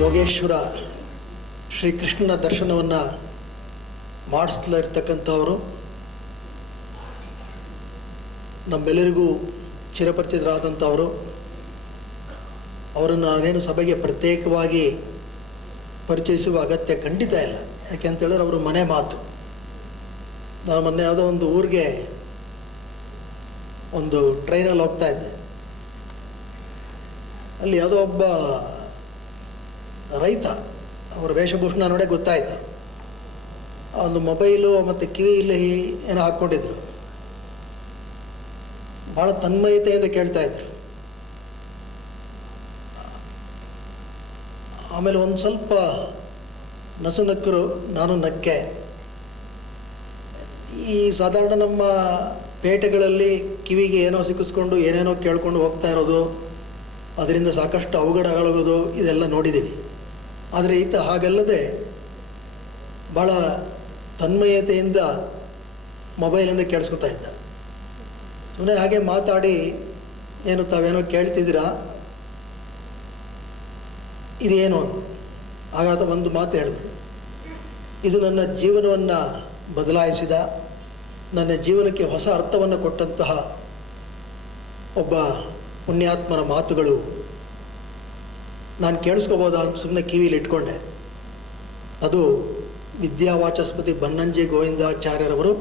ಯೋಗೇಶ್ವರ ಶ್ರೀಕೃಷ್ಣನ ದರ್ಶನವನ್ನು ಮಾಡಿಸ್ತಾ ಇರ್ತಕ್ಕಂಥವರು, ನಮ್ಮೆಲ್ಲರಿಗೂ ಚಿರಪರಿಚಿತರಾದಂಥವರು. ಅವರನ್ನು ನಾನೇನು ಸಭೆಗೆ ಪ್ರತ್ಯೇಕವಾಗಿ ಪರಿಚಯಿಸುವ ಅಗತ್ಯ ಖಂಡಿತ ಇಲ್ಲ. ಯಾಕೆಂತೇಳಿದ್ರೆ ಅವರು ಮನೆ ಮಾತು. ನಾನು ಮೊನ್ನೆ ಯಾವುದೋ ಒಂದು ಊರಿಗೆ ಒಂದು ಟ್ರೈನಲ್ಲಿ ಹೋಗ್ತಾ ಇದ್ದೆ. ಅಲ್ಲಿ ಯಾವುದೋ ಒಬ್ಬ ರೈತ, ಅವರ ವೇಷಭೂಷಣ ನೋಡೇ ಗೊತ್ತಾಯಿತು. ಒಂದು ಮೊಬೈಲು ಮತ್ತು ಕಿವಿಯಲ್ಲಿ ಏನೋ ಹಾಕ್ಕೊಂಡಿದ್ರು. ಭಾಳ ತನ್ಮಯತೆಯಿಂದ ಕೇಳ್ತಾ ಇದ್ರು. ಆಮೇಲೆ ಒಂದು ಸ್ವಲ್ಪ ನಸುನಕ್ಕರು, ನಾನು ನಕ್ಕೆ. ಈ ಸಾಧಾರಣ ನಮ್ಮ ಪೇಟೆಗಳಲ್ಲಿ ಕಿವಿಗೆ ಏನೋ ಸಿಕ್ಕಿಸ್ಕೊಂಡು ಏನೇನೋ ಕೇಳ್ಕೊಂಡು ಹೋಗ್ತಾ ಇರೋದು, ಅದರಿಂದ ಸಾಕಷ್ಟು ಅವಘಡಗಳಾಗೋದು ಇದೆಲ್ಲ ನೋಡಿದ್ದೀವಿ. ಆದರೆ ಈತ ಹಾಗಲ್ಲದೆ ಭಾಳ ತನ್ಮಯತೆಯಿಂದ ಮೊಬೈಲಿಂದ ಕೇಳಿಸ್ಕೊತಾ ಇದ್ದ. ಸುಮ್ಮನೆ ಹಾಗೆ ಮಾತಾಡಿ, ಏನು ತಾವೇನೋ ಕೇಳ್ತಿದ್ದೀರಾ, ಇದೇನು ಆಗಾತ ಒಂದು ಮಾತು ಹೇಳಿದ್ರು. ಇದು ನನ್ನ ಜೀವನವನ್ನು ಬದಲಾಯಿಸಿದ, ನನ್ನ ಜೀವನಕ್ಕೆ ಹೊಸ ಅರ್ಥವನ್ನು ಕೊಟ್ಟಂತಹ ಒಬ್ಬ ಪುಣ್ಯಾತ್ಮನ ಮಾತುಗಳು. ನಾನು ಕೇಳಿಸ್ಕೋಬೋದಾ ಅಂತ ಸುಮ್ಮನೆ ಕಿವಿಲಿ ಇಟ್ಕೊಂಡೆ. ಅದು ವಿದ್ಯಾವಾಚಸ್ಪತಿ ಬನ್ನಂಜೆ ಗೋವಿಂದಾಚಾರ್ಯರವರು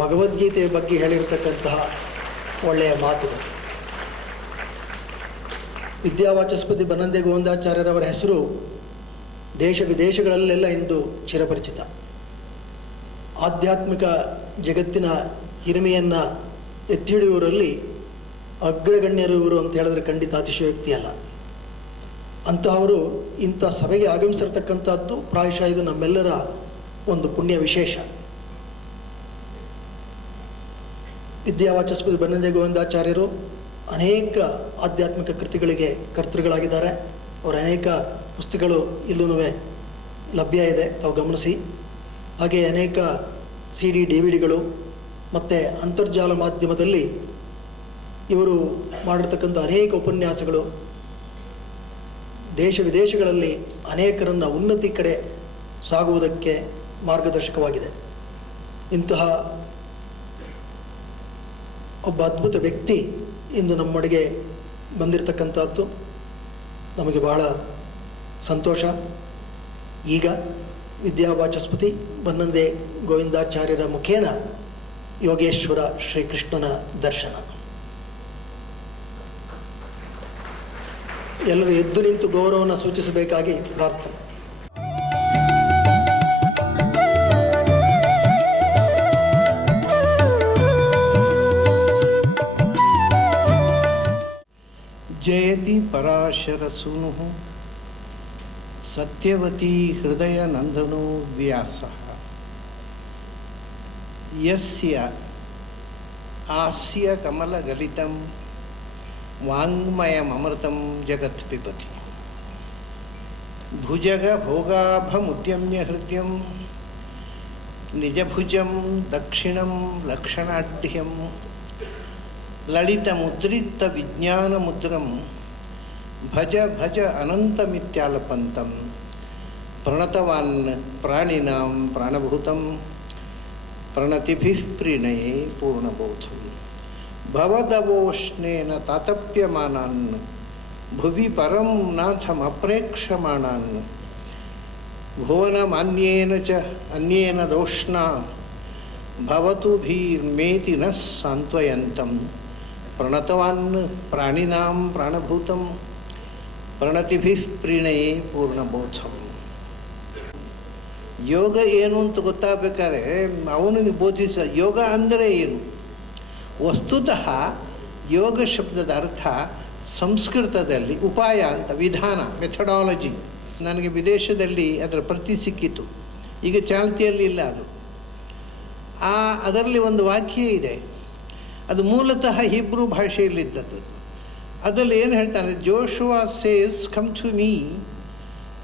ಭಗವದ್ಗೀತೆಯ ಬಗ್ಗೆ ಹೇಳಿರ್ತಕ್ಕಂತಹ ಒಳ್ಳೆಯ ಮಾತುಗಳು. ವಿದ್ಯಾವಾಚಸ್ಪತಿ ಬನ್ನಂಜೆ ಗೋವಿಂದಾಚಾರ್ಯರವರ ಹೆಸರು ದೇಶ ವಿದೇಶಗಳಲ್ಲೆಲ್ಲ ಇಂದು ಚಿರಪರಿಚಿತ. ಆಧ್ಯಾತ್ಮಿಕ ಜಗತ್ತಿನ ಹಿರಿಮೆಯನ್ನು ಎತ್ತಿ ಹಿಡಿಯುವವರಲ್ಲಿ ಅಗ್ರಗಣ್ಯರು ಇವರು ಅಂತ ಹೇಳಿದ್ರೆ ಖಂಡಿತ ಅತಿಶಯೋಕ್ತಿ ಅಲ್ಲ. ಅಂತಹವರು ಇಂಥ ಸಭೆಗೆ ಆಗಮಿಸಿರ್ತಕ್ಕಂಥದ್ದು ಪ್ರಾಯಶಃ ಇದು ನಮ್ಮೆಲ್ಲರ ಒಂದು ಪುಣ್ಯ ವಿಶೇಷ. ವಿದ್ಯಾವಾಚಸ್ಪತಿ ಬನ್ನಂಜೆ ಗೋವಿಂದಾಚಾರ್ಯರು ಅನೇಕ ಆಧ್ಯಾತ್ಮಿಕ ಕೃತಿಗಳಿಗೆ ಕರ್ತೃಗಳಾಗಿದ್ದಾರೆ. ಅವರ ಅನೇಕ ಪುಸ್ತಕಗಳು ಇಲ್ಲೂ ಲಭ್ಯ ಇದೆ, ತಾವು ಗಮನಿಸಿ. ಹಾಗೆ ಅನೇಕ CD DVD ಮತ್ತು ಅಂತರ್ಜಾಲ ಮಾಧ್ಯಮದಲ್ಲಿ ಇವರು ಮಾಡಿರ್ತಕ್ಕಂಥ ಅನೇಕ ಉಪನ್ಯಾಸಗಳು ದೇಶ ವಿದೇಶಗಳಲ್ಲಿ ಅನೇಕರನ್ನು ಉನ್ನತಿ ಕಡೆ ಸಾಗುವುದಕ್ಕೆ ಮಾರ್ಗದರ್ಶಕವಾಗಿದೆ. ಇಂತಹ ಒಬ್ಬ ಅದ್ಭುತ ವ್ಯಕ್ತಿ ಇಂದು ನಮ್ಮೊಳಗೆ ಬಂದಿರತಕ್ಕಂಥದ್ದು ನಮಗೆ ಬಹಳ ಸಂತೋಷ. ಈಗ ವಿದ್ಯಾವಾಚಸ್ಪತಿ ಬನ್ನಂಜೆ ಗೋವಿಂದಾಚಾರ್ಯರ ಮುಖೇನ ಯೋಗೇಶ್ವರ ಶ್ರೀಕೃಷ್ಣನ ದರ್ಶನ. ಎಲ್ಲರೂ ಎದ್ದು ನಿಂತು ಗೌರವವನ್ನು ಸೂಚಿಸಬೇಕಾಗಿ ಪ್ರಾರ್ಥನೆ. ಜಯತಿ ಪರಾಶರ ಸೂನು ಸತ್ಯವತಿ ಹೃದಯ ನಂದನೋ ವ್ಯಾಸ ಯಸ್ಯ ಆಸ್ಯ ಕಮಲಗಲಿತಂ ವಾಂಗ್ಮಯಮೃತಂ ಜಗತ್ ಪಿಬತಿ ಭುಜಗ ಭೋಗಾಭಮುದ್ಯಮ್ಯ ಹೃದಯಂ ನಿಜಭುಜಂ ದಕ್ಷಿಣಂ ಲಕ್ಷಣಾಢ್ಯಂ ಲಲಿತಮುದ್ರಿಕ್ತ ವಿಜ್ಞಾನಮುದ್ರಂ ಭಜ ಭಜ ಅನಂತಮಿತ್ಯಾಲಪಂತಂ ಪ್ರಣತವಾನ್ ಪ್ರಾಣಿನಾಂ ಪ್ರಾಣಭೂತಂ ಪ್ರಣತಿಭಿಃ ಪ್ರೀಣಯೇ ಪೂರ್ಣಬೋಧಂ ಭವದವೋಷ್ಣೇನ ತಾತಪ್ಯಮಾನಾನ್ ಭುವಿ ಪರಂ ನಾಥಮಪ್ರೇಕ್ಷಮಾಣಾನ್ ಭುವನಮಾನ್ಯೇನ ಚ ಅನ್ಯೇನ ದೋಷ್ಣಾ ಭವತು ಭೀರ್ಮೇತಿ ನ ಸಾಂತ್ವಯಂತಂ ಪ್ರಣತವಾನ್ ಪ್ರಾಣಿನಾಂ ಪ್ರಾಣಭೂತಂ ಪ್ರಣತಿಭಿಃ ಪ್ರೀಣಯೇ ಪೂರ್ಣಬೋಧಂ. ಯೋಗ ಏನು ಅಂತ ಗೊತ್ತಾಗಬೇಕಾದ್ರೆ ಅವನಿಗೆ ಬೋಧಿಸ ಯೋಗ ಅಂದರೆ ಏನು. ವಸ್ತುತಃ ಯೋಗ ಶಬ್ದದ ಅರ್ಥ ಸಂಸ್ಕೃತದಲ್ಲಿ ಉಪಾಯ ಅಂತ, ವಿಧಾನ, ಮೆಥಡಾಲಜಿ. ನನಗೆ ವಿದೇಶದಲ್ಲಿ ಅದರ ಪ್ರತಿ ಸಿಕ್ಕಿತು, ಈಗ ಚಾಲ್ತಿಯಲ್ಲಿ ಇಲ್ಲ ಅದು. ಅದರಲ್ಲಿ ಒಂದು ವಾಕ್ಯ ಇದೆ, ಅದು ಮೂಲತಃ ಹೀಬ್ರೂ ಭಾಷೆಯಲ್ಲಿದ್ದದ್ದು. ಅದರಲ್ಲಿ ಏನು ಹೇಳ್ತಾನೆ, Joshua says come to me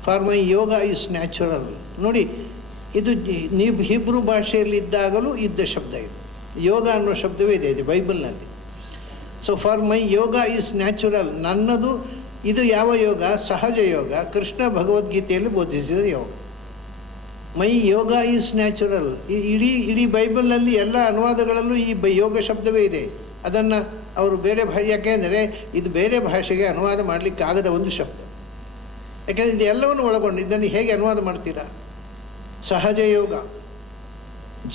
for my yoga is natural. ನೋಡಿ, ಇದು ನೀವು ಹೀಬ್ರೂ ಭಾಷೆಯಲ್ಲಿದ್ದಾಗಲೂ ಇದ್ದ ಶಬ್ದ ಇದು. ಯೋಗ ಅನ್ನೋ ಶಬ್ದವೇ ಇದೆ ಬೈಬಲ್ನಲ್ಲಿ. So for my yoga is natural, ನನ್ನದು ಇದು ಯಾವ ಯೋಗ? ಸಹಜ ಯೋಗ. ಕೃಷ್ಣ ಭಗವದ್ಗೀತೆಯಲ್ಲಿ ಬೋಧಿಸಿದ ಯೋಗ. ಮೈ ಯೋಗ ಈಸ್ ನ್ಯಾಚುರಲ್. ಇಡೀ ಬೈಬಲ್ನಲ್ಲಿ ಎಲ್ಲ ಅನುವಾದಗಳಲ್ಲೂ ಈ ಯೋಗ ಶಬ್ದವೇ ಇದೆ. ಅದನ್ನು ಅವರು ಬೇರೆ ಯಾಕೆಂದರೆ ಇದು ಬೇರೆ ಭಾಷೆಗೆ ಅನುವಾದ ಮಾಡಲಿಕ್ಕಾಗದ ಒಂದು ಶಬ್ದ. ಯಾಕೆಂದರೆ ಇದು ಎಲ್ಲವನ್ನು ಒಳಗೊಂಡು ಇದನ್ನು ಹೇಗೆ ಅನುವಾದ ಮಾಡ್ತೀರಾ? ಸಹಜ ಯೋಗ,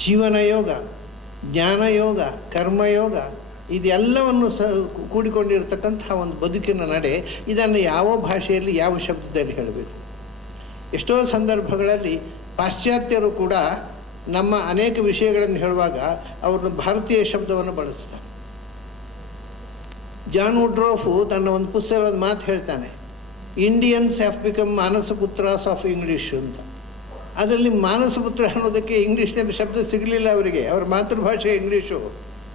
ಜೀವನ ಯೋಗ, ಜ್ಞಾನ ಯೋಗ, ಕರ್ಮಯೋಗ, ಇದೆಲ್ಲವನ್ನು ಕೂಡಿಕೊಂಡಿರ್ತಕ್ಕಂಥ ಒಂದು ಬದುಕಿನ ನಡೆ. ಇದನ್ನು ಯಾವ ಭಾಷೆಯಲ್ಲಿ ಯಾವ ಶಬ್ದದಲ್ಲಿ ಹೇಳಬೇಕು? ಎಷ್ಟೋ ಸಂದರ್ಭಗಳಲ್ಲಿ ಪಾಶ್ಚಾತ್ಯರು ಕೂಡ ನಮ್ಮ ಅನೇಕ ವಿಷಯಗಳನ್ನು ಹೇಳುವಾಗ ಅವರು ಭಾರತೀಯ ಶಬ್ದವನ್ನು ಬಳಸ್ತಾರೆ. ಜಾನ್ ವುಡ್ರೋಫು ತನ್ನ ಒಂದು ಪುಸ್ತಕದ ಮಾತು ಹೇಳ್ತಾನೆ, Indians have become manasaputras of English ಅಂತ. ಅದರಲ್ಲಿ ಮಾನಸಪುತ್ರ ಅನ್ನೋದಕ್ಕೆ ಇಂಗ್ಲೀಷ್ನಲ್ಲಿ ಶಬ್ದ ಸಿಗಲಿಲ್ಲ ಅವರಿಗೆ, ಅವರ ಮಾತೃಭಾಷೆ ಇಂಗ್ಲೀಷು.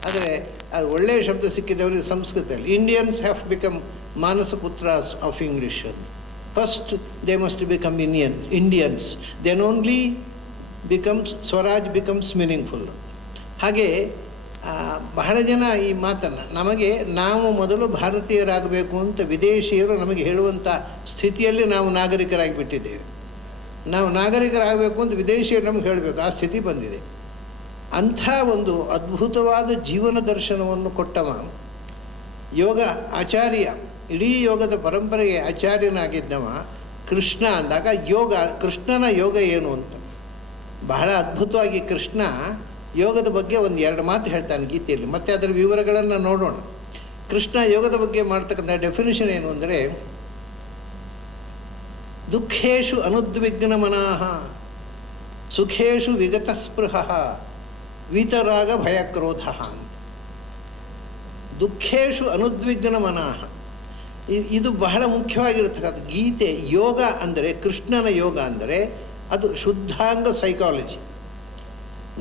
ಆದರೆ ಅದು ಒಳ್ಳೆಯ ಶಬ್ದ ಸಿಕ್ಕಿದವರಿಗೆ ಸಂಸ್ಕೃತದಲ್ಲಿ. Indians have become manasaputras of English ಅಂತ. First they must become Indians, then only becomes swaraj becomes meaningful. ಹಾಗೆ ಬಹಳ ಜನ ಈ ಮಾತನ್ನು ನಮಗೆ ನಾವು ಮೊದಲು ಭಾರತೀಯರಾಗಬೇಕು ಅಂತ ವಿದೇಶಿಯರು ನಮಗೆ ಹೇಳುವಂಥ ಸ್ಥಿತಿಯಲ್ಲಿ ನಾವು ನಾಗರಿಕರಾಗಿ ಬಿಟ್ಟಿದ್ದೇವೆ. ನಾವು ನಾಗರಿಕರಾಗಬೇಕು ಅಂತ ವಿದೇಶಿಯರು ನಮ್ಗೆ ಹೇಳಬೇಕು, ಆ ಸ್ಥಿತಿ ಬಂದಿದೆ. ಅಂಥ ಒಂದು ಅದ್ಭುತವಾದ ಜೀವನ ದರ್ಶನವನ್ನು ಕೊಟ್ಟವ ಯೋಗ ಆಚಾರ್ಯ, ಇಡೀ ಯೋಗದ ಪರಂಪರೆಗೆ ಆಚಾರ್ಯನಾಗಿದ್ದವ ಕೃಷ್ಣ ಅಂದಾಗ ಯೋಗ, ಕೃಷ್ಣನ ಯೋಗ ಏನು ಅಂತ ಬಹಳ ಅದ್ಭುತವಾಗಿ ಕೃಷ್ಣ ಯೋಗದ ಬಗ್ಗೆ ಒಂದು 2 ಮಾತು ಹೇಳ್ತಾನೆ ಗೀತೆಯಲ್ಲಿ. ಮತ್ತು ಅದರ ವಿವರಗಳನ್ನು ನೋಡೋಣ. ಕೃಷ್ಣ ಯೋಗದ ಬಗ್ಗೆ ಮಾಡ್ತಕ್ಕಂಥ ಡೆಫಿನಿಷನ್ ಏನು ಅಂದರೆ, ದುಃಖೇಶು ಅನುದ್ವಿಗ್ನ ಮನಃ, ಸುಖೇಶು ವಿಗತ ಸ್ಪೃಹ, ವೀತರಾಗ ಭಯಕ್ರೋಧ ಅಂತ. ದುಃಖೇಶು ಅನುದ್ವಿಗ್ನ ಮನಃ, ಇದು ಬಹಳ ಮುಖ್ಯವಾಗಿರ್ತಕ್ಕಂಥ ಗೀತೆ. ಯೋಗ ಅಂದರೆ, ಕೃಷ್ಣನ ಯೋಗ ಅಂದರೆ ಅದು ಶುದ್ಧಾಂಗ ಸೈಕಾಲಜಿ.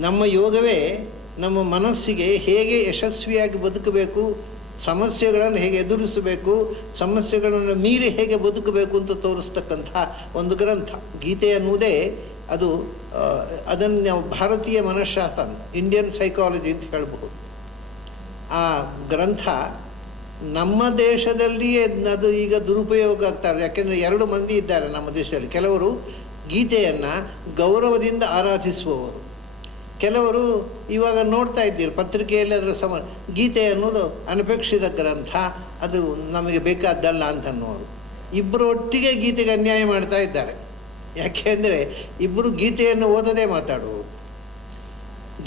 ನಮ್ಮ ಯೋಗವೇ ನಮ್ಮ ಮನಸ್ಸಿಗೆ ಹೇಗೆ ಯಶಸ್ವಿಯಾಗಿ ಬದುಕಬೇಕು, ಸಮಸ್ಯೆಗಳನ್ನು ಹೇಗೆ ಎದುರಿಸಬೇಕು, ಸಮಸ್ಯೆಗಳನ್ನು ಮೀರಿ ಹೇಗೆ ಬದುಕಬೇಕು ಅಂತ ತೋರಿಸ್ತಕ್ಕಂಥ ಒಂದು ಗ್ರಂಥ ಗೀತೆ ಅನ್ನುವುದೇ. ಅದು ಅದನ್ನು ನಾವು ಭಾರತೀಯ ಮನಃಶಾಸ್ತ್ರ, ಇಂಡಿಯನ್ ಸೈಕಾಲಜಿ ಅಂತ ಹೇಳಬಹುದು. ಆ ಗ್ರಂಥ ನಮ್ಮ ದೇಶದಲ್ಲಿಯೇ ಅದು ಈಗ ದುರುಪಯೋಗ ಆಗ್ತಾರೆ. ಯಾಕೆಂದರೆ 2 ಮಂದಿ ಇದ್ದಾರೆ ನಮ್ಮ ದೇಶದಲ್ಲಿ. ಕೆಲವರು ಗೀತೆಯನ್ನು ಗೌರವದಿಂದ ಆರಾಧಿಸುವವರು, ಕೆಲವರು ಇವಾಗ ನೋಡ್ತಾ ಇದ್ದೀರಿ ಪತ್ರಿಕೆಯಲ್ಲಿ ಅದರ ಗೀತೆ ಅನ್ನೋದು ಅನಪೇಕ್ಷಿತ ಗ್ರಂಥ, ಅದು ನಮಗೆ ಬೇಕಾದ್ದಲ್ಲ ಅಂತ ಅನ್ನೋರು. ಇಬ್ಬರು ಒಟ್ಟಿಗೆ ಗೀತೆಗೆ ಅನ್ಯಾಯ ಮಾಡ್ತಾ ಇದ್ದಾರೆ. ಯಾಕೆಂದರೆ ಇಬ್ಬರು ಗೀತೆಯನ್ನು ಓದದೇ ಮಾತಾಡುವರು.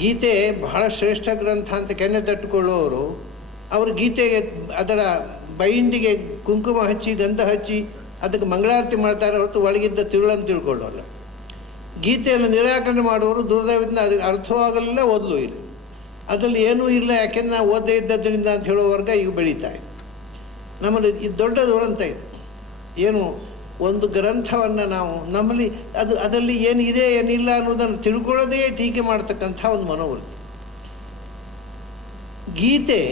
ಗೀತೆ ಬಹಳ ಶ್ರೇಷ್ಠ ಗ್ರಂಥ ಅಂತ ಕೆನ್ನೆ ತಟ್ಟುಕೊಳ್ಳುವವರು ಅವರು ಗೀತೆಗೆ ಅದರ ಬೈಂಡಿಗೆ ಕುಂಕುಮ ಹಚ್ಚಿ ಗಂಧ ಹಚ್ಚಿ ಅದಕ್ಕೆ ಮಂಗಳಾರತಿ ಮಾಡ್ತಾರೆ ಹೊರತು ಒಳಗಿದ್ದ ತಿರುಳನ್ನು ತಿಳ್ಕೊಳ್ಳೋಲ್ಲ. ಗೀತೆಯನ್ನು ನಿರಾಕರಣೆ ಮಾಡುವವರು ದುರ್ದೈವದಿಂದ ಅದಕ್ಕೆ ಅರ್ಥವಾಗಲಿಲ್ಲ, ಓದಲೂ ಇಲ್ಲ. ಅದರಲ್ಲಿ ಏನೂ ಇಲ್ಲ, ಯಾಕೆಂದ್ರೆ ನಾವು ಓದೇ ಇದ್ದದ್ರಿಂದ ಅಂತ ಹೇಳೋ ವರ್ಗ ಈಗ ಬೆಳೀತಾ ಇದೆ. ನಮ್ಮಲ್ಲಿ ಇದು ದೊಡ್ಡ ದುರಂತ ಇದು. ಏನು ಒಂದು ಗ್ರಂಥವನ್ನು ನಾವು ನಮ್ಮಲ್ಲಿ ಅದರಲ್ಲಿ ಏನಿದೆ ಏನಿಲ್ಲ ಅನ್ನೋದನ್ನು ತಿಳ್ಕೊಳ್ಳೋದೇ ಟೀಕೆ ಮಾಡ್ತಕ್ಕಂಥ ಒಂದು ಮನೋವೃತ್ತಿ. ಗೀತೆ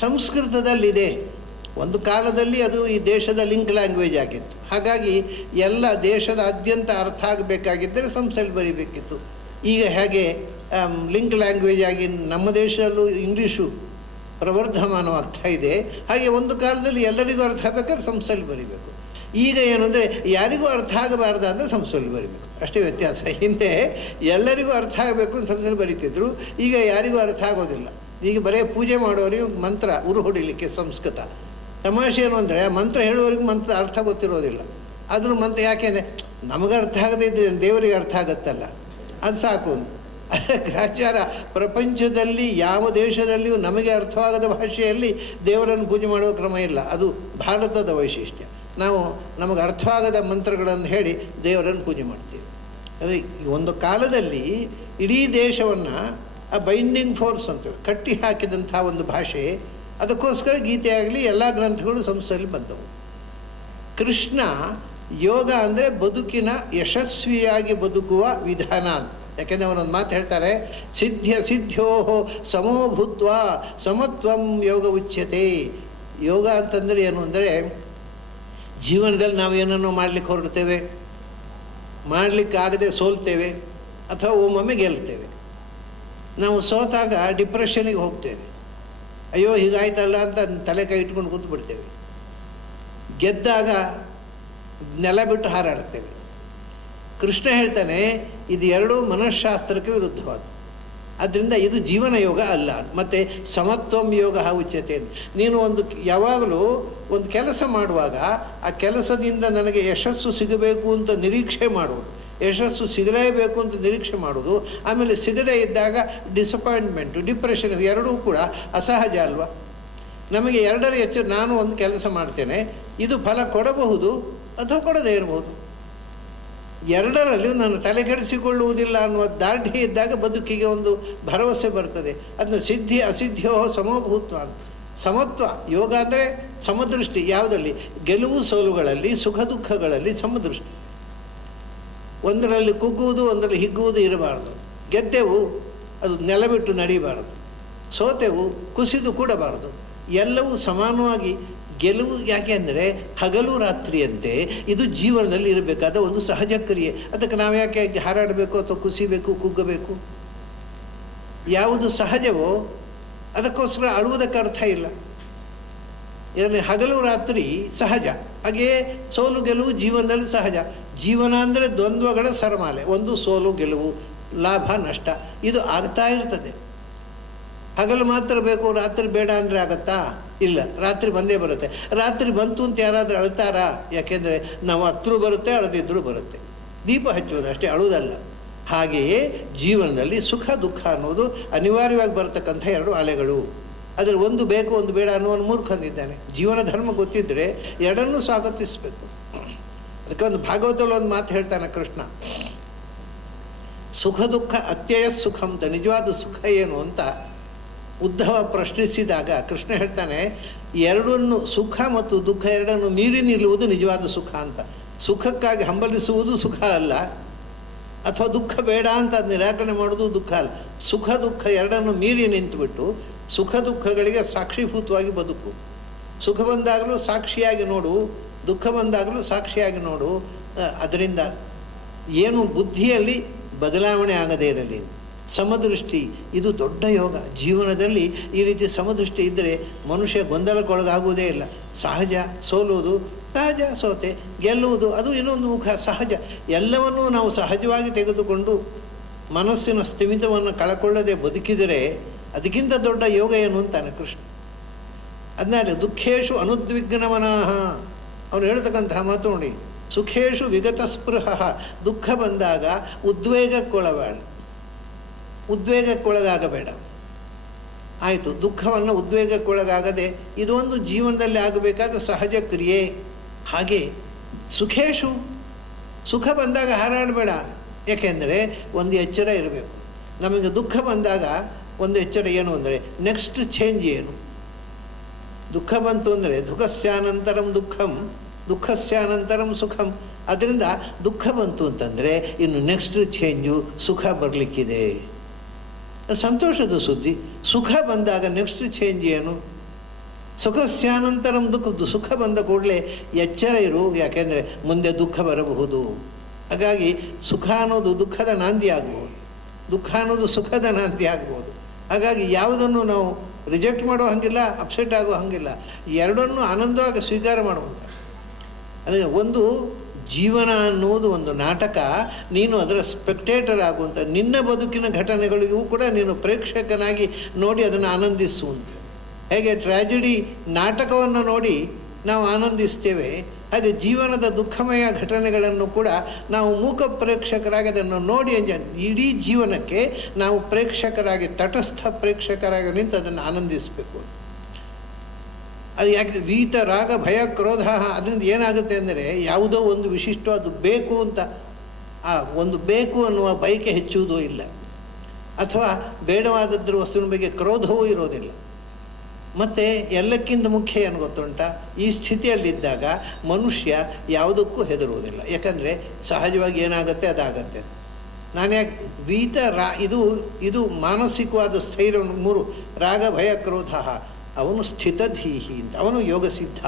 ಸಂಸ್ಕೃತದಲ್ಲಿದೆ. ಒಂದು ಕಾಲದಲ್ಲಿ ಅದು ಈ ದೇಶದ ಲಿಂಕ್ ಲ್ಯಾಂಗ್ವೇಜ್ ಆಗಿತ್ತು. ಹಾಗಾಗಿ ಎಲ್ಲ ದೇಶದಾದ್ಯಂತ ಅರ್ಥ ಆಗಬೇಕಾಗಿದ್ದರೆ ಸಂಸ್ಥೆಯಲ್ಲಿ ಬರೀಬೇಕಿತ್ತು. ಈಗ ಹೇಗೆ ಲಿಂಕ್ ಲ್ಯಾಂಗ್ವೇಜ್ ಆಗಿ ನಮ್ಮ ದೇಶದಲ್ಲೂ ಇಂಗ್ಲೀಷು ಪ್ರವರ್ಧಮಾನವಾಗ್ತಾ ಇದೆ, ಹಾಗೆ ಒಂದು ಕಾಲದಲ್ಲಿ ಎಲ್ಲರಿಗೂ ಅರ್ಥ ಆಗಬೇಕಾದ್ರೆ ಸಂಸ್ಥೆಯಲ್ಲಿ ಬರೀಬೇಕು. ಈಗ ಏನು ಅಂದರೆ ಯಾರಿಗೂ ಅರ್ಥ ಆಗಬಾರ್ದು ಅಂದರೆ ಸಂಸ್ಥೆಯಲ್ಲಿ ಬರೀಬೇಕು, ಅಷ್ಟೇ ವ್ಯತ್ಯಾಸ. ಹಿಂದೆ ಎಲ್ಲರಿಗೂ ಅರ್ಥ ಆಗಬೇಕು ಅಂತ ಸಂಸ್ಥೆಯಲ್ಲಿ ಬರೀತಿದ್ರು, ಈಗ ಯಾರಿಗೂ ಅರ್ಥ ಆಗೋದಿಲ್ಲ. ಈಗ ಬರೀ ಪೂಜೆ ಮಾಡೋರಿಗೆ ಮಂತ್ರ ಉರು ಹೊಡಿಲಿಕ್ಕೆ ಸಂಸ್ಕೃತ. ತಮಾಷೆ ಏನು ಅಂದರೆ ಮಂತ್ರ ಹೇಳುವವರಿಗೆ ಮಂತ್ರ ಅರ್ಥ ಗೊತ್ತಿರೋದಿಲ್ಲ. ಆದರೂ ಮಂತ್ರ ಯಾಕೆಂದರೆ ನಮಗೆ ಅರ್ಥ ಆಗದೇ ಇದ್ರೆ ದೇವರಿಗೆ ಅರ್ಥ ಆಗುತ್ತಲ್ಲ, ಅದು ಸಾಕು. ಅದರ ಗ್ರಾಚಾರ ಪ್ರಪಂಚದಲ್ಲಿ ಯಾವ ದೇಶದಲ್ಲಿಯೂ ನಮಗೆ ಅರ್ಥವಾಗದ ಭಾಷೆಯಲ್ಲಿ ದೇವರನ್ನು ಪೂಜೆ ಮಾಡುವ ಕ್ರಮ ಇಲ್ಲ. ಅದು ಭಾರತದ ವೈಶಿಷ್ಟ್ಯ. ನಾವು ನಮಗೆ ಅರ್ಥವಾಗದ ಮಂತ್ರಗಳನ್ನು ಹೇಳಿ ದೇವರನ್ನು ಪೂಜೆ ಮಾಡ್ತೀವಿ. ಅದೇ ಒಂದು ಕಾಲದಲ್ಲಿ ಇಡೀ ದೇಶವನ್ನು ಆ ಬೈಂಡಿಂಗ್ ಫೋರ್ಸ್ ಅಂತ ಕಟ್ಟಿ ಹಾಕಿದಂಥ ಒಂದು ಭಾಷೆ. ಅದಕ್ಕೋಸ್ಕರ ಗೀತೆ ಆಗಲಿ ಎಲ್ಲ ಗ್ರಂಥಗಳು ಸಂಸ್ಥೆಯಲ್ಲಿ ಬಂದವು. ಕೃಷ್ಣ ಯೋಗ ಅಂದರೆ ಬದುಕಿನ ಯಶಸ್ವಿಯಾಗಿ ಬದುಕುವ ವಿಧಾನ ಅಂತ. ಯಾಕೆಂದರೆ ಅವರೊಂದು ಮಾತು ಹೇಳ್ತಾರೆ, ಸಿದ್ಧ್ಯೋ ಸಮೋಭೂತ್ವ ಸಮತ್ವಂ ಯೋಗ ಉಚ್ಯತೆ. ಯೋಗ ಅಂತಂದರೆ ಏನು ಅಂದರೆ, ಜೀವನದಲ್ಲಿ ನಾವು ಏನನ್ನೋ ಮಾಡಲಿಕ್ಕೆ ಹೊರಡ್ತೇವೆ, ಮಾಡಲಿಕ್ಕಾಗದೆ ಸೋಲ್ತೇವೆ, ಅಥವಾ ಒಮ್ಮೊಮ್ಮೆ ಗೆಲ್ತೇವೆ. ನಾವು ಸೋತಾಗ ಡಿಪ್ರೆಷನಿಗೆ ಹೋಗ್ತೇವೆ, ಅಯ್ಯೋ ಹೀಗಾಯ್ತಲ್ಲ ಅಂತ ತಲೆ ಕೈ ಇಟ್ಕೊಂಡು ಕೂತ್ಬಿಡ್ತೇವೆ. ಗೆದ್ದಾಗ ನೆಲ ಬಿಟ್ಟು ಹಾರಾಡ್ತೇವೆ. ಕೃಷ್ಣ ಹೇಳ್ತಾನೆ ಇದು ಎರಡೂ ಮನಃಶಾಸ್ತ್ರಕ್ಕೆ ವಿರುದ್ಧವಾದ. ಆದ್ದರಿಂದ ಇದು ಜೀವನ ಯೋಗ ಅಲ್ಲ. ಮತ್ತು ಸಮತ್ವಂ ಯೋಗ ಉಚ್ಯತೆ. ನೀನು ಯಾವಾಗಲೂ ಒಂದು ಕೆಲಸ ಮಾಡುವಾಗ ಆ ಕೆಲಸದಿಂದ ನನಗೆ ಯಶಸ್ಸು ಸಿಗಬೇಕು ಅಂತ ನಿರೀಕ್ಷೆ ಮಾಡುವುದು, ಯಶಸ್ಸು ಸಿಗಲೇಬೇಕು ಅಂತ ನಿರೀಕ್ಷೆ ಮಾಡೋದು, ಆಮೇಲೆ ಸಿಗದೇ ಇದ್ದಾಗ ಡಿಸಪಾಯಿಂಟ್ಮೆಂಟು, ಡಿಪ್ರೆಷನ್ ಎರಡೂ ಕೂಡ ಅಸಹಜ ಅಲ್ವಾ? ನಮಗೆ ಎರಡರ ಹೆಚ್ಚು ನಾನು ಒಂದು ಕೆಲಸ ಮಾಡ್ತೇನೆ, ಇದು ಫಲ ಕೊಡಬಹುದು ಅಥವಾ ಕೊಡದೇ ಇರಬಹುದು. ಎರಡರಲ್ಲಿಯೂ ನಾನು ತಲೆ ಕೆಡಿಸಿಕೊಳ್ಳುವುದಿಲ್ಲ ಅನ್ನುವ ದಾರ್ಢ್ಯ ಇದ್ದಾಗ ಬದುಕಿಗೆ ಒಂದು ಭರವಸೆ ಬರ್ತದೆ. ಅದನ್ನು ಸಿದ್ಧಿ ಅಸಿದ್ಧಿಯೋ ಸಮಭೂತ್ವ ಅಂತ. ಸಮತ್ವ ಯೋಗ ಅಂದರೆ ಸಮದೃಷ್ಟಿ. ಯಾವುದಲ್ಲಿ? ಗೆಲುವು ಸೋಲುಗಳಲ್ಲಿ, ಸುಖ ದುಃಖಗಳಲ್ಲಿ ಸಮದೃಷ್ಟಿ. ಒಂದರಲ್ಲಿ ಕುಗ್ಗುವುದು, ಒಂದರಲ್ಲಿ ಹಿಗ್ಗುವುದು ಇರಬಾರದು. ಗೆದ್ದೆವು, ಅದು ನೆಲ ಬಿಟ್ಟು ನಡೀಬಾರದು. ಸೋತೆವು, ಕುಸಿದು ಕೂಡಬಾರದು. ಎಲ್ಲವೂ ಸಮಾನವಾಗಿ ಗೆಲುವು. ಯಾಕೆ ಅಂದರೆ ಹಗಲು ರಾತ್ರಿಯಂತೆ ಇದು ಜೀವನದಲ್ಲಿ ಇರಬೇಕಾದ ಒಂದು ಸಹಜ ಕ್ರಿಯೆ. ಅದಕ್ಕೆ ನಾವು ಯಾಕೆ ಹಾರಾಡಬೇಕು ಅಥವಾ ಕುಸಿಬೇಕು, ಕುಗ್ಗಬೇಕು? ಯಾವುದು ಸಹಜವೋ ಅದಕ್ಕೋಸ್ಕರ ಅಳುವುದಕ್ಕೆ ಅರ್ಥ ಇಲ್ಲ. ಇದರಲ್ಲಿ ಹಗಲು ರಾತ್ರಿ ಸಹಜ, ಹಾಗೆಯೇ ಸೋಲು ಗೆಲುವು ಜೀವನದಲ್ಲಿ ಸಹಜ. ಜೀವನ ಅಂದರೆ ದ್ವಂದ್ವಗಳ ಸರಮಾಲೆ. ಒಂದು ಸೋಲು ಗೆಲುವು, ಲಾಭ ನಷ್ಟ, ಇದು ಆಗ್ತಾ ಇರ್ತದೆ. ಹಗಲು ಮಾತ್ರ ಬೇಕು, ರಾತ್ರಿ ಬೇಡ ಅಂದರೆ ಆಗತ್ತಾ? ಇಲ್ಲ, ರಾತ್ರಿ ಬಂದೇ ಬರುತ್ತೆ. ರಾತ್ರಿ ಬಂತು ಅಂತ ಯಾರಾದರೂ ಅಳ್ತಾರಾ? ಯಾಕೆಂದರೆ ನಾವು ಹತ್ರ ಬರುತ್ತೆ, ಅಳದಿದ್ರೂ ಬರುತ್ತೆ. ದೀಪ ಹಚ್ಚೋದು ಅಷ್ಟೇ, ಅಳುವುದಲ್ಲ. ಹಾಗೆಯೇ ಜೀವನದಲ್ಲಿ ಸುಖ ದುಃಖ ಅನ್ನೋದು ಅನಿವಾರ್ಯವಾಗಿ ಬರತಕ್ಕಂಥ ಎರಡು ಅಲೆಗಳು. ಅದರಲ್ಲಿ ಒಂದು ಬೇಕು ಒಂದು ಬೇಡ ಅನ್ನೋನು ಮೂರ್ಖಂದಿದ್ದಾನೆ. ಜೀವನ ಧರ್ಮ ಗೊತ್ತಿದ್ದರೆ ಎರಡನ್ನೂ ಸ್ವಾಗತಿಸಬೇಕು. ಅದಕ್ಕೆ ಒಂದು ಭಾಗವತದಲ್ಲಿ ಒಂದು ಮಾತು ಹೇಳ್ತಾನೆ ಕೃಷ್ಣ, ಸುಖ ದುಃಖ ಅತ್ಯಯ ಸುಖ ಅಂತ. ನಿಜವಾದ ಸುಖ ಏನು ಅಂತ ಉದ್ಧವ ಪ್ರಶ್ನಿಸಿದಾಗ ಕೃಷ್ಣ ಹೇಳ್ತಾನೆ, ಎರಡನ್ನು ಸುಖ ಮತ್ತು ದುಃಖ ಎರಡನ್ನು ಮೀರಿ ನಿಲ್ಲುವುದು ನಿಜವಾದ ಸುಖ ಅಂತ. ಸುಖಕ್ಕಾಗಿ ಹಂಬಲಿಸುವುದು ಸುಖ ಅಲ್ಲ, ಅಥವಾ ದುಃಖ ಬೇಡ ಅಂತ ಅದು ನಿರಾಕರಣೆ ಮಾಡೋದು ದುಃಖ ಅಲ್ಲ. ಸುಖ ದುಃಖ ಎರಡನ್ನು ಮೀರಿ ನಿಂತುಬಿಟ್ಟು ಸುಖ ದುಃಖಗಳಿಗೆ ಸಾಕ್ಷೀಭೂತವಾಗಿ ಬದುಕು. ಸುಖ ಬಂದಾಗಲೂ ಸಾಕ್ಷಿಯಾಗಿ ನೋಡು, ದುಃಖ ಬಂದಾಗಲೂ ಸಾಕ್ಷಿಯಾಗಿ ನೋಡು. ಅದರಿಂದ ಏನು ಬುದ್ಧಿಯಲ್ಲಿ ಬದಲಾವಣೆ ಆಗದೇ ಇರಲಿ. ಸಮದೃಷ್ಟಿ ಇದು ದೊಡ್ಡ ಯೋಗ. ಜೀವನದಲ್ಲಿ ಈ ರೀತಿ ಸಮದೃಷ್ಟಿ ಇದ್ದರೆ ಮನುಷ್ಯ ಗೊಂದಲಕ್ಕೊಳಗಾಗುವುದೇ ಇಲ್ಲ. ಸಹಜ ಸೋಲುವುದು, ಸಹಜ ಸೋತೆ, ಗೆಲ್ಲುವುದು ಅದು ಇನ್ನೊಂದು ಮುಖ, ಸಹಜ. ಎಲ್ಲವನ್ನೂ ನಾವು ಸಹಜವಾಗಿ ತೆಗೆದುಕೊಂಡು ಮನಸ್ಸಿನ ಸ್ಥಿಮಿತವನ್ನು ಕಳಕೊಳ್ಳದೆ ಬದುಕಿದರೆ ಅದಕ್ಕಿಂತ ದೊಡ್ಡ ಯೋಗ ಏನು ಅಂತಾನೆ ಕೃಷ್ಣ. ಅದನ್ನ ದುಃಖೇಶು ಅನುದ್ವಿಗ್ನಮನಃ ಅವನು ಹೇಳ್ತಕ್ಕಂತಹ ಮಾತು ನೋಡಿ. ಸುಖೇಶು ವಿಗತ ಸ್ಪೃಹ, ದುಃಖ ಬಂದಾಗ ಉದ್ವೇಗಕ್ಕೊಳಗಾಗಬೇಡ. ಆಯಿತು, ದುಃಖವನ್ನು ಉದ್ವೇಗಕ್ಕೊಳಗಾಗದೆ ಇದು ಒಂದು ಜೀವನದಲ್ಲಿ ಆಗಬೇಕಾದ ಸಹಜ ಕ್ರಿಯೆ. ಹಾಗೆ ಸುಖೇಶು, ಸುಖ ಬಂದಾಗ ಹಾರಾಡಬೇಡ. ಯಾಕೆಂದರೆ ಒಂದು ಎಚ್ಚರ ಇರಬೇಕು. ನಮಗೆ ದುಃಖ ಬಂದಾಗ ಒಂದು ಎಚ್ಚರ ಏನು ಅಂದರೆ ನೆಕ್ಸ್ಟ್ ಚೇಂಜ್ ಏನು. ದುಃಖ ಬಂತು ಅಂದರೆ ದುಃಖಸ್ಯಾನಂತರಂ ದುಃಖಂ, ದುಃಖಸ್ಯಾನಂತರಂ ಸುಖಂ. ಅದರಿಂದ ದುಃಖ ಬಂತು ಅಂತಂದರೆ ಇನ್ನು ನೆಕ್ಸ್ಟ್ ಚೇಂಜು ಸುಖ ಬರಲಿಕ್ಕಿದೆ, ಸಂತೋಷದ ಸುದ್ದಿ. ಸುಖ ಬಂದಾಗ ನೆಕ್ಸ್ಟ್ ಚೇಂಜ್ ಏನು? ಸುಖಸ್ಯಾನಂತರಂ ದುಃಖ. ಸುಖ ಬಂದ ಕೂಡಲೇ ಎಚ್ಚರ ಇರು, ಯಾಕೆಂದರೆ ಮುಂದೆ ದುಃಖ ಬರಬಹುದು. ಹಾಗಾಗಿ ಸುಖ ಅನ್ನೋದು ದುಃಖದ ನಾಂದಿ ಆಗ್ಬೋದು, ದುಃಖ ಅನ್ನೋದು ಸುಖದ ನಾಂದಿ ಆಗ್ಬೋದು. ಹಾಗಾಗಿ ಯಾವುದನ್ನು ನಾವು ರಿಜೆಕ್ಟ್ ಮಾಡೋ ಹಾಗಿಲ್ಲ, ಅಪ್ಸೆಟ್ ಆಗೋ ಹಾಗಿಲ್ಲ. ಎರಡನ್ನೂ ಆನಂದವಾಗಿ ಸ್ವೀಕಾರ ಮಾಡುವಂಥ. ಅದೇ ಒಂದು ಜೀವನ ಅನ್ನುವುದು ಒಂದು ನಾಟಕ. ನೀನು ಅದರ ಸ್ಪೆಕ್ಟೇಟರ್ ಆಗುವಂಥ, ನಿನ್ನ ಬದುಕಿನ ಘಟನೆಗಳಿಗೂ ಕೂಡ ನೀನು ಪ್ರೇಕ್ಷಕನಾಗಿ ನೋಡಿ ಅದನ್ನು ಆನಂದಿಸುವಂಥ. ಹೇಗೆ ಟ್ರ್ಯಾಜಿಡಿ ನಾಟಕವನ್ನು ನೋಡಿ ನಾವು ಆನಂದಿಸ್ತೇವೆ, ಹಾಗೆ ಜೀವನದ ದುಃಖಮಯ ಘಟನೆಗಳನ್ನು ಕೂಡ ನಾವು ಮೂಕ ಪ್ರೇಕ್ಷಕರಾಗಿ ಅದನ್ನು ನೋಡಿ ಇಡೀ ಜೀವನಕ್ಕೆ ನಾವು ಪ್ರೇಕ್ಷಕರಾಗಿ, ತಟಸ್ಥ ಪ್ರೇಕ್ಷಕರಾಗಿ ನಿಂತು ಅದನ್ನು ಆನಂದಿಸಬೇಕು. ಅದು ಯಾಕೆ ವೀತ ರಾಗ ಭಯ ಕ್ರೋಧ, ಅದರಿಂದ ಏನಾಗುತ್ತೆ ಅಂದರೆ ಯಾವುದೋ ಒಂದು ವಿಶಿಷ್ಟ ಅದು ಬೇಕು ಅಂತ ಆ ಒಂದು ಬೇಕು ಅನ್ನುವ ಬಯಕೆ ಹೆಚ್ಚುವುದೂ ಇಲ್ಲ, ಅಥವಾ ಬೇಡವಾದದ್ರ ವಸ್ತುವಿನ ಬಗ್ಗೆ ಕ್ರೋಧವೂ ಇರೋದಿಲ್ಲ. ಮತ್ತು ಎಲ್ಲಕ್ಕಿಂತ ಮುಖ್ಯ ಏನು ಗೊತ್ತುಂಟ, ಈ ಸ್ಥಿತಿಯಲ್ಲಿದ್ದಾಗ ಮನುಷ್ಯ ಯಾವುದಕ್ಕೂ ಹೆದರುವುದಿಲ್ಲ. ಯಾಕಂದರೆ ಸಹಜವಾಗಿ ಏನಾಗುತ್ತೆ ಅದಾಗತ್ತೆ. ನಾನು ಯಾಕೆ ವೀತ ಇದು ಮಾನಸಿಕವಾದ ಸ್ಥೈರ್ಯ. 3 ರಾಗ ಭಯ ಕ್ರೋಧ, ಅವನು ಸ್ಥಿತಧೀಹಿ ಅಂತ, ಅವನು ಯೋಗ ಸಿದ್ಧ.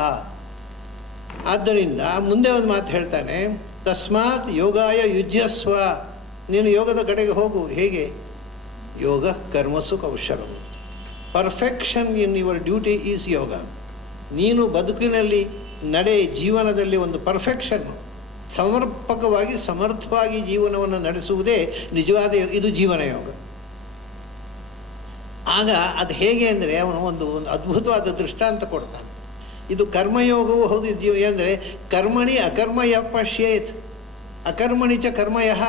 ಆದ್ದರಿಂದ ಮುಂದೆ ಒಂದು ಮಾತು ಹೇಳ್ತಾನೆ, ತಸ್ಮಾತ್ ಯೋಗಾಯ ಯುಜ್ಯಸ್ವ. ನೀನು ಯೋಗದ ಕಡೆಗೆ ಹೋಗು. ಹೇಗೆ? ಯೋಗ ಕರ್ಮಸು ಕೌಶಲಂ. Perfection in your duty is yoga. ನೀನು ಬದುಕಿನಲ್ಲಿ ನಡೆ ಜೀವನದಲ್ಲಿ ಒಂದು ಪರ್ಫೆಕ್ಷನ್ನು, ಸಮರ್ಪಕವಾಗಿ ಸಮರ್ಥವಾಗಿ ಜೀವನವನ್ನು ನಡೆಸುವುದೇ ನಿಜವಾದ ಇದು ಜೀವನ ಯೋಗ. ಆಗ ಅದು ಹೇಗೆ ಅಂದರೆ ಅವನು ಒಂದು ಅದ್ಭುತವಾದ ದೃಷ್ಟಾಂತ ಕೊಡ್ತಾನೆ. ಇದು ಕರ್ಮಯೋಗವೂ ಹೌದು. ಅಂದರೆ ಕರ್ಮಣಿ ಅಕರ್ಮಯ ಪಶ್ಯೇತ್, ಅಕರ್ಮಣಿ ಚ ಕರ್ಮಯಃ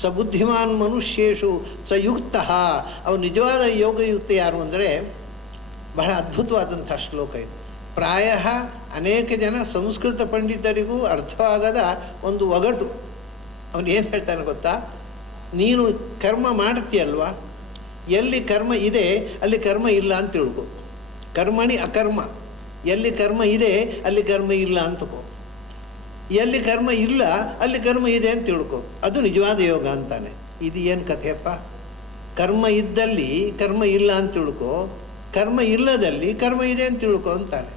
ಸ ಬುದ್ಧಿಮಾನ್ ಮನುಷ್ಯೇಷು ಸ ಯುಕ್ತ. ಅವನು ನಿಜವಾದ ಯೋಗಯುಕ್ತ ಯಾರು ಅಂದರೆ ಬಹಳ ಅದ್ಭುತವಾದಂಥ ಶ್ಲೋಕ ಇದು. ಪ್ರಾಯ ಅನೇಕ ಜನ ಸಂಸ್ಕೃತ ಪಂಡಿತರಿಗೂ ಅರ್ಥವಾಗದ ಒಂದು ಒಗಟು. ಅವನು ಏನು ಹೇಳ್ತಾನೆ ಗೊತ್ತಾ? ನೀನು ಕರ್ಮ ಮಾಡ್ತೀಯಲ್ವ, ಎಲ್ಲಿ ಕರ್ಮ ಇದೆ ಅಲ್ಲಿ ಕರ್ಮ ಇಲ್ಲ ಅಂತ ತಿಳ್ಕೊ. ಕರ್ಮಣಿ ಅಕರ್ಮ, ಎಲ್ಲಿ ಕರ್ಮ ಇದೆ ಅಲ್ಲಿ ಕರ್ಮ ಇಲ್ಲ ಅಂತಕೋ. ಎಲ್ಲಿ ಕರ್ಮ ಇಲ್ಲ ಅಲ್ಲಿ ಕರ್ಮ ಇದೆ ಅಂತ ತಿಳ್ಕೊ. ಅದು ನಿಜವಾದ ಯೋಗ ಅಂತಾನೆ. ಇದು ಏನು ಕಥೆಯಪ್ಪ? ಕರ್ಮ ಇದ್ದಲ್ಲಿ ಕರ್ಮ ಇಲ್ಲ ಅಂತ ತಿಳ್ಕೊ, ಕರ್ಮ ಇಲ್ಲದಲ್ಲಿ ಕರ್ಮ ಇದೆ ಅಂತ ತಿಳ್ಕೊ ಅಂತಾನೆ.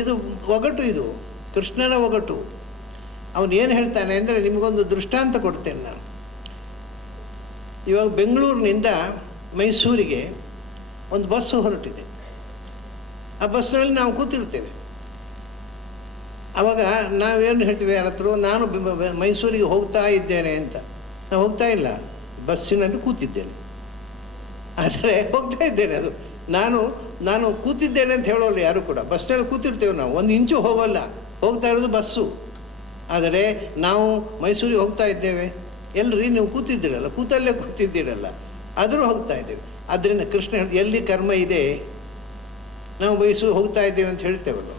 ಇದು ಒಗಟು, ಇದು ಕೃಷ್ಣನ ಒಗಟು. ಅವನು ಏನು ಹೇಳ್ತಾನೆ ಅಂದರೆ, ನಿಮಗೊಂದು ದೃಷ್ಟಾಂತ ಕೊಡ್ತೇನೆ ನಾನು. ಇವಾಗ ಬೆಂಗಳೂರಿನಿಂದ ಮೈಸೂರಿಗೆ ಒಂದು ಬಸ್ಸು ಹೊರಟಿದೆ. ಆ ಬಸ್ಸಲ್ಲಿ ನಾವು ಕೂತಿರ್ತೇವೆ. ಆವಾಗ ನಾವೇನು ಹೇಳ್ತೀವಿ ಯಾರ ಹತ್ರ, ನಾನು ಮೈಸೂರಿಗೆ ಹೋಗ್ತಾ ಇದ್ದೇನೆ ಅಂತ. ನಾನು ಹೋಗ್ತಾ ಇಲ್ಲ, ಬಸ್ಸಿನಲ್ಲಿ ಕೂತಿದ್ದೇನೆ. ಆದರೆ ಹೋಗ್ತಾ ಇದ್ದೇನೆ. ಅದು ನಾನು ಕೂತಿದ್ದೇನೆ ಅಂತ ಹೇಳೋಲ್ಲ ಯಾರು ಕೂಡ. ಬಸ್ನಲ್ಲಿ ಕೂತಿರ್ತೇವೆ ನಾವು, ಒಂದು ಇಂಚು ಹೋಗೋಲ್ಲ, ಹೋಗ್ತಾ ಇರೋದು ಬಸ್ಸು. ಆದರೆ ನಾವು ಮೈಸೂರಿಗೆ ಹೋಗ್ತಾ ಇದ್ದೇವೆ. ಎಲ್ಲರಿ ನೀವು ಕೂತಿದ್ದೀರಲ್ಲ, ಕೂತಲ್ಲೇ ಕೂತಿದ್ದೀರಲ್ಲ, ಆದರೂ ಹೋಗ್ತಾ ಇದ್ದೇವೆ. ಆದ್ದರಿಂದ ಕೃಷ್ಣ ಎಲ್ಲಿ ಕರ್ಮ ಇದೆ ನಾವು ಮೈಸೂರು ಹೋಗ್ತಾ ಇದ್ದೇವೆ ಅಂತ ಹೇಳ್ತೇವಲ್ಲ,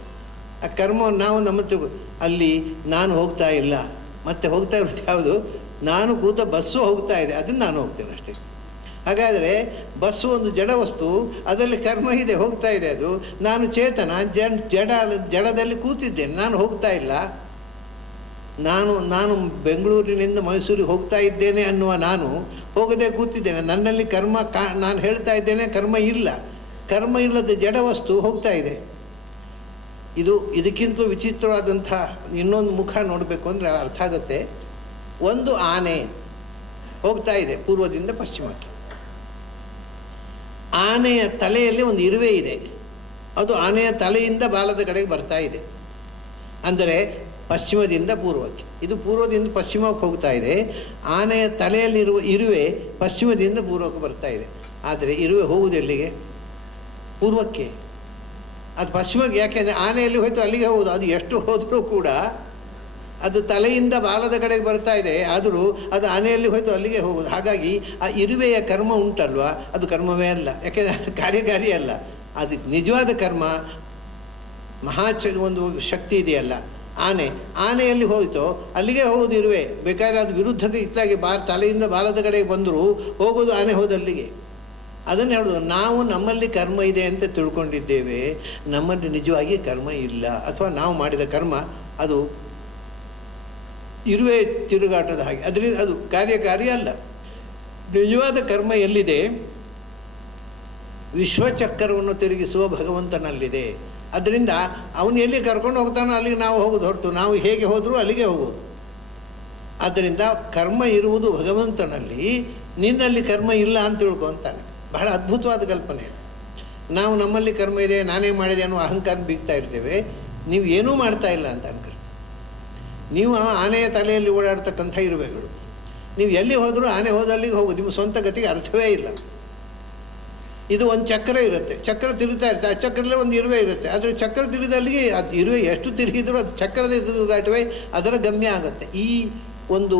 ಆ ಕರ್ಮವನ್ನು ನಾವು ನಮ್ಮ ಅಲ್ಲಿ ನಾನು ಹೋಗ್ತಾ ಇಲ್ಲ, ಮತ್ತೆ ಹೋಗ್ತಾ ಇರೋದು ಯಾವುದು? ನಾನು ಕೂತ ಬಸ್ಸು ಹೋಗ್ತಾ ಇದೆ, ಅದನ್ನು ನಾನು ಹೋಗ್ತೇನೆ ಅಷ್ಟೇ. ಹಾಗಾದರೆ ಬಸ್ಸು ಒಂದು ಜಡ ವಸ್ತು, ಅದರಲ್ಲಿ ಕರ್ಮ ಇದೆ, ಹೋಗ್ತಾ ಇದೆ. ಅದು ನಾನು ಚೇತನ, ಜಡದಲ್ಲಿ ಕೂತಿದ್ದೇನೆ, ನಾನು ಹೋಗ್ತಾ ಇಲ್ಲ. ನಾನು ಬೆಂಗಳೂರಿನಿಂದ ಮೈಸೂರಿಗೆ ಹೋಗ್ತಾ ಇದ್ದೇನೆ ಅನ್ನುವ ನಾನು ಹೋಗದೆ ಕೂತಿದ್ದೇನೆ. ನನ್ನಲ್ಲಿ ಕರ್ಮ ನಾನು ಹೇಳ್ತಾ ಇದ್ದೇನೆ, ಕರ್ಮ ಇಲ್ಲ. ಕರ್ಮ ಇಲ್ಲದ ಜಡ ವಸ್ತು ಹೋಗ್ತಾ ಇದೆ. ಇದಕ್ಕಿಂತ ವಿಚಿತ್ರವಾದಂಥ ಇನ್ನೊಂದು ಮುಖ ನೋಡಬೇಕು ಅಂದರೆ ಅರ್ಥ ಆಗುತ್ತೆ. ಒಂದು ಆನೆ ಹೋಗ್ತಾ ಇದೆ ಪೂರ್ವದಿಂದ ಪಶ್ಚಿಮಕ್ಕೆ. ಆನೆಯ ತಲೆಯಲ್ಲಿ ಒಂದು ಇರುವೆ ಇದೆ. ಅದು ಆನೆಯ ತಲೆಯಿಂದ ಬಾಲದ ಕಡೆಗೆ ಬರ್ತಾ ಇದೆ. ಅಂದರೆ ಪಶ್ಚಿಮದಿಂದ ಪೂರ್ವಕ್ಕೆ. ಇದು ಪೂರ್ವದಿಂದ ಪಶ್ಚಿಮಕ್ಕೆ ಹೋಗ್ತಾ ಇದೆ. ಆನೆಯ ತಲೆಯಲ್ಲಿರುವ ಇರುವೆ ಪಶ್ಚಿಮದಿಂದ ಪೂರ್ವಕ್ಕೆ ಬರ್ತಾ ಇದೆ. ಆದರೆ ಇರುವೆ ಹೋಗುವುದೆಲ್ಲಿಗೆ? ಪೂರ್ವಕ್ಕೆ. ಅದು ಪಶ್ಚಿಮಕ್ಕೆ. ಯಾಕೆಂದರೆ ಆನೆಯಲ್ಲಿ ಹೋಯ್ತು ಅಲ್ಲಿಗೆ ಹೋಗುದು. ಅದು ಎಷ್ಟು ಹೋದರೂ ಕೂಡ ಅದು ತಲೆಯಿಂದ ಬಾಲದ ಕಡೆಗೆ ಬರ್ತಾ ಇದೆ, ಆದರೂ ಅದು ಆನೆಯಲ್ಲಿ ಹೋಯ್ತು ಅಲ್ಲಿಗೆ ಹೋಗುದು. ಹಾಗಾಗಿ ಆ ಇರುವೆಯ ಕರ್ಮ ಉಂಟಲ್ವ, ಅದು ಕರ್ಮವೇ ಅಲ್ಲ. ಯಾಕೆಂದರೆ ಅದು ಕಾರ್ಯಕಾರಿ ಅಲ್ಲ. ಅದು ನಿಜವಾದ ಕರ್ಮ ಒಂದು ಶಕ್ತಿ ಇದೆಯಲ್ಲ, ಆನೆಯಲ್ಲಿ ಹೋಯ್ತೋ ಅಲ್ಲಿಗೆ ಹೋಗೋದು ಇರುವೆ. ಬೇಕಾದ್ರೆ ಅದು ವಿರುದ್ಧಕ್ಕೆ ಇತ್ತಾಗಿ ತಲೆಯಿಂದ ಬಾಲದ ಕಡೆಗೆ ಬಂದರೂ ಹೋಗೋದು ಆನೆ ಹೋದಲ್ಲಿಗೆ. ಅದನ್ನು ಹೇಳೋದು, ನಾವು ನಮ್ಮಲ್ಲಿ ಕರ್ಮ ಇದೆ ಅಂತ ತಿಳ್ಕೊಂಡಿದ್ದೇವೆ, ನಮ್ಮಲ್ಲಿ ನಿಜವಾಗಿ ಕರ್ಮ ಇಲ್ಲ. ಅಥವಾ ನಾವು ಮಾಡಿದ ಕರ್ಮ ಅದು ಇರುವೆ ತಿರುಗಾಟದ ಹಾಗೆ, ಅದರಿಂದ ಅದು ಕಾರ್ಯಕಾರಿ ಅಲ್ಲ. ನಿಜವಾದ ಕರ್ಮ ಎಲ್ಲಿದೆ? ವಿಶ್ವಚಕ್ರವನ್ನು ತಿರುಗಿಸುವ ಭಗವಂತನಲ್ಲಿದೆ. ಅದರಿಂದ ಅವನು ಎಲ್ಲಿ ಕರ್ಕೊಂಡು ಹೋಗ್ತಾನೋ ಅಲ್ಲಿಗೆ ನಾವು ಹೋಗೋದು ಹೊರತು ನಾವು ಹೇಗೆ ಹೋದರೂ ಅಲ್ಲಿಗೆ ಹೋಗೋದು. ಆದ್ದರಿಂದ ಕರ್ಮ ಇರುವುದು ಭಗವಂತನಲ್ಲಿ, ನಿನ್ನಲ್ಲಿ ಕರ್ಮ ಇಲ್ಲ ಅಂತ ತಿಳ್ಕೊಂತಾನೆ. ಬಹಳ ಅದ್ಭುತವಾದ ಕಲ್ಪನೆ ಇದೆ. ನಾವು ನಮ್ಮಲ್ಲಿ ಕರ್ಮ ಇದೆ, ನಾನೇ ಮಾಡಿದೆ ಅನ್ನೋ ಅಹಂಕಾರ ಬೀಗ್ತಾ ಇರ್ತೇವೆ. ನೀವು ಏನೂ ಮಾಡ್ತಾ ಇಲ್ಲ ಅಂತ ಅನ್ಕರಿ. ನೀವು ಆನೆಯ ತಲೆಯಲ್ಲಿ ಓಡಾಡ್ತಕ್ಕಂಥ ಇರುವೆಗಳು. ನೀವು ಎಲ್ಲಿ ಹೋದರೂ ಆನೆ ಹೋದಲ್ಲಿಗೆ ಹೋಗೋದು. ನಿಮ್ಮ ಸ್ವಂತ ಗತಿಗೆ ಅರ್ಥವೇ ಇಲ್ಲ. ಇದು ಒಂದು ಚಕ್ರ ಇರುತ್ತೆ, ಚಕ್ರ ತಿರುಗ್ತಾ ಇರುತ್ತೆ. ಆ ಚಕ್ರಲ್ಲೇ ಒಂದು ಇರುವೆ ಇರುತ್ತೆ. ಆದರೆ ಚಕ್ರ ತಿರುಗಿದಲ್ಲಿಗೆ ಅದು ಇರುವೆ ಎಷ್ಟು ತಿರುಗಿದರೂ ಅದು ಚಕ್ರದ ತಿರುಗಾಟವೇ ಅದರ ಗಮ್ಯ ಆಗುತ್ತೆ. ಈ ಒಂದು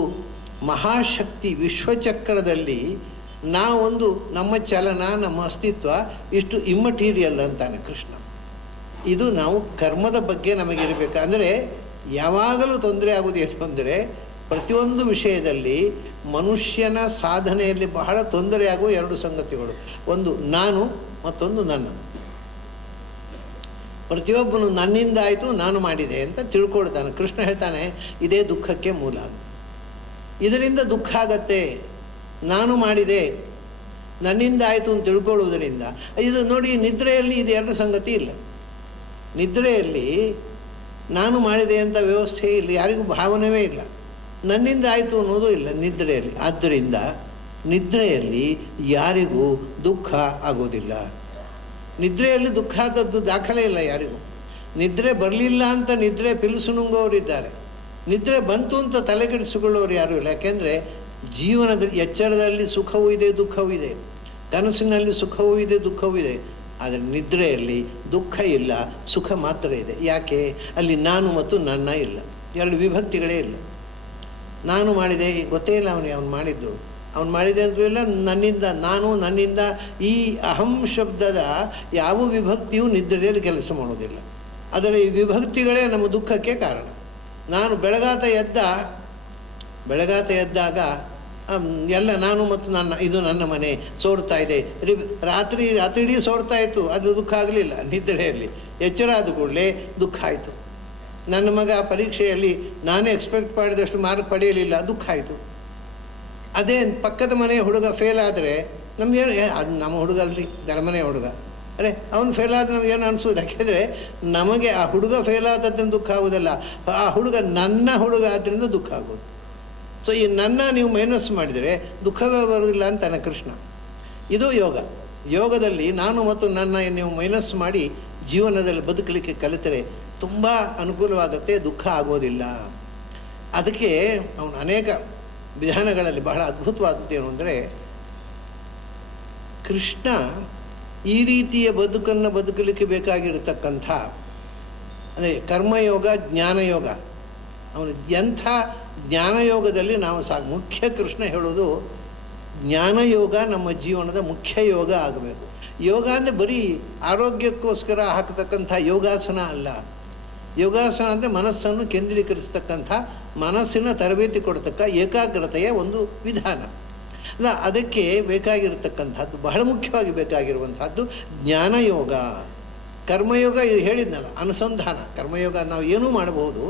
ಮಹಾಶಕ್ತಿ ವಿಶ್ವಚಕ್ರದಲ್ಲಿ ನಾವೊಂದು ನಮ್ಮ ಚಲನ, ನಮ್ಮ ಅಸ್ತಿತ್ವ ಇಷ್ಟು ಇಮ್ಮಟೀರಿಯಲ್ ಅಂತಾನೆ ಕೃಷ್ಣ. ಇದು ನಾವು ಕರ್ಮದ ಬಗ್ಗೆ ನಮಗಿರಬೇಕು. ಅಂದರೆ ಯಾವಾಗಲೂ ತೊಂದರೆ ಆಗೋದು ಏನು ಅಂದರೆ, ಪ್ರತಿಯೊಂದು ವಿಷಯದಲ್ಲಿ ಮನುಷ್ಯನ ಸಾಧನೆಯಲ್ಲಿ ಬಹಳ ತೊಂದರೆಯಾಗುವ ಎರಡು ಸಂಗತಿಗಳು. ಒಂದು ನಾನು, ಮತ್ತೊಂದು ನನ್ನ. ಪ್ರತಿಯೊಬ್ಬನು ನನ್ನಿಂದ ಆಯಿತು, ನಾನು ಮಾಡಿದೆ ಅಂತ ತಿಳ್ಕೊಳ್ತಾನೆ. ಕೃಷ್ಣ ಹೇಳ್ತಾನೆ ಇದೇ ದುಃಖಕ್ಕೆ ಮೂಲ. ಇದರಿಂದ ದುಃಖ ಆಗತ್ತೆ. ನಾನು ಮಾಡಿದೆ, ನನ್ನಿಂದ ಆಯಿತು ಅಂತ ತಿಳ್ಕೊಳ್ಳುವುದರಿಂದ. ಇದು ನೋಡಿ, ನಿದ್ರೆಯಲ್ಲಿ ಇದು ಎರಡು ಸಂಗತಿ ಇಲ್ಲ. ನಿದ್ರೆಯಲ್ಲಿ ನಾನು ಮಾಡಿದೆ ಅಂತ ವ್ಯವಸ್ಥೆ ಇಲ್ಲ, ಯಾರಿಗೂ ಭಾವನೆಯೇ ಇಲ್ಲ. ನನ್ನಿಂದ ಆಯಿತು ಅನ್ನೋದು ಇಲ್ಲ ನಿದ್ರೆಯಲ್ಲಿ. ಆದ್ದರಿಂದ ನಿದ್ರೆಯಲ್ಲಿ ಯಾರಿಗೂ ದುಃಖ ಆಗೋದಿಲ್ಲ. ನಿದ್ರೆಯಲ್ಲಿ ದುಃಖ ಆದದ್ದು ದಾಖಲೆ ಇಲ್ಲ ಯಾರಿಗೂ. ನಿದ್ರೆ ಬರಲಿಲ್ಲ ಅಂತ ನಿದ್ರೆ ಪಿಲುಸು ನುಂಗೋರಿದ್ದಾರೆ, ನಿದ್ರೆ ಬಂತು ಅಂತ ತಲೆಕೆಡಿಸಿಕೊಳ್ಳೋರು ಯಾರೂ ಇಲ್ಲ. ಯಾಕೆಂದರೆ ಜೀವನದ ಎಚ್ಚರದಲ್ಲಿ ಸುಖವೂ ಇದೆ, ದುಃಖವೂ ಇದೆ, ಕನಸಿನಲ್ಲಿ ಸುಖವೂ ಇದೆ, ದುಃಖವೂ ಇದೆ. ಆದರೆ ನಿದ್ರೆಯಲ್ಲಿ ದುಃಖ ಇಲ್ಲ, ಸುಖ ಮಾತ್ರ ಇದೆ. ಯಾಕೆ? ಅಲ್ಲಿ ನಾನು ಮತ್ತು ನನ್ನ ಇಲ್ಲ, ಎರಡು ವಿಭಕ್ತಿಗಳೇ ಇಲ್ಲ. ನಾನು ಮಾಡಿದೆ ಗೊತ್ತೇ ಇಲ್ಲ ಅವನು ಮಾಡಿದ್ದು, ಅವನು ಮಾಡಿದೆ ಅಂತೂ ಇಲ್ಲ. ನನ್ನಿಂದ, ನಾನು, ನನ್ನಿಂದ, ಈ ಅಹಂ ಶಬ್ದದ ಯಾವ ವಿಭಕ್ತಿಯೂ ನಿದ್ರೆಯಲ್ಲಿ ಕೆಲಸ ಮಾಡೋದಿಲ್ಲ. ಅದರ ಈ ವಿಭಕ್ತಿಗಳೇ ನಮ್ಮ ದುಃಖಕ್ಕೆ ಕಾರಣ. ನಾನು ಬೆಳಗಾತ ಎದ್ದಾಗ ಎಲ್ಲ ನಾನು ಮತ್ತು ನನ್ನ, ಇದು ನನ್ನ ಮನೆ ಸೋರ್ತಾ ಇದೆ, ರಾತ್ರಿ ಇಡೀ ಸೋರ್ತಾ ಇತ್ತು, ಅದು ದುಃಖ ಆಗಲಿಲ್ಲ. ನಿದ್ರೆಯಲ್ಲಿ ಎಚ್ಚರ ಆದ ಕೂಡಲೇ ದುಃಖ ಆಯಿತು. ನನ್ನ ಮಗ ಪರೀಕ್ಷೆಯಲ್ಲಿ ನಾನೇ ಎಕ್ಸ್ಪೆಕ್ಟ್ ಮಾಡಿದಷ್ಟು ಮಾರ್ಕ್ ಪಡೆಯಲಿಲ್ಲ, ದುಃಖ ಆಯಿತು. ಅದೇ ಪಕ್ಕದ ಮನೆಯ ಹುಡುಗ ಫೇಲ್ ಆದರೆ ನಮಗೇನು, ಅದು ನಮ್ಮ ಹುಡುಗ ಅಲ್ರಿ, ಗಡಮನೆಯ ಹುಡುಗ, ಅರೆ ಅವನು ಫೇಲ್ ಆದರೆ ನಮಗೇನು ಅನಿಸೋದು. ಯಾಕೆಂದರೆ ನಮಗೆ ಆ ಹುಡುಗ ಫೇಲ್ ಆದದ್ರಿಂದ ದುಃಖ ಆಗೋದಲ್ಲ, ಆ ಹುಡುಗ ನನ್ನ ಹುಡುಗ ಆದ್ದರಿಂದ ದುಃಖ ಆಗೋದು. ಸೊ ಈ ನನ್ನ ನೀವು ಮೈನಸ್ ಮಾಡಿದರೆ ದುಃಖವೇ ಬರೋದಿಲ್ಲ ಅಂತಾನೆ ಕೃಷ್ಣ. ಇದು ಯೋಗ. ಯೋಗದಲ್ಲಿ ನಾನು ಮತ್ತು ನನ್ನ ನೀವು ಮೈನಸ್ ಮಾಡಿ ಜೀವನದಲ್ಲಿ ಬದುಕಲಿಕ್ಕೆ ಕಲಿತರೆ ತುಂಬ ಅನುಕೂಲವಾಗುತ್ತೆ, ದುಃಖ ಆಗೋದಿಲ್ಲ. ಅದಕ್ಕೆ ಅವನು ಅನೇಕ ವಿಧಾನಗಳಲ್ಲಿ ಬಹಳ ಅದ್ಭುತವಾದದ್ದು ಏನು ಅಂದರೆ, ಕೃಷ್ಣ ಈ ರೀತಿಯ ಬದುಕನ್ನು ಬದುಕಲಿಕ್ಕೆ ಬೇಕಾಗಿರತಕ್ಕಂಥ ಅಂದರೆ ಕರ್ಮಯೋಗ, ಜ್ಞಾನಯೋಗ, ಅವನು ಎಂಥ ಜ್ಞಾನಯೋಗದಲ್ಲಿ ನಾವು ಮುಖ್ಯ ಕೃಷ್ಣ ಹೇಳೋದು ಜ್ಞಾನಯೋಗ ನಮ್ಮ ಜೀವನದ ಮುಖ್ಯ ಯೋಗ ಆಗಬೇಕು. ಯೋಗ ಅಂದರೆ ಬರೀ ಆರೋಗ್ಯಕ್ಕೋಸ್ಕರ ಹಾಕತಕ್ಕಂಥ ಯೋಗಾಸನ ಅಲ್ಲ. ಯೋಗಾಸನ ಅಂದರೆ ಮನಸ್ಸನ್ನು ಕೇಂದ್ರೀಕರಿಸ್ತಕ್ಕಂಥ, ಮನಸ್ಸಿನ ತರಬೇತಿ ಕೊಡ್ತಕ್ಕ ಏಕಾಗ್ರತೆಯ ಒಂದು ವಿಧಾನ ಅಲ್ಲ. ಅದಕ್ಕೆ ಬೇಕಾಗಿರತಕ್ಕಂಥದ್ದು, ಬಹಳ ಮುಖ್ಯವಾಗಿ ಬೇಕಾಗಿರುವಂಥದ್ದು ಜ್ಞಾನಯೋಗ. ಕರ್ಮಯೋಗ ಹೇಳಿದ್ನಲ್ಲ, ಅನುಸಂಧಾನ. ಕರ್ಮಯೋಗ ನಾವು ಏನೂ ಮಾಡಬಹುದು,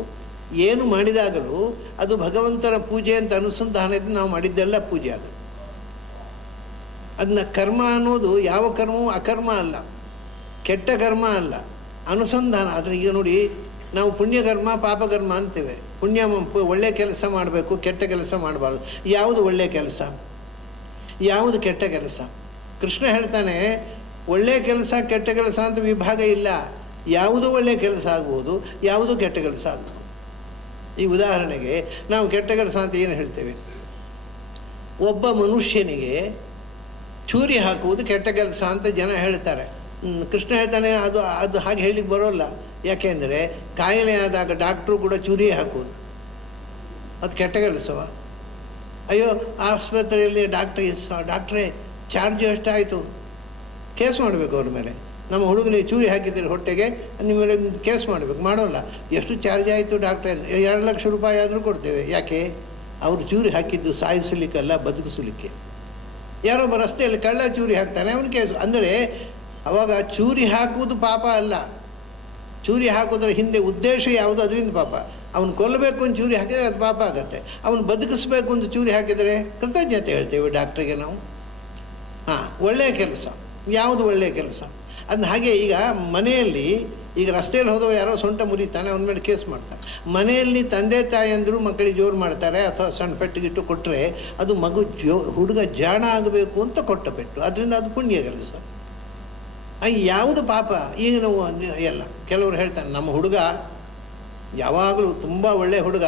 ಏನು ಮಾಡಿದಾಗಲೂ ಅದು ಭಗವಂತನ ಪೂಜೆ ಅಂತ ಅನುಸಂಧಾನ ಇದ್ದು ನಾವು ಮಾಡಿದ್ದೆಲ್ಲ ಪೂಜೆ ಆಗುತ್ತೆ. ಅದನ್ನ ಕರ್ಮ ಅನ್ನೋದು ಯಾವ ಕರ್ಮವೂ ಅಕರ್ಮ ಅಲ್ಲ, ಕೆಟ್ಟ ಕರ್ಮ ಅಲ್ಲ, ಅನುಸಂಧಾನ. ಅದನ್ನ ಈಗ ನೋಡಿ, ನಾವು ಪುಣ್ಯಕರ್ಮ ಪಾಪಕರ್ಮ ಅಂತೇವೆ. ಪುಣ್ಯ ಒಳ್ಳೆಯ ಕೆಲಸ ಮಾಡಬೇಕು, ಕೆಟ್ಟ ಕೆಲಸ ಮಾಡಬಾರ್ದು. ಯಾವುದು ಒಳ್ಳೆಯ ಕೆಲಸ, ಯಾವುದು ಕೆಟ್ಟ ಕೆಲಸ? ಕೃಷ್ಣ ಹೇಳ್ತಾನೆ, ಒಳ್ಳೆಯ ಕೆಲಸ ಕೆಟ್ಟ ಕೆಲಸ ಅಂತ ವಿಭಾಗ ಇಲ್ಲ. ಯಾವುದು ಒಳ್ಳೆಯ ಕೆಲಸ ಆಗ್ಬೋದು, ಯಾವುದು ಕೆಟ್ಟ ಕೆಲಸ ಆಗ್ಬೋದು. ಈ ಉದಾಹರಣೆಗೆ ನಾವು ಕೆಟ್ಟ ಕೆಲಸ ಅಂತ ಏನು ಹೇಳ್ತೇವೆ? ಒಬ್ಬ ಮನುಷ್ಯನಿಗೆ ಚೂರಿ ಹಾಕುವುದು ಕೆಟ್ಟ ಕೆಲಸ ಅಂತ ಜನ ಹೇಳ್ತಾರೆ. ಕೃಷ್ಣ ಹೇಳ್ತಾನೆ ಅದು ಹಾಗೆ ಹೇಳಿಕ್ಕೆ ಬರೋಲ್ಲ. ಯಾಕೆಂದರೆ ಕಾಯಿಲೆ ಆದಾಗ ಡಾಕ್ಟ್ರು ಕೂಡ ಚೂರಿ ಹಾಕುವುದು, ಅದು ಕೆಟ್ಟ ಕೆಲಸವ? ಅಯ್ಯೋ ಆಸ್ಪತ್ರೆಯಲ್ಲಿ ಡಾಕ್ಟ್ರೇ ಚಾರ್ಜ್ ಎಷ್ಟಾಯಿತು, ಕೇಸ್ ಮಾಡಬೇಕು ಅವ್ರ ಮೇಲೆ. ನಮ್ಮ ಹುಡುಗನಿಗೆ ಚೂರಿ ಹಾಕಿದ್ದೀರಿ ಹೊಟ್ಟೆಗೆ, ನಿಮ್ಮ ಮೇಲೆ ಕೇಸ್ ಮಾಡಬೇಕು. ಮಾಡೋಲ್ಲ. ಎಷ್ಟು ಚಾರ್ಜ್ ಆಯಿತು ಡಾಕ್ಟ್ರೇ? 2 ಲಕ್ಷ ರೂಪಾಯಿ ಆದರೂ ಕೊಡ್ತೇವೆ. ಯಾಕೆ? ಅವರು ಚೂರಿ ಹಾಕಿದ್ದು ಸಾಯಿಸಲಿಕ್ಕಲ್ಲ, ಬದುಕಿಸಲಿಕ್ಕೆ. ಯಾರೊಬ್ಬ ರಸ್ತೆಯಲ್ಲಿ ಕಳ್ಳ ಚೂರಿ ಹಾಕ್ತಾನೆ, ಅವನು ಕೇಸು. ಅಂದರೆ ಅವಾಗ ಚೂರಿ ಹಾಕುವುದು ಪಾಪ ಅಲ್ಲ, ಚೂರಿ ಹಾಕೋದ್ರ ಹಿಂದೆ ಉದ್ದೇಶ ಯಾವುದು, ಅದರಿಂದ ಪಾಪ. ಅವನು ಕೊಲ್ಲಬೇಕು ಅಂತ ಚೂರಿ ಹಾಕಿದರೆ ಅದು ಪಾಪ ಆಗುತ್ತೆ. ಅವನು ಬದುಕಿಸ್ಬೇಕು ಅಂತ ಚೂರಿ ಹಾಕಿದರೆ ಕೃತಜ್ಞತೆ ಹೇಳ್ತೇವೆ ಡಾಕ್ಟ್ರಿಗೆ ನಾವು. ಒಳ್ಳೆಯ ಕೆಲಸ ಯಾವುದು? ಒಳ್ಳೆಯ ಕೆಲಸ. ಅದನ್ನ ಹಾಗೆ ಈಗ ಮನೆಯಲ್ಲಿ, ಈಗ ರಸ್ತೆಯಲ್ಲಿ ಹೋದವ ಯಾರೋ ಸೊಂಟ ಮುರಿತಾನೆ, ಅವನ ಮೇಲೆ ಕೇಸ್ ಮಾಡ್ತಾರೆ. ಮನೆಯಲ್ಲಿ ತಂದೆ ತಾಯಿಯಂದರು ಮಕ್ಕಳಿಗೆ ಜೋರು ಮಾಡ್ತಾರೆ, ಅಥವಾ ಸಣ್ಣ ಪೆಟ್ಟಿಗಿಟ್ಟು ಕೊಟ್ಟರೆ ಅದು ಮಗು ಹುಡುಗ ಜಾಣ ಆಗಬೇಕು ಅಂತ ಕೊಟ್ಟ ಪೆಟ್ಟು, ಅದರಿಂದ ಅದು ಪುಣ್ಯ ಕೆಲಸ. ಯಾವುದು ಪಾಪ? ಈಗ ನಾವು ಎಲ್ಲ ಕೆಲವರು ಹೇಳ್ತಾನೆ, ನಮ್ಮ ಹುಡುಗ ಯಾವಾಗಲೂ ತುಂಬ ಒಳ್ಳೆಯ ಹುಡುಗ,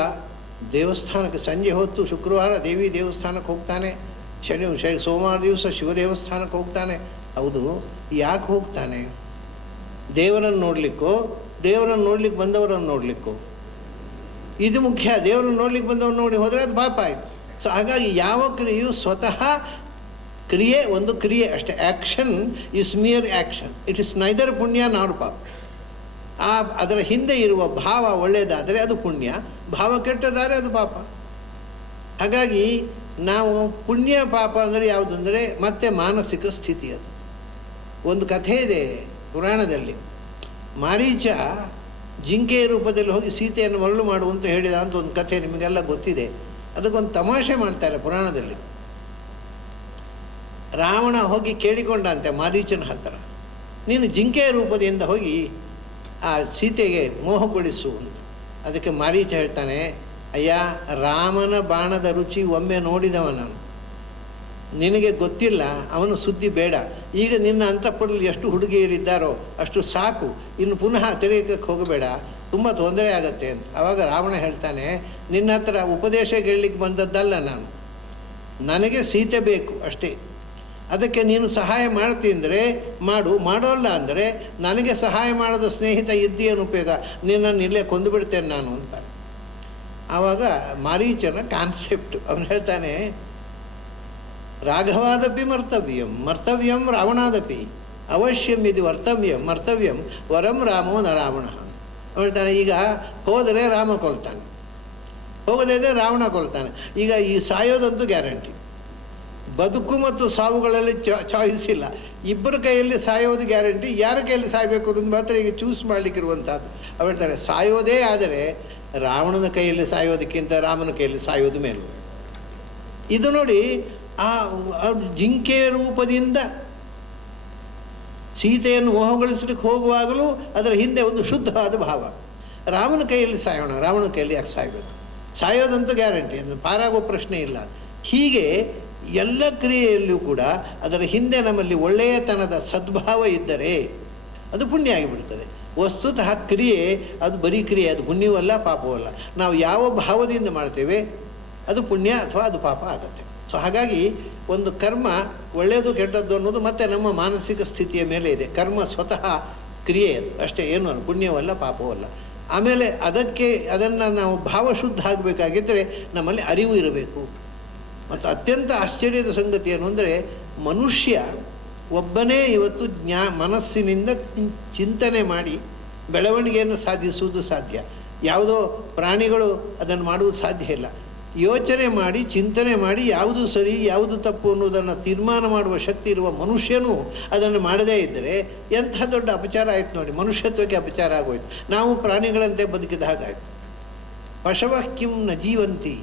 ದೇವಸ್ಥಾನಕ್ಕೆ ಸಂಜೆ ಹೊತ್ತು ಶುಕ್ರವಾರ ದೇವಿ ದೇವಸ್ಥಾನಕ್ಕೆ ಹೋಗ್ತಾನೆ, ಸೋಮವಾರ ದಿವಸ ಶಿವ ದೇವಸ್ಥಾನಕ್ಕೆ ಹೋಗ್ತಾನೆ. ಹೌದು, ಯಾಕೆ ಹೋಗ್ತಾನೆ? ದೇವರನ್ನು ನೋಡಲಿಕ್ಕೋ, ದೇವರನ್ನು ನೋಡ್ಲಿಕ್ಕೆ ಬಂದವರನ್ನು ನೋಡಲಿಕ್ಕೋ? ಇದು ಮುಖ್ಯ. ದೇವರನ್ನು ನೋಡ್ಲಿಕ್ಕೆ ಬಂದವ್ರು ನೋಡಿ ಹೋದರೆ ಅದು ಪಾಪ ಆಯಿತು. ಸೊ ಹಾಗಾಗಿ ಯಾವ ಕ್ರಿಯೆಯು ಸ್ವತಃ ಕ್ರಿಯೆ, ಒಂದು ಕ್ರಿಯೆ ಅಷ್ಟೇ. Action is mere action, it is neither ಪುಣ್ಯ ನಾರ್ ಪಾಪ. ಅದರ ಹಿಂದೆ ಇರುವ ಭಾವ ಒಳ್ಳೆಯದಾದರೆ ಅದು ಪುಣ್ಯ, ಭಾವ ಕೆಟ್ಟದಾದರೆ ಅದು ಪಾಪ. ಹಾಗಾಗಿ ನಾವು ಪುಣ್ಯ ಪಾಪ ಅಂದರೆ ಯಾವುದು ಅಂದರೆ ಮತ್ತೆ ಮಾನಸಿಕ ಸ್ಥಿತಿ. ಅದು ಒಂದು ಕಥೆ ಇದೆ ಪುರಾಣದಲ್ಲಿ. ಮಾರೀಚ ಜಿಂಕೆಯ ರೂಪದಲ್ಲಿ ಹೋಗಿ ಸೀತೆಯನ್ನು ಮರಳು ಮಾಡುವಂತ ಹೇಳಿದ ಅಂತ ಒಂದು ಕಥೆ ನಿಮಗೆಲ್ಲ ಗೊತ್ತಿದೆ. ಅದಕ್ಕೊಂದು ತಮಾಷೆ ಮಾಡ್ತಾರೆ ಪುರಾಣದಲ್ಲಿ. ರಾವಣ ಹೋಗಿ ಕೇಳಿಕೊಂಡಂತೆ ಮಾರೀಚನ ಹತ್ತಿರ, ನೀನು ಜಿಂಕೆಯ ರೂಪದಿಂದ ಹೋಗಿ ಆ ಸೀತೆಗೆ ಮೋಹಗೊಳಿಸು ಅಂತ. ಅದಕ್ಕೆ ಮಾರೀಚ ಹೇಳ್ತಾನೆ, ಅಯ್ಯ, ರಾಮನ ಬಾಣದ ರುಚಿ ಒಮ್ಮೆ ನೋಡಿದವ ನಾನು, ನಿನಗೆ ಗೊತ್ತಿಲ್ಲ, ಅವನು ಸುದ್ದಿ ಬೇಡ. ಈಗ ನಿನ್ನ ಅಂತಃಪುರದಲ್ಲಿ ಎಷ್ಟು ಹುಡುಗಿಯರಿದ್ದಾರೋ ಅಷ್ಟು ಸಾಕು, ಇನ್ನು ಪುನಃ ತಿರುಗಕ್ಕೆ ಹೋಗಬೇಡ, ತುಂಬ ತೊಂದರೆ ಆಗತ್ತೆ ಅಂತ. ಆವಾಗ ರಾವಣ ಹೇಳ್ತಾನೆ, ನಿನ್ನ ಹತ್ರ ಉಪದೇಶ ಕೇಳಲಿಕ್ಕೆ ಬಂದದ್ದಲ್ಲ ನಾನು, ನನಗೆ ಸೀತೆ ಬೇಕು ಅಷ್ಟೇ. ಅದಕ್ಕೆ ನೀನು ಸಹಾಯ ಮಾಡ್ತೀಂದರೆ ಮಾಡು, ಮಾಡೋಲ್ಲ ಅಂದರೆ ನನಗೆ ಸಹಾಯ ಮಾಡೋದು ಸ್ನೇಹಿತ ಇದ್ದೀಯನು ಉಪಯೋಗ, ನಿನ್ನನ್ನು ಇಲ್ಲೇ ಕೊಂದು ಬಿಡ್ತೇನೆ ನಾನು ಅಂತ. ಆವಾಗ ಮಾರೀಚನ ಕಾನ್ಸೆಪ್ಟ್ ಅವನು ಹೇಳ್ತಾನೆ, ರಾಘವಾದಪಿ ಮರ್ತವ್ಯಂ ಮರ್ತವ್ಯಂ ರಾವಣಾದಪಿ ಅವಶ್ಯಂ ಇದು ಮರ್ತವ್ಯಂ ವರಂ ರಾಮೋ ನ ರಾವಣ ಹೇಳ್ತಾನೆ. ಈಗ ಹೋದರೆ ರಾಮ ಕೊಲ್ತಾನೆ, ಹೋಗದೇ ಇದ್ದರೆ ರಾವಣ ಕೊಲ್ತಾನೆ. ಈಗ ಈ ಸಾಯೋದಂತೂ ಗ್ಯಾರಂಟಿ. ಬದುಕು ಮತ್ತು ಸಾವುಗಳಲ್ಲಿ ಚಾಯ್ಸ್ ಇಲ್ಲ, ಇಬ್ಬರ ಕೈಯಲ್ಲಿ ಸಾಯೋದು ಗ್ಯಾರಂಟಿ. ಯಾರ ಕೈಯಲ್ಲಿ ಸಾಯಬೇಕು ಅನ್ನೋದು ಮಾತ್ರ ಈಗ ಚೂಸ್ ಮಾಡಲಿಕ್ಕಿರುವಂಥದ್ದು. ಅವ್ರು ಹೇಳ್ತಾರೆ, ಸಾಯೋದೇ ಆದರೆ ರಾವಣನ ಕೈಯಲ್ಲಿ ಸಾಯೋದಕ್ಕಿಂತ ರಾಮನ ಕೈಯಲ್ಲಿ ಸಾಯೋದು ಮೇಲು. ಇದು ನೋಡಿ, ಆ ಜಿಂಕೆಯ ರೂಪದಿಂದ ಸೀತೆಯನ್ನು ಮೋಹಗೊಳಿಸಲಿಕ್ಕೆ ಹೋಗುವಾಗಲೂ ಅದರ ಹಿಂದೆ ಒಂದು ಶುದ್ಧವಾದ ಭಾವ. ರಾಮನ ಕೈಯಲ್ಲಿ ಸಾಯೋಣ, ರಾವಣನ ಕೈಯಲ್ಲಿ ಯಾಕೆ ಸಾಯಬೇಕು? ಸಾಯೋದಂತೂ ಗ್ಯಾರಂಟಿ, ಅದು ಪಾರಾಗೋ ಪ್ರಶ್ನೆ ಇಲ್ಲ. ಹೀಗೆ ಎಲ್ಲ ಕ್ರಿಯೆಯಲ್ಲೂ ಕೂಡ ಅದರ ಹಿಂದೆ ನಮ್ಮಲ್ಲಿ ಒಳ್ಳೆಯತನದ ಸದ್ಭಾವ ಇದ್ದರೆ ಅದು ಪುಣ್ಯ ಆಗಿಬಿಡ್ತದೆ. ವಸ್ತುತಃ ಕ್ರಿಯೆ ಅದು ಬರೀ ಕ್ರಿಯೆ, ಅದು ಪುಣ್ಯವಲ್ಲ ಪಾಪವಲ್ಲ. ನಾವು ಯಾವ ಭಾವದಿಂದ ಮಾಡ್ತೇವೆ ಅದು ಪುಣ್ಯ ಅಥವಾ ಅದು ಪಾಪ ಆಗುತ್ತೆ. ಸೊ ಹಾಗಾಗಿ ಒಂದು ಕರ್ಮ ಒಳ್ಳೆಯದು ಕೆಟ್ಟದ್ದು ಅನ್ನೋದು ಮತ್ತೆ ನಮ್ಮ ಮಾನಸಿಕ ಸ್ಥಿತಿಯ ಮೇಲೆ ಇದೆ. ಕರ್ಮ ಸ್ವತಃ ಕ್ರಿಯೆ ಅದು ಅಷ್ಟೇ, ಏನು ಅಲ್ಲ, ಪುಣ್ಯವಲ್ಲ ಪಾಪವಲ್ಲ. ಆಮೇಲೆ ಅದನ್ನು ನಾವು ಭಾವಶುದ್ಧ ಆಗಬೇಕಾಗಿದ್ದರೆ ನಮ್ಮಲ್ಲಿ ಅರಿವು ಇರಬೇಕು. ಮತ್ತು ಅತ್ಯಂತ ಆಶ್ಚರ್ಯದ ಸಂಗತಿ ಏನು ಅಂದರೆ, ಮನುಷ್ಯ ಒಬ್ಬನೇ ಇವತ್ತು ಮನಸ್ಸಿನಿಂದ ಚಿಂತನೆ ಮಾಡಿ ಬೆಳವಣಿಗೆಯನ್ನು ಸಾಧಿಸುವುದು ಸಾಧ್ಯ. ಯಾವುದೋ ಪ್ರಾಣಿಗಳು ಅದನ್ನು ಮಾಡುವುದು ಸಾಧ್ಯ ಇಲ್ಲ. ಯೋಚನೆ ಮಾಡಿ ಚಿಂತನೆ ಮಾಡಿ ಯಾವುದು ಸರಿ ಯಾವುದು ತಪ್ಪು ಅನ್ನೋದನ್ನು ತೀರ್ಮಾನ ಮಾಡುವ ಶಕ್ತಿ ಇರುವ ಮನುಷ್ಯನೂ ಅದನ್ನು ಮಾಡದೇ ಇದ್ದರೆ ಎಂಥ ದೊಡ್ಡ ಅಪಚಾರ ಆಯಿತು ನೋಡಿ, ಮನುಷ್ಯತ್ವಕ್ಕೆ ಅಪಚಾರ ಆಗೋಯ್ತು. ನಾವು ಪ್ರಾಣಿಗಳಂತೆ ಬದುಕಿದ ಹಾಗಾಯಿತು. ಪಶವಃ ಕಿಂ ನ ಜೀವಂತಿ,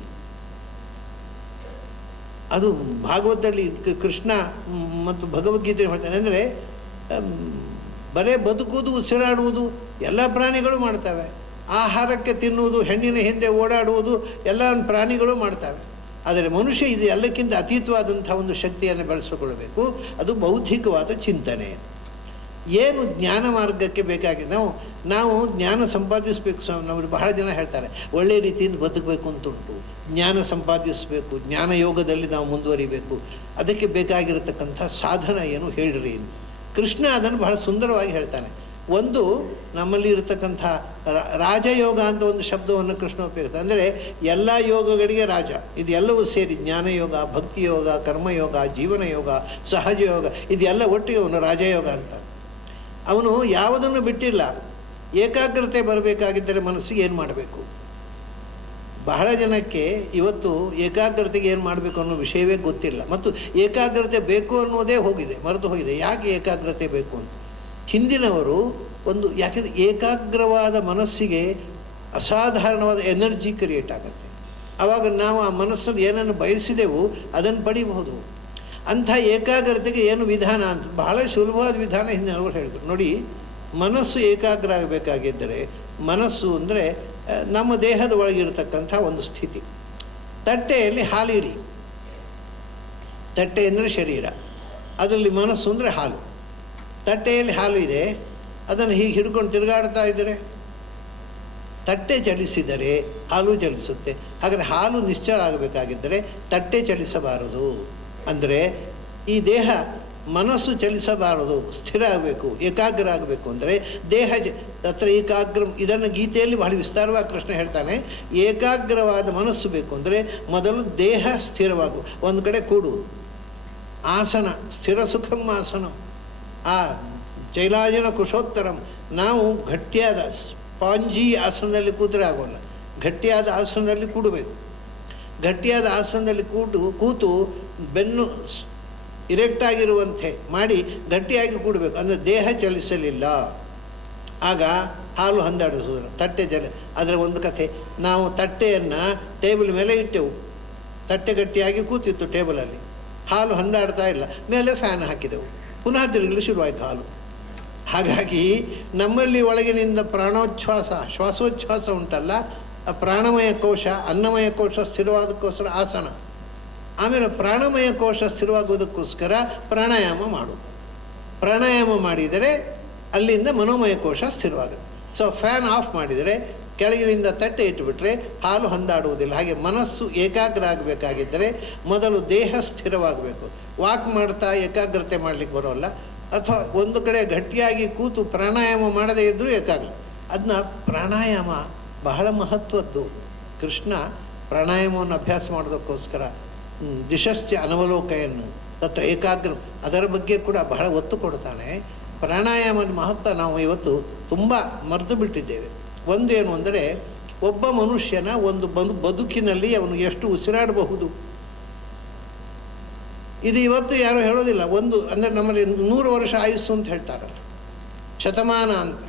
ಅದು ಭಾಗವತದಲ್ಲಿ ಕೃಷ್ಣ ಮತ್ತು ಭಗವದ್ಗೀತೆ ಹೇಳ್ತಾನೆ. ಅಂದರೆ ಬರೇ ಬದುಕುವುದು ಉಸಿರಾಡುವುದು ಎಲ್ಲ ಪ್ರಾಣಿಗಳು ಮಾಡ್ತವೆ. ಆಹಾರಕ್ಕೆ ತಿನ್ನುವುದು, ಹೆಣ್ಣಿನ ಹಿಂದೆ ಓಡಾಡುವುದು ಎಲ್ಲ ಪ್ರಾಣಿಗಳು ಮಾಡ್ತವೆ. ಆದರೆ ಮನುಷ್ಯ ಇದು ಎಲ್ಲಕ್ಕಿಂತ ಅತೀತವಾದಂಥ ಒಂದು ಶಕ್ತಿಯನ್ನು ಬೆಳೆಸಿಕೊಳ್ಳಬೇಕು. ಅದು ಬೌದ್ಧಿಕವಾದ ಚಿಂತನೆ. ಏನು ಜ್ಞಾನ ಮಾರ್ಗಕ್ಕೆ ಬೇಕಾಗಿದೆ, ನಾವು ಜ್ಞಾನ ಸಂಪಾದಿಸಬೇಕು. ನಾವು ಬಹಳ ಜನ ಹೇಳ್ತಾರೆ ಒಳ್ಳೆಯ ರೀತಿಯಿಂದ ಬದುಕಬೇಕು ಅಂತುಂಟು, ಜ್ಞಾನ ಸಂಪಾದಿಸಬೇಕು, ಜ್ಞಾನ ಯೋಗದಲ್ಲಿ ನಾವು ಮುಂದುವರಿಬೇಕು, ಅದಕ್ಕೆ ಬೇಕಾಗಿರತಕ್ಕಂಥ ಸಾಧನ ಏನು ಹೇಳ್ರಿ. ಕೃಷ್ಣ ಅದನ್ನು ಬಹಳ ಸುಂದರವಾಗಿ ಹೇಳ್ತಾನೆ. ಒಂದು ನಮ್ಮಲ್ಲಿ ಇರತಕ್ಕಂಥ ರಾಜಯೋಗ ಅಂತ ಒಂದು ಶಬ್ದವನ್ನು ಕೃಷ್ಣ ಉಪಯೋಗಿಸ್ತಾನೆ. ಅಂದರೆ ಎಲ್ಲ ಯೋಗಗಳಿಗೆ ರಾಜ, ಇದು ಎಲ್ಲವೂ ಸೇರಿ ಜ್ಞಾನಯೋಗ, ಭಕ್ತಿಯೋಗ, ಕರ್ಮಯೋಗ, ಜೀವನ ಯೋಗ, ಸಹಜ ಯೋಗ, ಇದೆಲ್ಲ ಒಟ್ಟಿಗೆ ಅವನು ರಾಜಯೋಗ ಅಂತ. ಅವನು ಯಾವುದನ್ನು ಬಿಟ್ಟಿಲ್ಲ. ಏಕಾಗ್ರತೆ ಬರಬೇಕಾಗಿದ್ದರೆ ಮನಸ್ಸಿಗೆ ಏನು ಮಾಡಬೇಕು? ಬಹಳ ಜನಕ್ಕೆ ಇವತ್ತು ಏಕಾಗ್ರತೆಗೆ ಏನು ಮಾಡಬೇಕು ಅನ್ನೋ ವಿಷಯವೇ ಗೊತ್ತಿಲ್ಲ. ಮತ್ತು ಏಕಾಗ್ರತೆ ಬೇಕು ಅನ್ನೋದೇ ಹೋಗಿದೆ, ಮರೆತು ಹೋಗಿದೆ. ಯಾಕೆ ಏಕಾಗ್ರತೆ ಬೇಕು ಅಂತ ಹಿಂದಿನವರು ಯಾಕೆಂದರೆ ಏಕಾಗ್ರವಾದ ಮನಸ್ಸಿಗೆ ಅಸಾಧಾರಣವಾದ ಎನರ್ಜಿ ಕ್ರಿಯೇಟ್ ಆಗುತ್ತೆ. ಆವಾಗ ನಾವು ಆ ಮನಸ್ಸಲ್ಲಿ ಏನನ್ನು ಬಯಸಿದೆವು ಅದನ್ನು ಪಡಿಬಹುದು. ಅಂಥ ಏಕಾಗ್ರತೆಗೆ ಏನು ವಿಧಾನ ಅಂತ ಬಹಳ ಸುಲಭವಾದ ವಿಧಾನ ಹಿಂದಿನವರು ಹೇಳಿದರು. ನೋಡಿ, ಮನಸ್ಸು ಏಕಾಗ್ರ ಆಗಬೇಕಾಗಿದ್ದರೆ, ಮನಸ್ಸು ಅಂದರೆ ನಮ್ಮ ದೇಹದ ಒಳಗಿರತಕ್ಕಂಥ ಒಂದು ಸ್ಥಿತಿ. ತಟ್ಟೆಯಲ್ಲಿ ಹಾಲಿಡಿ, ತಟ್ಟೆ ಅಂದರೆ ಶರೀರ, ಅದರಲ್ಲಿ ಮನಸ್ಸು ಅಂದರೆ ಹಾಲು. ತಟ್ಟೆಯಲ್ಲಿ ಹಾಲು ಇದೆ, ಅದನ್ನು ಹೀಗೆ ಹಿಡ್ಕೊಂಡು ತಿರುಗಾಡ್ತಾ ಇದ್ದರೆ ತಟ್ಟೆ ಚಲಿಸಿದರೆ ಹಾಲು ಚಲಿಸುತ್ತೆ. ಹಾಗಾದರೆ ಹಾಲು ನಿಶ್ಚಲ ಆಗಬೇಕಾಗಿದ್ದರೆ ತಟ್ಟೆ ಚಲಿಸಬಾರದು. ಅಂದರೆ ಈ ದೇಹ ಮನಸ್ಸು ಚಲಿಸಬಾರದು, ಸ್ಥಿರ ಆಗಬೇಕು, ಏಕಾಗ್ರ ಆಗಬೇಕು. ಅಂದರೆ ದೇಹ ತತ್ರ ಏಕಾಗ್ರ, ಇದನ್ನು ಗೀತೆಯಲ್ಲಿ ಬಹಳ ವಿಸ್ತಾರವಾಗಿ ಕೃಷ್ಣ ಹೇಳ್ತಾನೆ. ಏಕಾಗ್ರವಾದ ಮನಸ್ಸು ಬೇಕು ಅಂದರೆ ಮೊದಲು ದೇಹ ಸ್ಥಿರವಾಗು, ಒಂದು ಕಡೆ ಕೂಡುವುದು. ಆಸನ ಸ್ಥಿರ ಸುಖಂ ಆಸನಂ, ಆ ಚೈಲಾಜಿನ ಕುಶೋತ್ತರಂ. ನಾವು ಗಟ್ಟಿಯಾದ ಸ್ಪಾಂಜಿ ಆಸನದಲ್ಲಿ ಕೂತರೆ ಆಗೋಲ್ಲ, ಗಟ್ಟಿಯಾದ ಆಸನದಲ್ಲಿ ಕೂಡಬೇಕು. ಗಟ್ಟಿಯಾದ ಆಸನದಲ್ಲಿ ಕೂತು ಬೆನ್ನು ಇರೆಕ್ಟಾಗಿರುವಂತೆ ಮಾಡಿ ಗಟ್ಟಿಯಾಗಿ ಕೂಡಬೇಕು. ಅಂದರೆ ದೇಹ ಚಲಿಸಲಿಲ್ಲ, ಆಗ ಹಾಲು ಹಂದಾಡಿಸುವುದಿಲ್ಲ. ತಟ್ಟೆ ಅದರ ಒಂದು ಕಥೆ. ನಾವು ತಟ್ಟೆಯನ್ನು ಟೇಬಲ್ ಮೇಲೆ ಇಟ್ಟೆವು, ತಟ್ಟೆ ಗಟ್ಟಿಯಾಗಿ ಕೂತಿತ್ತು ಟೇಬಲಲ್ಲಿ, ಹಾಲು ಹಂದಾಡ್ತಾ ಇಲ್ಲ. ಮೇಲೆ ಫ್ಯಾನ್ ಹಾಕಿದೆವು, ಪುನಃ ತಿರುಗಲು ಶುರುವಾಯಿತು ಹಾಲು. ಹಾಗಾಗಿ ನಮ್ಮಲ್ಲಿ ಒಳಗಿನಿಂದ ಪ್ರಾಣೋಚ್ಛ್ವಾಸ, ಶ್ವಾಸೋಚ್ಛ್ವಾಸ ಉಂಟಲ್ಲ, ಆ ಪ್ರಾಣಮಯ ಕೋಶ, ಅನ್ನಮಯ ಕೋಶ ಸ್ಥಿರವಾದಕ್ಕೋಸ್ಕರ ಆಸನ. ಆಮೇಲೆ ಪ್ರಾಣಮಯ ಕೋಶ ಸ್ಥಿರವಾಗುವುದಕ್ಕೋಸ್ಕರ ಪ್ರಾಣಾಯಾಮ ಮಾಡು. ಪ್ರಾಣಾಯಾಮ ಮಾಡಿದರೆ ಅಲ್ಲಿಂದ ಮನೋಮಯ ಕೋಶ ಸ್ಥಿರವಾಗುತ್ತೆ. ಸೊ ಫ್ಯಾನ್ ಆಫ್ ಮಾಡಿದರೆ ಕೆಳಗಿನಿಂದ ತಟ್ಟೆ ಇಟ್ಟುಬಿಟ್ರೆ ಹಾಲು ಹಂದಾಡುವುದಿಲ್ಲ. ಹಾಗೆ ಮನಸ್ಸು ಏಕಾಗ್ರ ಆಗಬೇಕಾಗಿದ್ದರೆ ಮೊದಲು ದೇಹ ಸ್ಥಿರವಾಗಬೇಕು. ವಾಕ್ ಮಾಡ್ತಾ ಏಕಾಗ್ರತೆ ಮಾಡಲಿಕ್ಕೆ ಬರೋಲ್ಲ. ಅಥವಾ ಒಂದು ಕಡೆ ಗಟ್ಟಿಯಾಗಿ ಕೂತು ಪ್ರಾಣಾಯಾಮ ಮಾಡದೇ ಇದ್ದರೂ ಏಕಾಗ್ರ. ಅದನ್ನ ಪ್ರಾಣಾಯಾಮ ಬಹಳ ಮಹತ್ವದ್ದು. ಕೃಷ್ಣ ಪ್ರಾಣಾಯಾಮವನ್ನು ಅಭ್ಯಾಸ ಮಾಡೋದಕ್ಕೋಸ್ಕರ ದಿಶಶ್ಚ ಅನವಲೋಕಯನ್ನು ತತ್ರ ಏಕಾಗ್ರ ಅದರ ಬಗ್ಗೆ ಕೂಡ ಬಹಳ ಒತ್ತು ಕೊಡ್ತಾನೆ. ಪ್ರಾಣಾಯಾಮದ ಮಹತ್ವ ನಾವು ಇವತ್ತು ತುಂಬ ಮರೆತು ಬಿಟ್ಟಿದ್ದೇವೆ. ಒಂದೇನು ಅಂದರೆ ಒಬ್ಬ ಮನುಷ್ಯನ ಒಂದು ಬದುಕಿನಲ್ಲಿ ಅವನು ಎಷ್ಟು ಉಸಿರಾಡಬಹುದು ಇದು ಇವತ್ತು ಯಾರೂ ಹೇಳೋದಿಲ್ಲ. ಅಂದರೆ ನಮ್ಮಲ್ಲಿ 100 ವರ್ಷ ಆಯುಸ್ಸು ಅಂತ ಹೇಳ್ತಾರಲ್ಲ, ಶತಮಾನ ಅಂತ.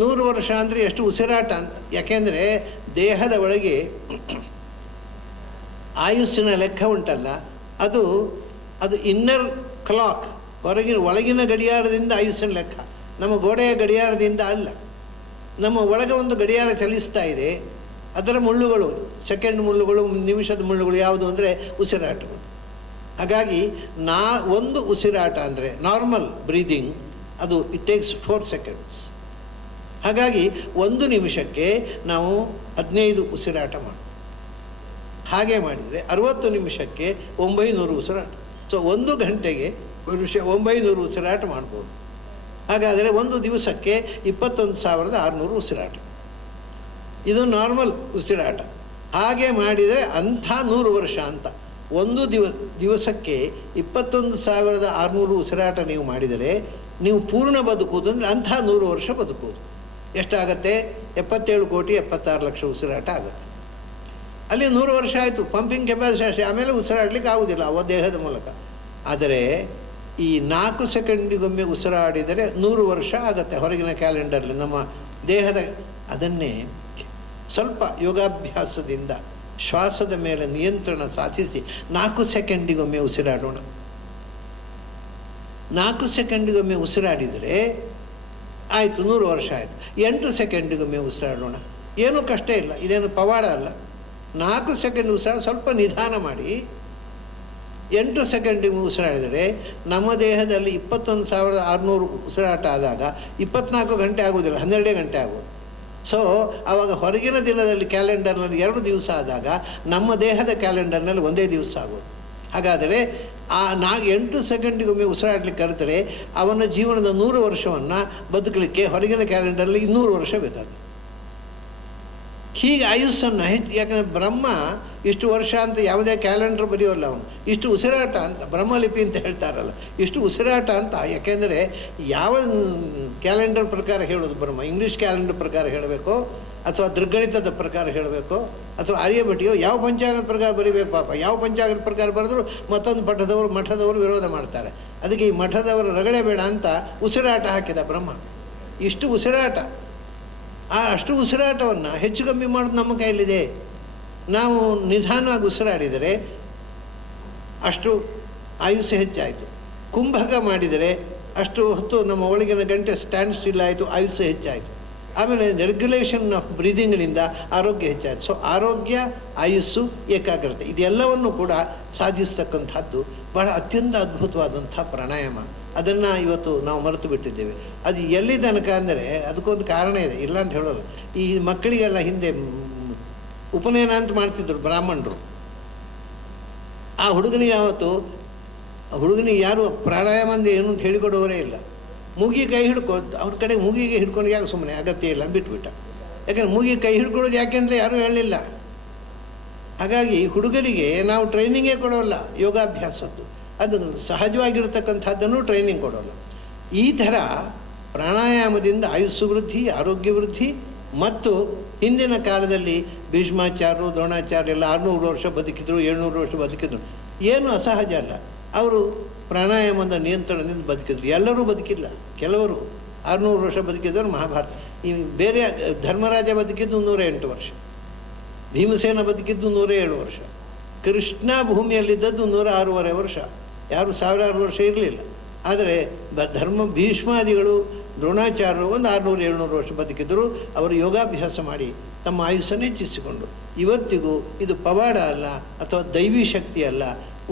100 ವರ್ಷ ಅಂದರೆ ಎಷ್ಟು ಉಸಿರಾಟ ಅಂತ. ಯಾಕೆಂದರೆ ದೇಹದ ಒಳಗೆ ಆಯುಸ್ಸಿನ ಲೆಕ್ಕ ಉಂಟಲ್ಲ, ಅದು ಇನ್ನರ್ ಕ್ಲಾಕ್, ಒಳಗಿನ ಗಡಿಯಾರದಿಂದ ಆಯುಸ್ಸಿನ ಲೆಕ್ಕ, ನಮ್ಮ ಗೋಡೆಯ ಗಡಿಯಾರದಿಂದ ಅಲ್ಲ. ನಮ್ಮ ಒಳಗೆ ಒಂದು ಗಡಿಯಾರ ಚಲಿಸ್ತಾ ಇದೆ, ಅದರ ಮುಳ್ಳುಗಳು, ಸೆಕೆಂಡ್ ಮುಳ್ಳುಗಳು, ನಿಮಿಷದ ಮುಳ್ಳುಗಳು ಯಾವುದು ಅಂದರೆ ಉಸಿರಾಟಗಳು. ಹಾಗಾಗಿ ಒಂದು ಉಸಿರಾಟ ಅಂದರೆ ನಾರ್ಮಲ್ ಬ್ರೀದಿಂಗ್, ಅದು ಇಟ್ ಟೇಕ್ಸ್ 4 ಸೆಕೆಂಡ್ಸ್. ಹಾಗಾಗಿ 1 ನಿಮಿಷಕ್ಕೆ ನಾವು 15 ಉಸಿರಾಟ ಮಾಡಿ, ಹಾಗೆ ಮಾಡಿದರೆ 60 ನಿಮಿಷಕ್ಕೆ 900 ಉಸಿರಾಟ. ಸೊ 1 ಗಂಟೆಗೆ 900 ಉಸಿರಾಟ ಮಾಡ್ಬೋದು. ಹಾಗಾದರೆ 1 ದಿವಸಕ್ಕೆ 21,600 ಉಸಿರಾಟ. ಇದು ನಾರ್ಮಲ್ ಉಸಿರಾಟ. ಹಾಗೆ ಮಾಡಿದರೆ ಅಂಥ 100 ವರ್ಷ ಅಂತ. 1 ದಿವಸಕ್ಕೆ 21,600 ಉಸಿರಾಟ ನೀವು ಮಾಡಿದರೆ ನೀವು ಪೂರ್ಣ ಬದುಕುವುದು ಅಂದರೆ ಅಂಥ 100 ವರ್ಷ ಬದುಕುವುದು. ಎಷ್ಟಾಗತ್ತೆ? 77,76,00,000 ಉಸಿರಾಟ ಆಗುತ್ತೆ. ಅಲ್ಲಿ 100 ವರ್ಷ ಆಯಿತು. ಪಂಪಿಂಗ್ ಕೆಪಾಸಿಟಿ, ಆಮೇಲೆ ಉಸಿರಾಡಲಿಕ್ಕೆ ಆಗುವುದಿಲ್ಲ ಅವ ದೇಹದ ಮೂಲಕ. ಆದರೆ ಈ 4 ಸೆಕೆಂಡಿಗೊಮ್ಮೆ ಉಸಿರಾಡಿದರೆ 100 ವರ್ಷ ಆಗುತ್ತೆ ಹೊರಗಿನ ಕ್ಯಾಲೆಂಡರ್ಲಿ ನಮ್ಮ ದೇಹದ. ಅದನ್ನೇ ಸ್ವಲ್ಪ ಯೋಗಾಭ್ಯಾಸದಿಂದ ಶ್ವಾಸದ ಮೇಲೆ ನಿಯಂತ್ರಣ ಸಾಧಿಸಿ 4 ಸೆಕೆಂಡಿಗೊಮ್ಮೆ ಉಸಿರಾಡೋಣ. 4 ಸೆಕೆಂಡಿಗೊಮ್ಮೆ ಉಸಿರಾಡಿದರೆ ಆಯಿತು, 100 ವರ್ಷ ಆಯಿತು. 8 ಸೆಕೆಂಡಿಗೊಮ್ಮೆ ಉಸಿರಾಡೋಣ. ಏನೂ ಕಷ್ಟ ಇಲ್ಲ, ಇದೇನು ಪವಾಡ ಅಲ್ಲ. 4 ಸೆಕೆಂಡ್ ಉಸಿರಾಡ, ಸ್ವಲ್ಪ ನಿಧಾನ ಮಾಡಿ 8 ಸೆಕೆಂಡಿಗೆ ಉಸಿರಾಡಿದರೆ ನಮ್ಮ ದೇಹದಲ್ಲಿ 21,600 ಉಸಿರಾಟ ಆದಾಗ 24 ಗಂಟೆ ಆಗುವುದಿಲ್ಲ, 12 ಗಂಟೆ ಆಗುವುದು. ಸೊ ಆವಾಗ ಹೊರಗಿನ ದಿನದಲ್ಲಿ ಕ್ಯಾಲೆಂಡರ್ನಲ್ಲಿ 2 ದಿವಸ ಆದಾಗ ನಮ್ಮ ದೇಹದ ಕ್ಯಾಲೆಂಡರ್ನಲ್ಲಿ 1 ದಿವಸ ಆಗೋದು. ಹಾಗಾದರೆ ಆ 8 ಸೆಕೆಂಡಿಗೊಮ್ಮೆ ಉಸಿರಾಡಲಿಕ್ಕೆ ಕರೆದರೆ ಅವನ ಜೀವನದ 100 ವರ್ಷವನ್ನು ಬದುಕಲಿಕ್ಕೆ ಹೊರಗಿನ ಕ್ಯಾಲೆಂಡರ್ನಲ್ಲಿ 200 ವರ್ಷ ಬೇಕಾಗುತ್ತೆ. ಹೀಗೆ ಆಯುಸ್ಸನ್ನು ಹೆಚ್ಚು, ಯಾಕಂದರೆ ಬ್ರಹ್ಮ ಇಷ್ಟು ವರ್ಷ ಅಂತ ಯಾವುದೇ ಕ್ಯಾಲೆಂಡರ್ ಬರೆಯೋಲ್ಲ ಅವನು. ಇಷ್ಟು ಉಸಿರಾಟ ಅಂತ ಬ್ರಹ್ಮಲಿಪಿ ಅಂತ ಹೇಳ್ತಾರಲ್ಲ, ಇಷ್ಟು ಉಸಿರಾಟ ಅಂತ. ಯಾಕೆಂದರೆ ಯಾವ ಕ್ಯಾಲೆಂಡರ್ ಪ್ರಕಾರ ಹೇಳೋದು ಬ್ರಹ್ಮ? ಇಂಗ್ಲೀಷ್ ಕ್ಯಾಲೆಂಡರ್ ಪ್ರಕಾರ ಹೇಳಬೇಕೋ ಅಥವಾ ದೃಗ್ಗಣಿತದ ಪ್ರಕಾರ ಹೇಳಬೇಕೋ ಅಥವಾ ಆರ್ಯಭಟಿಯೋ ಯಾವ ಪಂಚಾಂಗದ ಪ್ರಕಾರ ಬರೀಬೇಕು? ಪಾಪ ಯಾವ ಪಂಚಾಂಗದ ಪ್ರಕಾರ ಬರೆದ್ರು ಮತ್ತೊಂದು ಮಠದವರು ವಿರೋಧ ಮಾಡ್ತಾರೆ. ಅದಕ್ಕೆ ಈ ಮಠದವರು ರಗಳೆ ಬೇಡ ಅಂತ ಉಸಿರಾಟ ಹಾಕಿದ ಬ್ರಹ್ಮ. ಇಷ್ಟು ಉಸಿರಾಟ, ಅಷ್ಟು ಉಸಿರಾಟವನ್ನು ಹೆಚ್ಚು ಕಮ್ಮಿ ಮಾಡೋದು ನಮ್ಮ ಕೈಯಲ್ಲಿದೆ. ನಾವು ನಿಧಾನವಾಗಿ ಉಸಿರಾಡಿದರೆ ಅಷ್ಟು ಆಯುಷ್ಯ ಹೆಚ್ಚಾಯಿತು. ಕುಂಭಕ ಮಾಡಿದರೆ ಅಷ್ಟು ಹೊತ್ತು ನಮ್ಮ ಒಳಗಿನ ಗಂಟೆ ಸ್ಟ್ಯಾಂಡ್ ಸ್ಟಿಲ್ ಆಯಿತು, ಆಯುಷ್ಯ ಹೆಚ್ಚಾಯಿತು. ಆಮೇಲೆ ರೆಗ್ಯುಲೇಷನ್ ಆಫ್ ಬ್ರೀದಿಂಗ್ನಿಂದ ಆರೋಗ್ಯ ಹೆಚ್ಚಾಯಿತು. ಸೊ ಆರೋಗ್ಯ, ಆಯುಸ್ಸು, ಏಕಾಗ್ರತೆ ಇದೆಲ್ಲವನ್ನು ಕೂಡ ಸಾಧಿಸ್ತಕ್ಕಂಥದ್ದು ಬಹಳ ಅತ್ಯಂತ ಅದ್ಭುತವಾದಂಥ ಪ್ರಾಣಾಯಾಮ. ಅದನ್ನು ಇವತ್ತು ನಾವು ಮರೆತು ಬಿಟ್ಟಿದ್ದೇವೆ. ಅದು ಎಲ್ಲಿ ತನಕ ಅಂದರೆ ಅದಕ್ಕೊಂದು ಕಾರಣ ಇದೆ, ಇಲ್ಲ ಅಂತ ಹೇಳೋದು. ಈ ಮಕ್ಕಳಿಗೆಲ್ಲ ಹಿಂದೆ ಉಪನಯನ ಅಂತ ಮಾಡ್ತಿದ್ರು ಬ್ರಾಹ್ಮಣರು. ಆ ಹುಡುಗನಿಗೆ ಯಾರು ಪ್ರಾಣಾಯಾಮ ಅಂದ್ರೆ ಏನು ಅಂತ ಹೇಳಿಕೊಡೋರೇ ಇಲ್ಲ. ಮೂಗಿ ಕೈ ಅವ್ರ ಕಡೆ ಮೂಗಿಗೆ ಹಿಡ್ಕೊಂಡು ಯಾಕೆ ಸುಮ್ಮನೆ ಅಗತ್ಯ ಇಲ್ಲ ಬಿಟ್ಬಿಟ್ಟ. ಯಾಕಂದರೆ ಮೂಗಿ ಕೈ ಹಿಡ್ಕೊಳ್ಳೋದು ಯಾಕೆಂದರೆ ಯಾರೂ ಹೇಳಲಿಲ್ಲ. ಹಾಗಾಗಿ ಹುಡುಗರಿಗೆ ನಾವು ಟ್ರೈನಿಂಗೇ ಕೊಡೋಲ್ಲ ಯೋಗಾಭ್ಯಾಸದ್ದು. ಅದು ಸಹಜವಾಗಿರ್ತಕ್ಕಂಥದ್ದನ್ನು ಟ್ರೈನಿಂಗ್ ಕೊಡೋಲ್ಲ. ಈ ಥರ ಪ್ರಾಣಾಯಾಮದಿಂದ ಆಯುಸ್ಸು ವೃದ್ಧಿ, ಆರೋಗ್ಯ ವೃದ್ಧಿ ಮತ್ತು ಹಿಂದಿನ ಕಾಲದಲ್ಲಿ ಭೀಷ್ಮಾಚಾರ್ಯರು, ದ್ರೋಣಾಚಾರ್ಯ ಎಲ್ಲ 600 ವರ್ಷ ಬದುಕಿದ್ರು, 700 ವರ್ಷ ಬದುಕಿದ್ರು. ಏನು ಅಸಹಜ ಅಲ್ಲ. ಅವರು ಪ್ರಾಣಾಯಾಮದ ನಿಯಂತ್ರಣದಿಂದ ಬದುಕಿದ್ರು. ಎಲ್ಲರೂ ಬದುಕಿಲ್ಲ, ಕೆಲವರು 600 ವರ್ಷ ಬದುಕಿದ್ರು. ಮಹಾಭಾರತ ಈ ಬೇರೆ ಧರ್ಮರಾಜ ಬದುಕಿದ್ದು 108 ವರ್ಷ, ಭೀಮಸೇನ ಬದುಕಿದ್ದು 107 ವರ್ಷ, ಕೃಷ್ಣ ಭೂಮಿಯಲ್ಲಿದ್ದದ್ದು 106.5 ವರ್ಷ. ಯಾರು 1000 ವರ್ಷ ಇರಲಿಲ್ಲ. ಆದರೆ ಭೀಷ್ಮಾದಿಗಳು, ದ್ರೋಣಾಚಾರ್ಯರು ಒಂದು 600-700 ವರ್ಷ ಬದುಕಿದ್ರು. ಅವರು ಯೋಗಾಭ್ಯಾಸ ಮಾಡಿ ತಮ್ಮ ಆಯುಸ್ಸನ್ನು ಹೆಚ್ಚಿಸಿಕೊಂಡು ಇವತ್ತಿಗೂ ಇದು ಪವಾಡ ಅಲ್ಲ ಅಥವಾ ದೈವಿ ಶಕ್ತಿ ಅಲ್ಲ,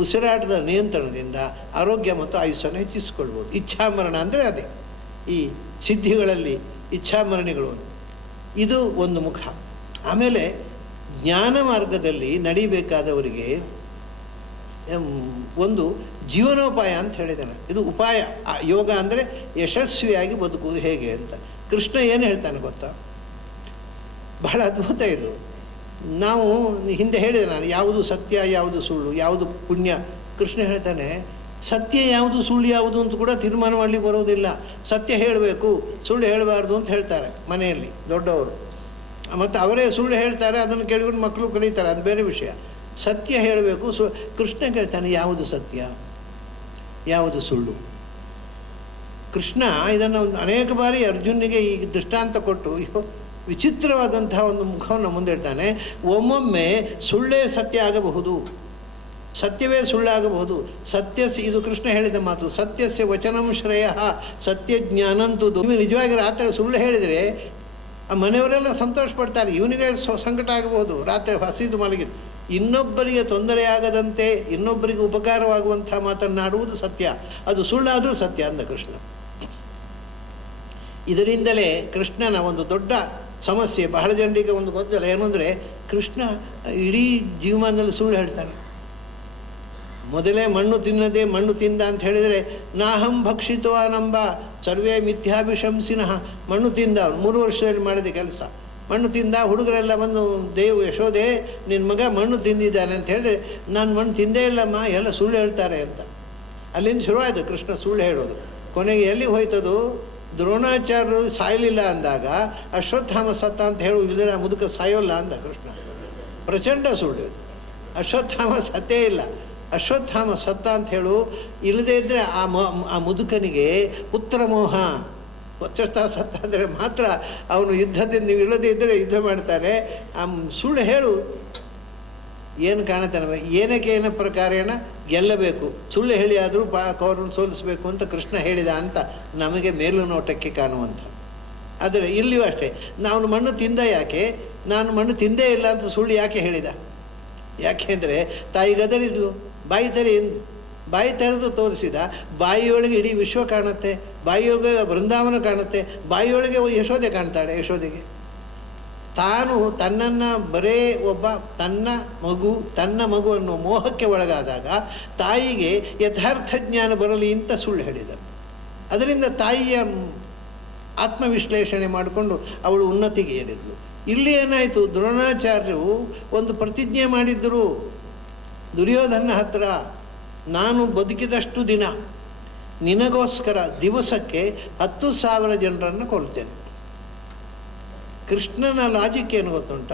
ಉಸಿರಾಟದ ನಿಯಂತ್ರಣದಿಂದ ಆರೋಗ್ಯ ಮತ್ತು ಆಯುಸ್ಸನ್ನು ಹೆಚ್ಚಿಸಿಕೊಳ್ಬೋದು. ಇಚ್ಛಾಮರಣ ಅಂದರೆ ಅದೇ ಈ ಸಿದ್ಧಿಗಳಲ್ಲಿ ಇಚ್ಛಾಮರಣಿಗಳು. ಇದು ಒಂದು ಮುಖ. ಆಮೇಲೆ ಜ್ಞಾನ ಮಾರ್ಗದಲ್ಲಿ ನಡಿಬೇಕಾದವರಿಗೆ ಒಂದು ಜೀವನೋಪಾಯ ಅಂತ ಹೇಳಿದ್ದಾನೆ. ಇದು ಉಪಾಯ. ಯೋಗ ಅಂದರೆ ಯಶಸ್ವಿಯಾಗಿ ಬದುಕುವುದು ಹೇಗೆ ಅಂತ. ಕೃಷ್ಣ ಏನು ಹೇಳ್ತಾನೆ ಗೊತ್ತಾ? ಬಹಳ ಅದ್ಭುತ ಇದು. ನಾವು ಹಿಂದೆ ಹೇಳಿದೆ ನಾನು, ಯಾವುದು ಸತ್ಯ, ಯಾವುದು ಸುಳ್ಳು, ಯಾವುದು ಪುಣ್ಯ. ಕೃಷ್ಣ ಹೇಳ್ತಾನೆ ಸತ್ಯ ಯಾವುದು ಸುಳ್ಳು ಯಾವುದು ಅಂತ ಕೂಡ ತೀರ್ಮಾನ ಮಾಡಲಿಕ್ಕೆ ಬರೋದಿಲ್ಲ. ಸತ್ಯ ಹೇಳಬೇಕು, ಸುಳ್ಳು ಹೇಳಬಾರ್ದು ಅಂತ ಹೇಳ್ತಾರೆ ಮನೆಯಲ್ಲಿ ದೊಡ್ಡವರು. ಮತ್ತು ಅವರೇ ಸುಳ್ಳು ಹೇಳ್ತಾರೆ, ಅದನ್ನು ಕೇಳಿಕೊಂಡು ಮಕ್ಕಳು ಕಲಿತಾರೆ, ಅದು ಬೇರೆ ವಿಷಯ. ಸತ್ಯ ಹೇಳಬೇಕು. ಕೃಷ್ಣ ಕೇಳ್ತಾನೆ ಯಾವುದು ಸತ್ಯ, ಯಾವುದು ಸುಳ್ಳು. ಕೃಷ್ಣ ಇದನ್ನು ಅನೇಕ ಬಾರಿ ಅರ್ಜುನಿಗೆ ಈ ದೃಷ್ಟಾಂತ ಕೊಟ್ಟು ವಿಚಿತ್ರವಾದಂತಹ ಒಂದು ಮುಖವನ್ನು ಮುಂದೆ ಇಡ್ತಾನೆ. ಒಮ್ಮೊಮ್ಮೆ ಸುಳ್ಳೇ ಸತ್ಯ ಆಗಬಹುದು, ಸತ್ಯವೇ ಸುಳ್ಳಾಗಬಹುದು. ಇದು ಕೃಷ್ಣ ಹೇಳಿದ ಮಾತು. ಸತ್ಯಸ್ಯ ವಚನಂ ಶ್ರೇಯ ಸತ್ಯ ಜ್ಞಾನಂತು. ನಿಜವಾಗಿ ರಾತ್ರಿ ಸುಳ್ಳು ಹೇಳಿದರೆ ಆ ಮನೆಯವರೆಲ್ಲ ಸಂತೋಷ ಪಡ್ತಾರೆ. ಇವನಿಗೆ ಸಂಕಟ ಆಗಬಹುದು, ರಾತ್ರಿ ಹಸಿದು ಮಲಗಿದ್ದು. ಇನ್ನೊಬ್ಬರಿಗೆ ತೊಂದರೆಯಾಗದಂತೆ, ಇನ್ನೊಬ್ಬರಿಗೆ ಉಪಕಾರವಾಗುವಂಥ ಮಾತನ್ನಾಡುವುದು ಸತ್ಯ, ಅದು ಸುಳ್ಳಾದರೂ ಸತ್ಯ ಅಂದ ಕೃಷ್ಣ. ಇದರಿಂದಲೇ ಕೃಷ್ಣನ ಒಂದು ದೊಡ್ಡ ಸಮಸ್ಯೆ, ಬಹಳ ಜನರಿಗೆ ಒಂದು ಗೊಂದಲ ಏನು ಅಂದರೆ, ಕೃಷ್ಣ ಇಡೀ ಜೀವಮಾನದಲ್ಲಿ ಸುಳ್ಳು ಹೇಳ್ತಾನೆ. ಮೊದಲೇ ಮಣ್ಣು ತಿನ್ನದೆ ಮಣ್ಣು ತಿಂದ ಅಂತ ಹೇಳಿದರೆ, ನಾಹಂ ಭಕ್ಷಿತವಾನಂಬ ಸರ್ವೇ ಮಿಥ್ಯಾಭಿಶಂಸಿನಃ. ಮಣ್ಣು ತಿಂದ, 3 ವರ್ಷದಲ್ಲಿ ಮಾಡಿದ ಕೆಲಸ. ಮಣ್ಣು ತಿಂದ, ಹುಡುಗರೆಲ್ಲ ಬಂದು ಯಶೋದೆ ನಿನ್ನ ಮಗ ಮಣ್ಣು ತಿಂದಿದ್ದಾನೆ ಅಂತ ಹೇಳಿದ್ರೆ, ನಾನು ಮಣ್ಣು ತಿಂದೇ ಇಲ್ಲಮ್ಮ, ಎಲ್ಲ ಸುಳ್ಳು ಹೇಳ್ತಾರೆ ಅಂತ. ಅಲ್ಲಿಂದ ಶುರುವಾಯಿತು ಕೃಷ್ಣ ಸುಳ್ಳು ಹೇಳೋದು. ಕೊನೆಗೆ ಎಲ್ಲಿ ಹೋಯ್ತದು? ದ್ರೋಣಾಚಾರ್ಯರು ಸಾಯಲಿಲ್ಲ ಅಂದಾಗ ಅಶ್ವತ್ಥಾಮ ಸತ್ತ ಅಂತ ಹೇಳುವುದಿದ್ರೆ ಆ ಮುದುಕ ಸಾಯೋಲ್ಲ ಅಂದ ಕೃಷ್ಣ. ಪ್ರಚಂಡ ಸುಳ್ಳು. ಅಶ್ವತ್ಥಾಮ ಸತ್ತೇ ಇಲ್ಲ, ಅಶ್ವತ್ಥಾಮ ಸತ್ತ ಅಂತ ಹೇಳು. ಇಲ್ಲದೇ ಇದ್ದರೆ ಆ ಮುದುಕನಿಗೆ ಪುತ್ರ ಮೋಹ. ಅಶ್ವತ್ಥಾಮ ಸತ್ತ ಅಂದರೆ ಮಾತ್ರ ಅವನು ಯುದ್ಧದಿಂದ, ನೀವು ಇಲ್ಲದೇ ಇದ್ದರೆ ಯುದ್ಧ ಮಾಡ್ತಾನೆ. ಆ ಸುಳ್ಳು ಹೇಳು ಏನು ಕಾಣುತ್ತೆ ನಮಗೆ? ಏನಕ್ಕೆ ಏನ ಪ್ರಕಾರೇಣ ಗೆಲ್ಲಬೇಕು, ಸುಳ್ಳು ಹೇಳಿ ಆದರೂ ಕೌರವರನ್ನು ಸೋಲಿಸಬೇಕು ಅಂತ ಕೃಷ್ಣ ಹೇಳಿದ ಅಂತ ನಮಗೆ ಮೇಲು ನೋಟಕ್ಕೆ ಕಾಣುವಂಥ. ಆದರೆ ಇಲ್ಲಿಯೂ ಅಷ್ಟೇ, ನಾನು ಮಣ್ಣು ತಿಂದ ಯಾಕೆ, ನಾನು ಮಣ್ಣು ತಿಂದೇ ಇಲ್ಲ ಅಂತ ಸುಳ್ಳು ಯಾಕೆ ಹೇಳಿದ? ಯಾಕೆಂದರೆ ತಾಯಿ ಗದರಿದ್ಲು, ಬಾಯಿ ತೆರೆದು ತೋರಿಸಿದ. ಬಾಯಿಯೊಳಗೆ ಇಡೀ ವಿಶ್ವ ಕಾಣುತ್ತೆ, ಬಾಯಿಯೊಳಗೆ ಬೃಂದಾವನ ಕಾಣುತ್ತೆ, ಬಾಯಿಯೊಳಗೆ ಯಶೋದೆ ಕಾಣ್ತಾಳೆ. ಯಶೋದೆಗೆ ತಾನು ತನ್ನನ್ನು ಬರೇ ಒಬ್ಬ ತನ್ನ ಮಗು ಅನ್ನೋ ಮೋಹಕ್ಕೆ ಒಳಗಾದಾಗ ತಾಯಿಗೆ ಯಥಾರ್ಥ ಜ್ಞಾನ ಬರಲಿ ಅಂತ ಸುಳ್ಳು ಹೇಳಿದರು. ಅದರಿಂದ ತಾಯಿಯ ಆತ್ಮವಿಶ್ಲೇಷಣೆ ಮಾಡಿಕೊಂಡು ಅವಳು ಉನ್ನತಿಗೆ ಏರಿದ್ಲು. ಇಲ್ಲಿ ಏನಾಯಿತು? ದ್ರೋಣಾಚಾರ್ಯರು ಒಂದು ಪ್ರತಿಜ್ಞೆ ಮಾಡಿದ್ದರು ದುರ್ಯೋಧನ ಹತ್ರ, ನಾನು ಬದುಕಿದಷ್ಟು ದಿನ ನಿನಗೋಸ್ಕರ ದಿವಸಕ್ಕೆ 10,000 ಜನರನ್ನು ಕೊಲ್ತೇನೆ. ಕೃಷ್ಣನ ಲಾಜಿಕ್ ಏನು ಗೊತ್ತುಂಟ?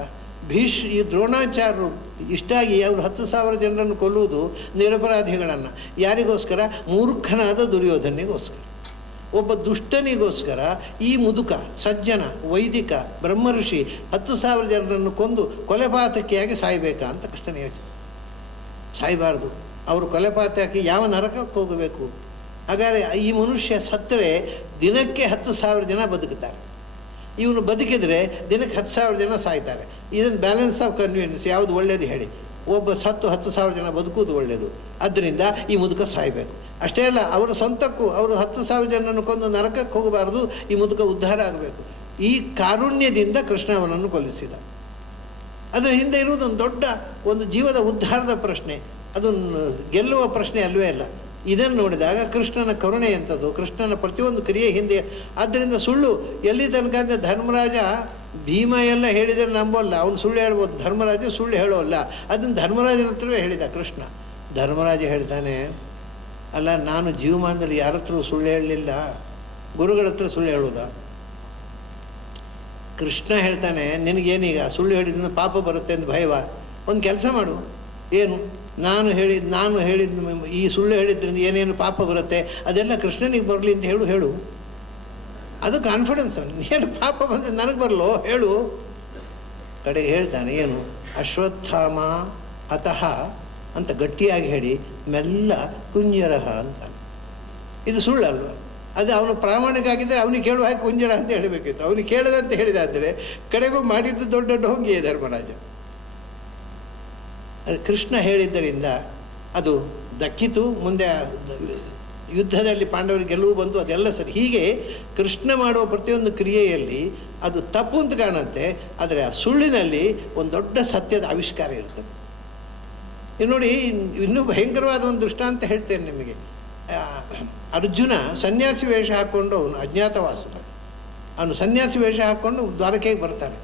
ಈ ದ್ರೋಣಾಚಾರ್ಯರು ಇಷ್ಟಾಗಿ ಅವರು 10,000 ಜನರನ್ನು ಕೊಲ್ಲುವುದು ನಿರಪರಾಧಿಗಳನ್ನು. ಯಾರಿಗೋಸ್ಕರ? ಮೂರ್ಖನಾದ ದುರ್ಯೋಧನಿಗೋಸ್ಕರ, ಒಬ್ಬ ದುಷ್ಟನಿಗೋಸ್ಕರ. ಈ ಮುದುಕ ಸಜ್ಜನ ವೈದಿಕ ಬ್ರಹ್ಮಋಷಿ 10,000 ಜನರನ್ನು ಕೊಂದು ಕೊಲೆಪಾತಕಿಯಾಗಿ ಸಾಯಬೇಕಾ ಅಂತ ಕೃಷ್ಣನ ಯೋಚನೆ. ಸಾಯಬಾರ್ದು. ಅವರು ಕೊಲೆಪಾತಕಿ ಯಾವ ನರಕಕ್ಕೆ ಹೋಗಬೇಕು? ಹಾಗಾದರೆ ಈ ಮನುಷ್ಯ ಸತ್ತರೆ ದಿನಕ್ಕೆ 10,000 ಜನ ಬದುಕುತ್ತಾರೆ. ಇವನು ಬದುಕಿದರೆ ದಿನಕ್ಕೆ 10,000 ಜನ ಸಾಯ್ತಾರೆ. ಇದನ್ನು ಬ್ಯಾಲೆನ್ಸ್ ಆಫ್ ಕನ್ವೀನಿಯನ್ಸ್ ಯಾವುದು ಒಳ್ಳೆಯದು ಹೇಳಿ? ಒಬ್ಬ ಸತ್ತು 10,000 ಜನ ಬದುಕುವುದು ಒಳ್ಳೆಯದು. ಆದ್ದರಿಂದ ಈ ಮುದುಕ ಸಾಯಬೇಕು. ಅಷ್ಟೇ ಅಲ್ಲ, ಅವರ ಸ್ವಂತಕ್ಕೂ ಅವರು 10,000 ಜನರನ್ನು ಕೊಂದು ನರಕಕ್ಕೆ ಹೋಗಬಾರ್ದು, ಈ ಮುದುಕ ಉದ್ಧಾರ ಆಗಬೇಕು. ಈ ಕಾರುಣ್ಯದಿಂದ ಕೃಷ್ಣ ಅವನನ್ನು ಕೊಲ್ಲಿಸಿದ. ಅದರ ಹಿಂದೆ ಇರುವುದು ಒಂದು ದೊಡ್ಡ ಒಂದು ಜೀವದ ಉದ್ಧಾರದ ಪ್ರಶ್ನೆ, ಅದನ್ನು ಗೆಲ್ಲುವ ಪ್ರಶ್ನೆ ಅಲ್ಲವೇ ಅಲ್ಲ. ಇದನ್ನು ನೋಡಿದಾಗ ಕೃಷ್ಣನ ಕರುಣೆ ಎಂಥದ್ದು, ಕೃಷ್ಣನ ಪ್ರತಿಯೊಂದು ಕ್ರಿಯೆ ಹಿಂದೆ. ಆದ್ದರಿಂದ ಸುಳ್ಳು ಎಲ್ಲಿ ತನಕ ಅಂದರೆ ಧರ್ಮರಾಜ ಭೀಮ ಎಲ್ಲ ಹೇಳಿದರೆ ನಂಬೋಲ್ಲ, ಅವನು ಸುಳ್ಳು ಹೇಳ್ಬೋದು. ಧರ್ಮರಾಜ ಸುಳ್ಳು ಹೇಳೋಲ್ಲ. ಅದನ್ನು ಧರ್ಮರಾಜನ ಹತ್ರವೇ ಹೇಳಿದ ಕೃಷ್ಣ. ಧರ್ಮರಾಜ ಹೇಳ್ತಾನೆ, ಅಲ್ಲ ನಾನು ಜೀವಮಾನದಲ್ಲಿ ಯಾರ ಹತ್ರ ಸುಳ್ಳು ಹೇಳಲಿಲ್ಲ, ಗುರುಗಳ ಹತ್ರ ಸುಳ್ಳು ಹೇಳೋದಾ? ಕೃಷ್ಣ ಹೇಳ್ತಾನೆ, ನಿನಗೇನೀಗ ಸುಳ್ಳು ಹೇಳಿದ್ರಿಂದ ಪಾಪ ಬರುತ್ತೆ ಅಂತ ಭಯವ? ಒಂದು ಕೆಲಸ ಮಾಡು. ಏನು? ನಾನು ಹೇಳಿದ ಈ ಸುಳ್ಳು ಹೇಳಿದ್ರಿಂದ ಏನೇನು ಪಾಪ ಬರುತ್ತೆ ಅದೆಲ್ಲ ಕೃಷ್ಣನಿಗೆ ಬರಲಿ ಅಂತ ಹೇಳು. ಅದು ಕಾನ್ಫಿಡೆನ್ಸ್. ಏನು ಪಾಪ ಬಂದರೆ ನನಗೆ ಬರಲೋ ಹೇಳು. ಕಡೆಗೆ ಹೇಳ್ತಾನೆ ಏನು? ಅಶ್ವತ್ಥಾಮ ಅತಃ ಅಂತ ಗಟ್ಟಿಯಾಗಿ ಹೇಳಿ ಮೆಲ್ಲ ಕುಂಜರಹ ಅಂತ. ಇದು ಸುಳ್ಳಲ್ವ? ಅದು ಅವನು ಪ್ರಾಮಾಣಿಕ ಆಗಿದ್ದರೆ ಅವನಿಗೆ ಕೇಳುವ ಹಾಗೆ ಕುಂಜರ ಅಂತ ಹೇಳಬೇಕಿತ್ತು. ಅವನಿಗೆ ಕೇಳದಂತೆ ಹೇಳಿದಾದರೆ ಕಡೆಗೂ ಮಾಡಿದ್ದು ದೊಡ್ಡ ಡೋಂಗಿಯೇ ಧರ್ಮರಾಜ. ಅದು ಕೃಷ್ಣ ಹೇಳಿದ್ದರಿಂದ ಅದು ದಕ್ಕಿತು. ಮುಂದೆ ಯುದ್ಧದಲ್ಲಿ ಪಾಂಡವರಿಗೆ ಗೆಲುವು ಬಂತು, ಅದೆಲ್ಲ ಸರಿ. ಹೀಗೆ ಕೃಷ್ಣ ಮಾಡುವ ಪ್ರತಿಯೊಂದು ಕ್ರಿಯೆಯಲ್ಲಿ ಅದು ತಪ್ಪು ಅಂತ ಕಾಣುತ್ತೆ, ಆದರೆ ಆ ಸುಳ್ಳಿನಲ್ಲಿ ಒಂದು ದೊಡ್ಡ ಸತ್ಯದ ಆವಿಷ್ಕಾರ ಇರ್ತದೆ. ಇದು ನೋಡಿ, ಇನ್ನೂ ಭಯಂಕರವಾದ ಒಂದು ದೃಷ್ಟಾಂತ ಹೇಳ್ತೇನೆ ನಿಮಗೆ. ಅರ್ಜುನ ಸನ್ಯಾಸಿ ವೇಷ ಹಾಕ್ಕೊಂಡು, ಅವನು ಅಜ್ಞಾತವಾಸ, ಅವನು ಸನ್ಯಾಸಿ ವೇಷ ಹಾಕ್ಕೊಂಡು ದ್ವಾರಕೆಗೆ ಬರ್ತಾನೆ.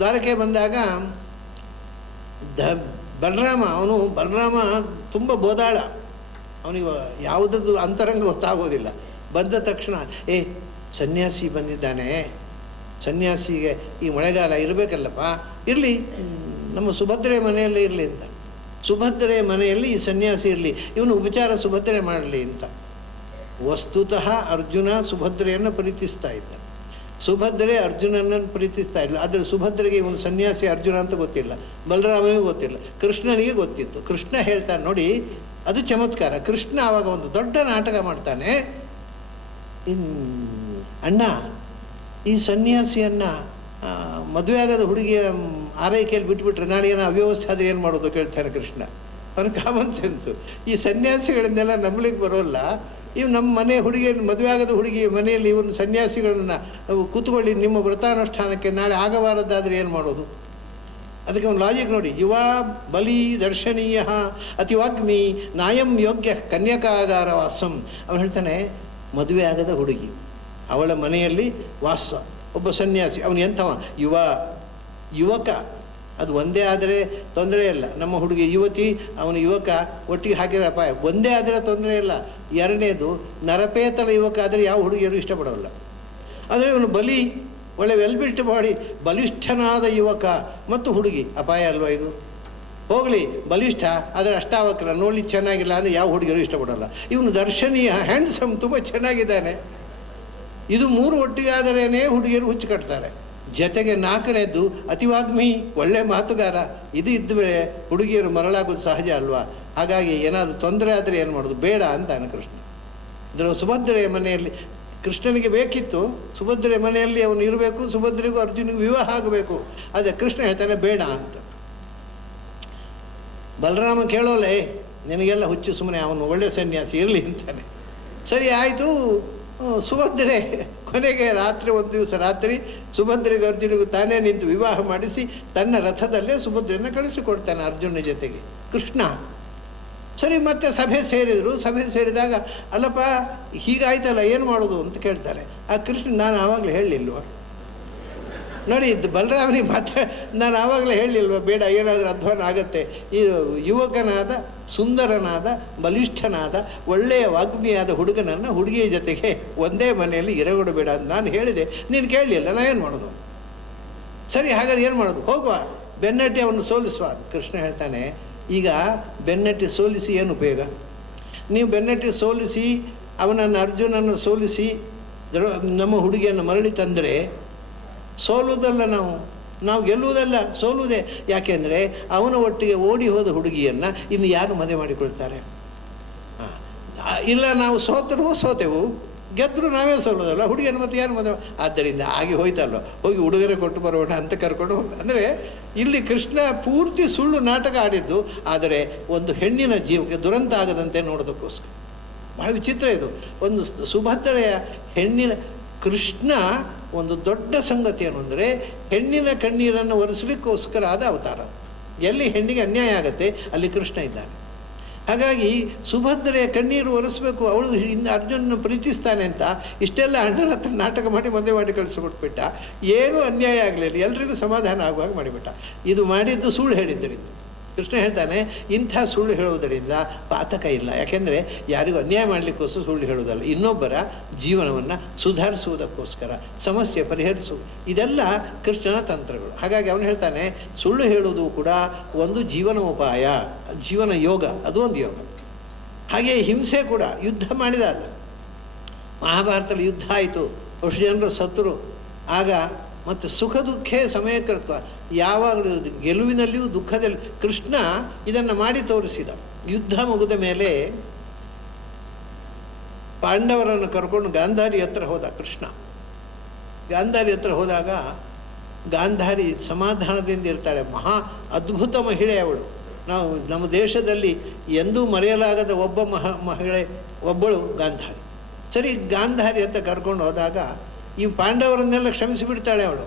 ದ್ವಾರಕೆ ಬಂದಾಗ ಬಲರಾಮ ತುಂಬ ಬೋದಾಳ, ಅವನಿಗೆ ಯಾವುದದ್ದು ಅಂತರಂಗ ಗೊತ್ತಾಗೋದಿಲ್ಲ. ಬಂದ ತಕ್ಷಣ ಸನ್ಯಾಸಿ ಬಂದಿದ್ದಾನೆ, ಸನ್ಯಾಸಿಗೆ ಈ ಮಳೆಗಾಲ ಇರಬೇಕಲ್ಲಪ್ಪ, ಇರಲಿ, ನಮ್ಮ ಸುಭದ್ರೆ ಮನೆಯಲ್ಲೇ ಇರಲಿ ಅಂತ. ಸುಭದ್ರೆ ಮನೆಯಲ್ಲಿ ಈ ಸನ್ಯಾಸಿ ಇರಲಿ, ಇವನು ಉಪಚಾರ ಸುಭದ್ರೆ ಮಾಡಲಿ ಅಂತ. ವಸ್ತುತಃ ಅರ್ಜುನ ಸುಭದ್ರೆಯನ್ನು ಪ್ರೀತಿಸ್ತಾ ಇದ್ದ, ಸುಭದ್ರೆ ಅರ್ಜುನನನ್ನು ಪ್ರೀತಿಸ್ತಾ ಇಲ್ಲ. ಆದರೆ ಸುಭದ್ರೆಗೆ ಇವನು ಸನ್ಯಾಸಿ ಅರ್ಜುನ ಅಂತ ಗೊತ್ತಿಲ್ಲ, ಬಲರಾಮನಿಗೂ ಗೊತ್ತಿಲ್ಲ, ಕೃಷ್ಣನಿಗೆ ಗೊತ್ತಿತ್ತು. ಕೃಷ್ಣ ಹೇಳ್ತಾನೆ ನೋಡಿ, ಅದು ಚಮತ್ಕಾರ. ಕೃಷ್ಣ ಆವಾಗ ಒಂದು ದೊಡ್ಡ ನಾಟಕ ಮಾಡ್ತಾನೆ. ಅಣ್ಣ, ಈ ಸನ್ಯಾಸಿಯನ್ನು ಮದುವೆ ಆಗದ ಹುಡುಗಿಯ ಆರೈಕೆಯಲ್ಲಿ ಬಿಟ್ಬಿಟ್ರೆ ನಾಳೆ ಏನೋ ಅವ್ಯವಸ್ಥೆ ಆದರೆ ಏನು ಮಾಡೋದು ಕೇಳ್ತಾರೆ ಕೃಷ್ಣ. ಅವ್ರ ಕಾಮನ್ ಸೆನ್ಸು. ಈ ಸನ್ಯಾಸಿಗಳನ್ನೆಲ್ಲ ನಂಬಲಿಕ್ಕೆ ಬರೋಲ್ಲ. ಇವು ನಮ್ಮ ಮನೆ ಹುಡುಗಿಯನ್ನು, ಮದುವೆ ಆಗದ ಹುಡುಗಿ ಮನೆಯಲ್ಲಿ ಇವನು ಸನ್ಯಾಸಿಗಳನ್ನ ಕೂತ್ಕೊಳ್ಳಿ ನಿಮ್ಮ ವ್ರತಾನುಷ್ಠಾನಕ್ಕೆ, ನಾಳೆ ಆಗಬಾರದಾದರೆ ಏನು ಮಾಡೋದು? ಅದಕ್ಕೆ ಒಂದು ಲಾಜಿಕ್ ನೋಡಿ. ಯುವ ಬಲಿ ದರ್ಶನೀಯ ಅತಿವಾಗ್ಮಿ ನಾಯಂ ಯೋಗ್ಯ ಕನ್ಯಕಾಗಾರ ವಾಸಂ. ಅವನು ಹೇಳ್ತಾನೆ, ಮದುವೆ ಆಗದ ಹುಡುಗಿ, ಅವಳ ಮನೆಯಲ್ಲಿ ವಾಸ, ಒಬ್ಬ ಸನ್ಯಾಸಿ, ಅವನು ಎಂಥವ? ಯುವಕ. ಅದು ಒಂದೇ ಆದರೆ ತೊಂದರೆ ಇಲ್ಲ. ನಮ್ಮ ಹುಡುಗಿ ಯುವತಿ, ಅವನು ಯುವಕ, ಒಟ್ಟಿಗೆ ಹಾಕಿರೋ ಅಪಾಯ. ಒಂದೇ ಆದರೆ ತೊಂದರೆ ಇಲ್ಲ. ಎರಡನೇದು, ನರಪೇತಳ ಯುವಕ ಆದರೆ ಯಾವ ಹುಡುಗಿಯರು ಇಷ್ಟಪಡೋಲ್ಲ. ಆದರೆ ಇವನು ಬಲಿ, ಒಳ್ಳೆ ವೆಲ್ಬಿಲ್ಟ್ ಬಾಡಿ, ಬಲಿಷ್ಠನಾದ ಯುವಕ ಮತ್ತು ಹುಡುಗಿ, ಅಪಾಯ ಅಲ್ವಾ ಇದು? ಹೋಗಲಿ, ಬಲಿಷ್ಠ ಆದರೆ ಅಷ್ಟಾವಕ್ರ, ನೋಡ್ಲಿಕ್ಕೆ ಚೆನ್ನಾಗಿಲ್ಲ ಅಂದರೆ ಯಾವ ಹುಡುಗಿಯರು ಇಷ್ಟಪಡೋಲ್ಲ. ಇವನು ದರ್ಶನೀಯ, ಹ್ಯಾಂಡ್ಸಮ್, ತುಂಬ ಚೆನ್ನಾಗಿದ್ದಾನೆ. ಇದು ಮೂರು ಒಟ್ಟಿಗೆ ಆದರೇನೇ ಹುಡುಗಿಯರು ಹುಚ್ಚು ಕಟ್ತಾರೆ. ಜೊತೆಗೆ ನಾಲ್ಕನೇದ್ದು ಅತಿವಾಗ್ಮಿ, ಒಳ್ಳೆ ಮಾತುಗಾರ. ಇದು ಇದ್ದರೆ ಹುಡುಗಿಯರು ಮರಳಾಗೋದು ಸಹಜ ಅಲ್ವಾ? ಹಾಗಾಗಿ ಏನಾದರೂ ತೊಂದರೆ ಆದರೆ ಏನು ಮಾಡೋದು? ಬೇಡ ಅಂತಾನೆ ಕೃಷ್ಣ. ಇದರ ಸುಭದ್ರೆಯ ಮನೆಯಲ್ಲಿ ಕೃಷ್ಣನಿಗೆ ಬೇಕಿತ್ತು, ಸುಭದ್ರೆಯ ಮನೆಯಲ್ಲಿ ಅವನು ಇರಬೇಕು, ಸುಭದ್ರೆಗೂ ಅರ್ಜುನಿಗೂ ವಿವಾಹ ಆಗಬೇಕು. ಆದರೆ ಕೃಷ್ಣ ಹೇಳ್ತಾನೆ ಬೇಡ ಅಂತ. ಬಲರಾಮ ಕೇಳೋಲೆ, ನಿನಗೆಲ್ಲ ಹುಚ್ಚು, ಸುಮ್ಮನೆ ಅವನು ಒಳ್ಳೆ ಸನ್ಯಾಸಿ ಇರಲಿ ಅಂತಾನೆ. ಸರಿ ಆಯಿತು. ಸುಭದ್ರೆ ಕೊನೆಗೆ ಒಂದು ದಿವಸ ರಾತ್ರಿ ಸುಭದ್ರೆಗೂ ಅರ್ಜುನಿಗೂ ತಾನೇ ನಿಂತು ವಿವಾಹ ಮಾಡಿಸಿ ತನ್ನ ರಥದಲ್ಲೇ ಸುಭದ್ರೆಯನ್ನು ಕಳಿಸಿಕೊಡ್ತಾನೆ ಅರ್ಜುನ ಜೊತೆಗೆ ಕೃಷ್ಣ. ಸರಿ, ಮತ್ತೆ ಸಭೆ ಸೇರಿದರು. ಸಭೆ ಸೇರಿದಾಗ, ಅಲ್ಲಪ್ಪ ಹೀಗಾಯ್ತಲ್ಲ, ಏನು ಮಾಡೋದು ಅಂತ ಕೇಳ್ತಾರೆ. ಆ ಕೃಷ್ಣ, ನಾನು ಆವಾಗಲೇ ಹೇಳಲಿಲ್ವ ನೋಡಿ, ಬಲರಾಮನಿಗೆ ನಾನು ಆವಾಗಲೇ ಹೇಳಲಿಲ್ವ ಬೇಡ, ಏನಾದರೂ ಅಧ್ವಾನ ಆಗತ್ತೆ. ಈ ಯುವಕನಾದ, ಸುಂದರನಾದ, ಬಲಿಷ್ಠನಾದ, ಒಳ್ಳೆಯ ವಾಗ್ಮಿಯಾದ ಹುಡುಗನನ್ನು ಹುಡುಗಿಯ ಜೊತೆಗೆ ಒಂದೇ ಮನೆಯಲ್ಲಿ ಇರಗೊಡಬೇಡ ಅಂತ ನಾನು ಹೇಳಿದೆ, ನೀನು ಕೇಳಲಿಲ್ಲ, ನಾ ಏನು ಮಾಡೋದು? ಸರಿ, ಹಾಗಾದ್ರೆ ಏನು ಮಾಡೋದು? ಹೋಗುವ, ಬೆನ್ನಟ್ಟಿ ಅವನು ಸೋಲಿಸುವ. ಕೃಷ್ಣ ಹೇಳ್ತಾನೆ, ಈಗ ಬೆನ್ನಟ್ಟಿ ಸೋಲಿಸಿ ಏನು ಉಪಯೋಗ? ನೀವು ಬೆನ್ನಟ್ಟಿ ಸೋಲಿಸಿ ಅವನನ್ನು, ಅರ್ಜುನನ್ನು ಸೋಲಿಸಿ ನಮ್ಮ ಹುಡುಗಿಯನ್ನು ಮರಳಿ ತಂದರೆ ಸೋಲುವುದಲ್ಲ, ನಾವು ಗೆಲ್ಲುವುದಲ್ಲ, ಸೋಲುವುದೇ. ಯಾಕೆಂದರೆ ಅವನ ಒಟ್ಟಿಗೆ ಓಡಿ ಹೋದ ಹುಡುಗಿಯನ್ನು ಇನ್ನು ಯಾರು ಮದುವೆ ಮಾಡಿಕೊಳ್ತಾರೆ? ಇಲ್ಲ, ನಾವು ಸೋತೆವು, ಗೆದ್ದರು ನಾವೇ ಸೋಲೋದಲ್ಲ, ಹುಡುಗಿಯನ್ನು ಮತ್ತೆ ಯಾರು ಮದುವೆ? ಆದ್ದರಿಂದ ಆಗಿ ಹೋಯ್ತಲ್ವ, ಹೋಗಿ ಉಡುಗೊರೆ ಕೊಟ್ಟು ಬರೋಣ ಅಂತ ಕರ್ಕೊಂಡು ಹೋಗ್ತಾರೆ. ಅಂದರೆ ಇಲ್ಲಿ ಕೃಷ್ಣ ಪೂರ್ತಿ ಸುಳ್ಳು ನಾಟಕ ಆಡಿದ್ದು, ಆದರೆ ಒಂದು ಹೆಣ್ಣಿನ ಜೀವಕ್ಕೆ ದುರಂತ ಆಗದಂತೆ ನೋಡೋದಕ್ಕೋಸ್ಕರ. ಬಹಳ ವಿಚಿತ್ರ ಇದು. ಒಂದು ಸುಭದ್ರೆಯ ಹೆಣ್ಣಿನ, ಕೃಷ್ಣ ಒಂದು ದೊಡ್ಡ ಸಂಗತಿ ಏನು ಅಂದರೆ, ಹೆಣ್ಣಿನ ಕಣ್ಣೀರನ್ನು ಒರೆಸಲಿಕ್ಕೋಸ್ಕರ ಆದ ಅವತಾರ. ಎಲ್ಲಿ ಹೆಣ್ಣಿಗೆ ಅನ್ಯಾಯ ಆಗತ್ತೆ ಅಲ್ಲಿ ಕೃಷ್ಣ ಇದ್ದಾನೆ. ಹಾಗಾಗಿ ಸುಭದ್ರೆಯ ಕಣ್ಣೀರು ಒರೆಸಬೇಕು, ಅವಳು ಅರ್ಜುನನ್ನು ಪ್ರೀತಿಸ್ತಾನೆ ಅಂತ ಇಷ್ಟೆಲ್ಲ ಅಣ್ಣನ ಹತ್ರ ನಾಟಕ ಮಾಡಿ ಮದುವೆ ಮಾಡಿ ಕಳಿಸ್ಕೊಟ್ಬಿಟ್ಟ. ಏನೂ ಅನ್ಯಾಯ ಆಗಲಿಲ್ಲ, ಎಲ್ರಿಗೂ ಸಮಾಧಾನ ಆಗುವಾಗ ಮಾಡಿಬಿಟ್ಟ. ಇದು ಮಾಡಿದ್ದು ಸುಳ್ಳು ಹೇಳಿದ್ದರಿಂದ. ಕೃಷ್ಣ ಹೇಳ್ತಾನೆ, ಇಂಥ ಸುಳ್ಳು ಹೇಳುವುದರಿಂದ ಪಾತಕ ಇಲ್ಲ. ಯಾಕೆಂದರೆ ಯಾರಿಗೂ ಅನ್ಯಾಯ ಮಾಡಲಿಕ್ಕೋಸ್ಕರ ಸುಳ್ಳು ಹೇಳುವುದಲ್ಲ, ಇನ್ನೊಬ್ಬರ ಜೀವನವನ್ನು ಸುಧಾರಿಸುವುದಕ್ಕೋಸ್ಕರ, ಸಮಸ್ಯೆ ಪರಿಹರಿಸುವುದು. ಇದೆಲ್ಲ ಕೃಷ್ಣನ ತಂತ್ರಗಳು. ಹಾಗಾಗಿ ಅವನು ಹೇಳ್ತಾನೆ, ಸುಳ್ಳು ಹೇಳುವುದು ಕೂಡ ಒಂದು ಜೀವನೋಪಾಯ, ಜೀವನ ಯೋಗ, ಅದು ಒಂದು ಯೋಗ. ಹಾಗೆ ಹಿಂಸೆ ಕೂಡ. ಯುದ್ಧ ಮಾಡಿದ ಅಲ್ಲ, ಮಹಾಭಾರತದಲ್ಲಿ ಯುದ್ಧ ಆಯಿತು, ಅಷ್ಟು ಜನರು ಸತ್ತರು. ಆಗ ಮತ್ತು ಸುಖ ದುಃಖೇ ಸಮಯಕೃತ್ವ, ಯಾವಾಗಲೂ ಗೆಲುವಿನಲ್ಲಿಯೂ ದುಃಖದಲ್ಲಿ ಕೃಷ್ಣ ಇದನ್ನು ಮಾಡಿ ತೋರಿಸಿದ. ಯುದ್ಧ ಮುಗಿದ ಮೇಲೆ ಪಾಂಡವರನ್ನು ಕರ್ಕೊಂಡು ಗಾಂಧಾರಿ ಹತ್ರ ಹೋದ ಕೃಷ್ಣ. ಗಾಂಧಾರಿ ಹತ್ರ ಹೋದಾಗ ಗಾಂಧಾರಿ ಸಮಾಧಾನದಿಂದ ಇರ್ತಾಳೆ. ಮಹಾ ಅದ್ಭುತ ಮಹಿಳೆ ಅವಳು. ನಾವು ನಮ್ಮ ದೇಶದಲ್ಲಿ ಎಂದೂ ಮರೆಯಲಾಗದ ಒಬ್ಬ ಮಹಿಳೆ ಒಬ್ಬಳು ಗಾಂಧಾರಿ. ಸರಿ, ಗಾಂಧಾರಿ ಅಂತ ಕರ್ಕೊಂಡು ಹೋದಾಗ ಈ ಪಾಂಡವರನ್ನೆಲ್ಲ ಕ್ಷಮಿಸಿಬಿಡ್ತಾಳೆ ಅವಳು.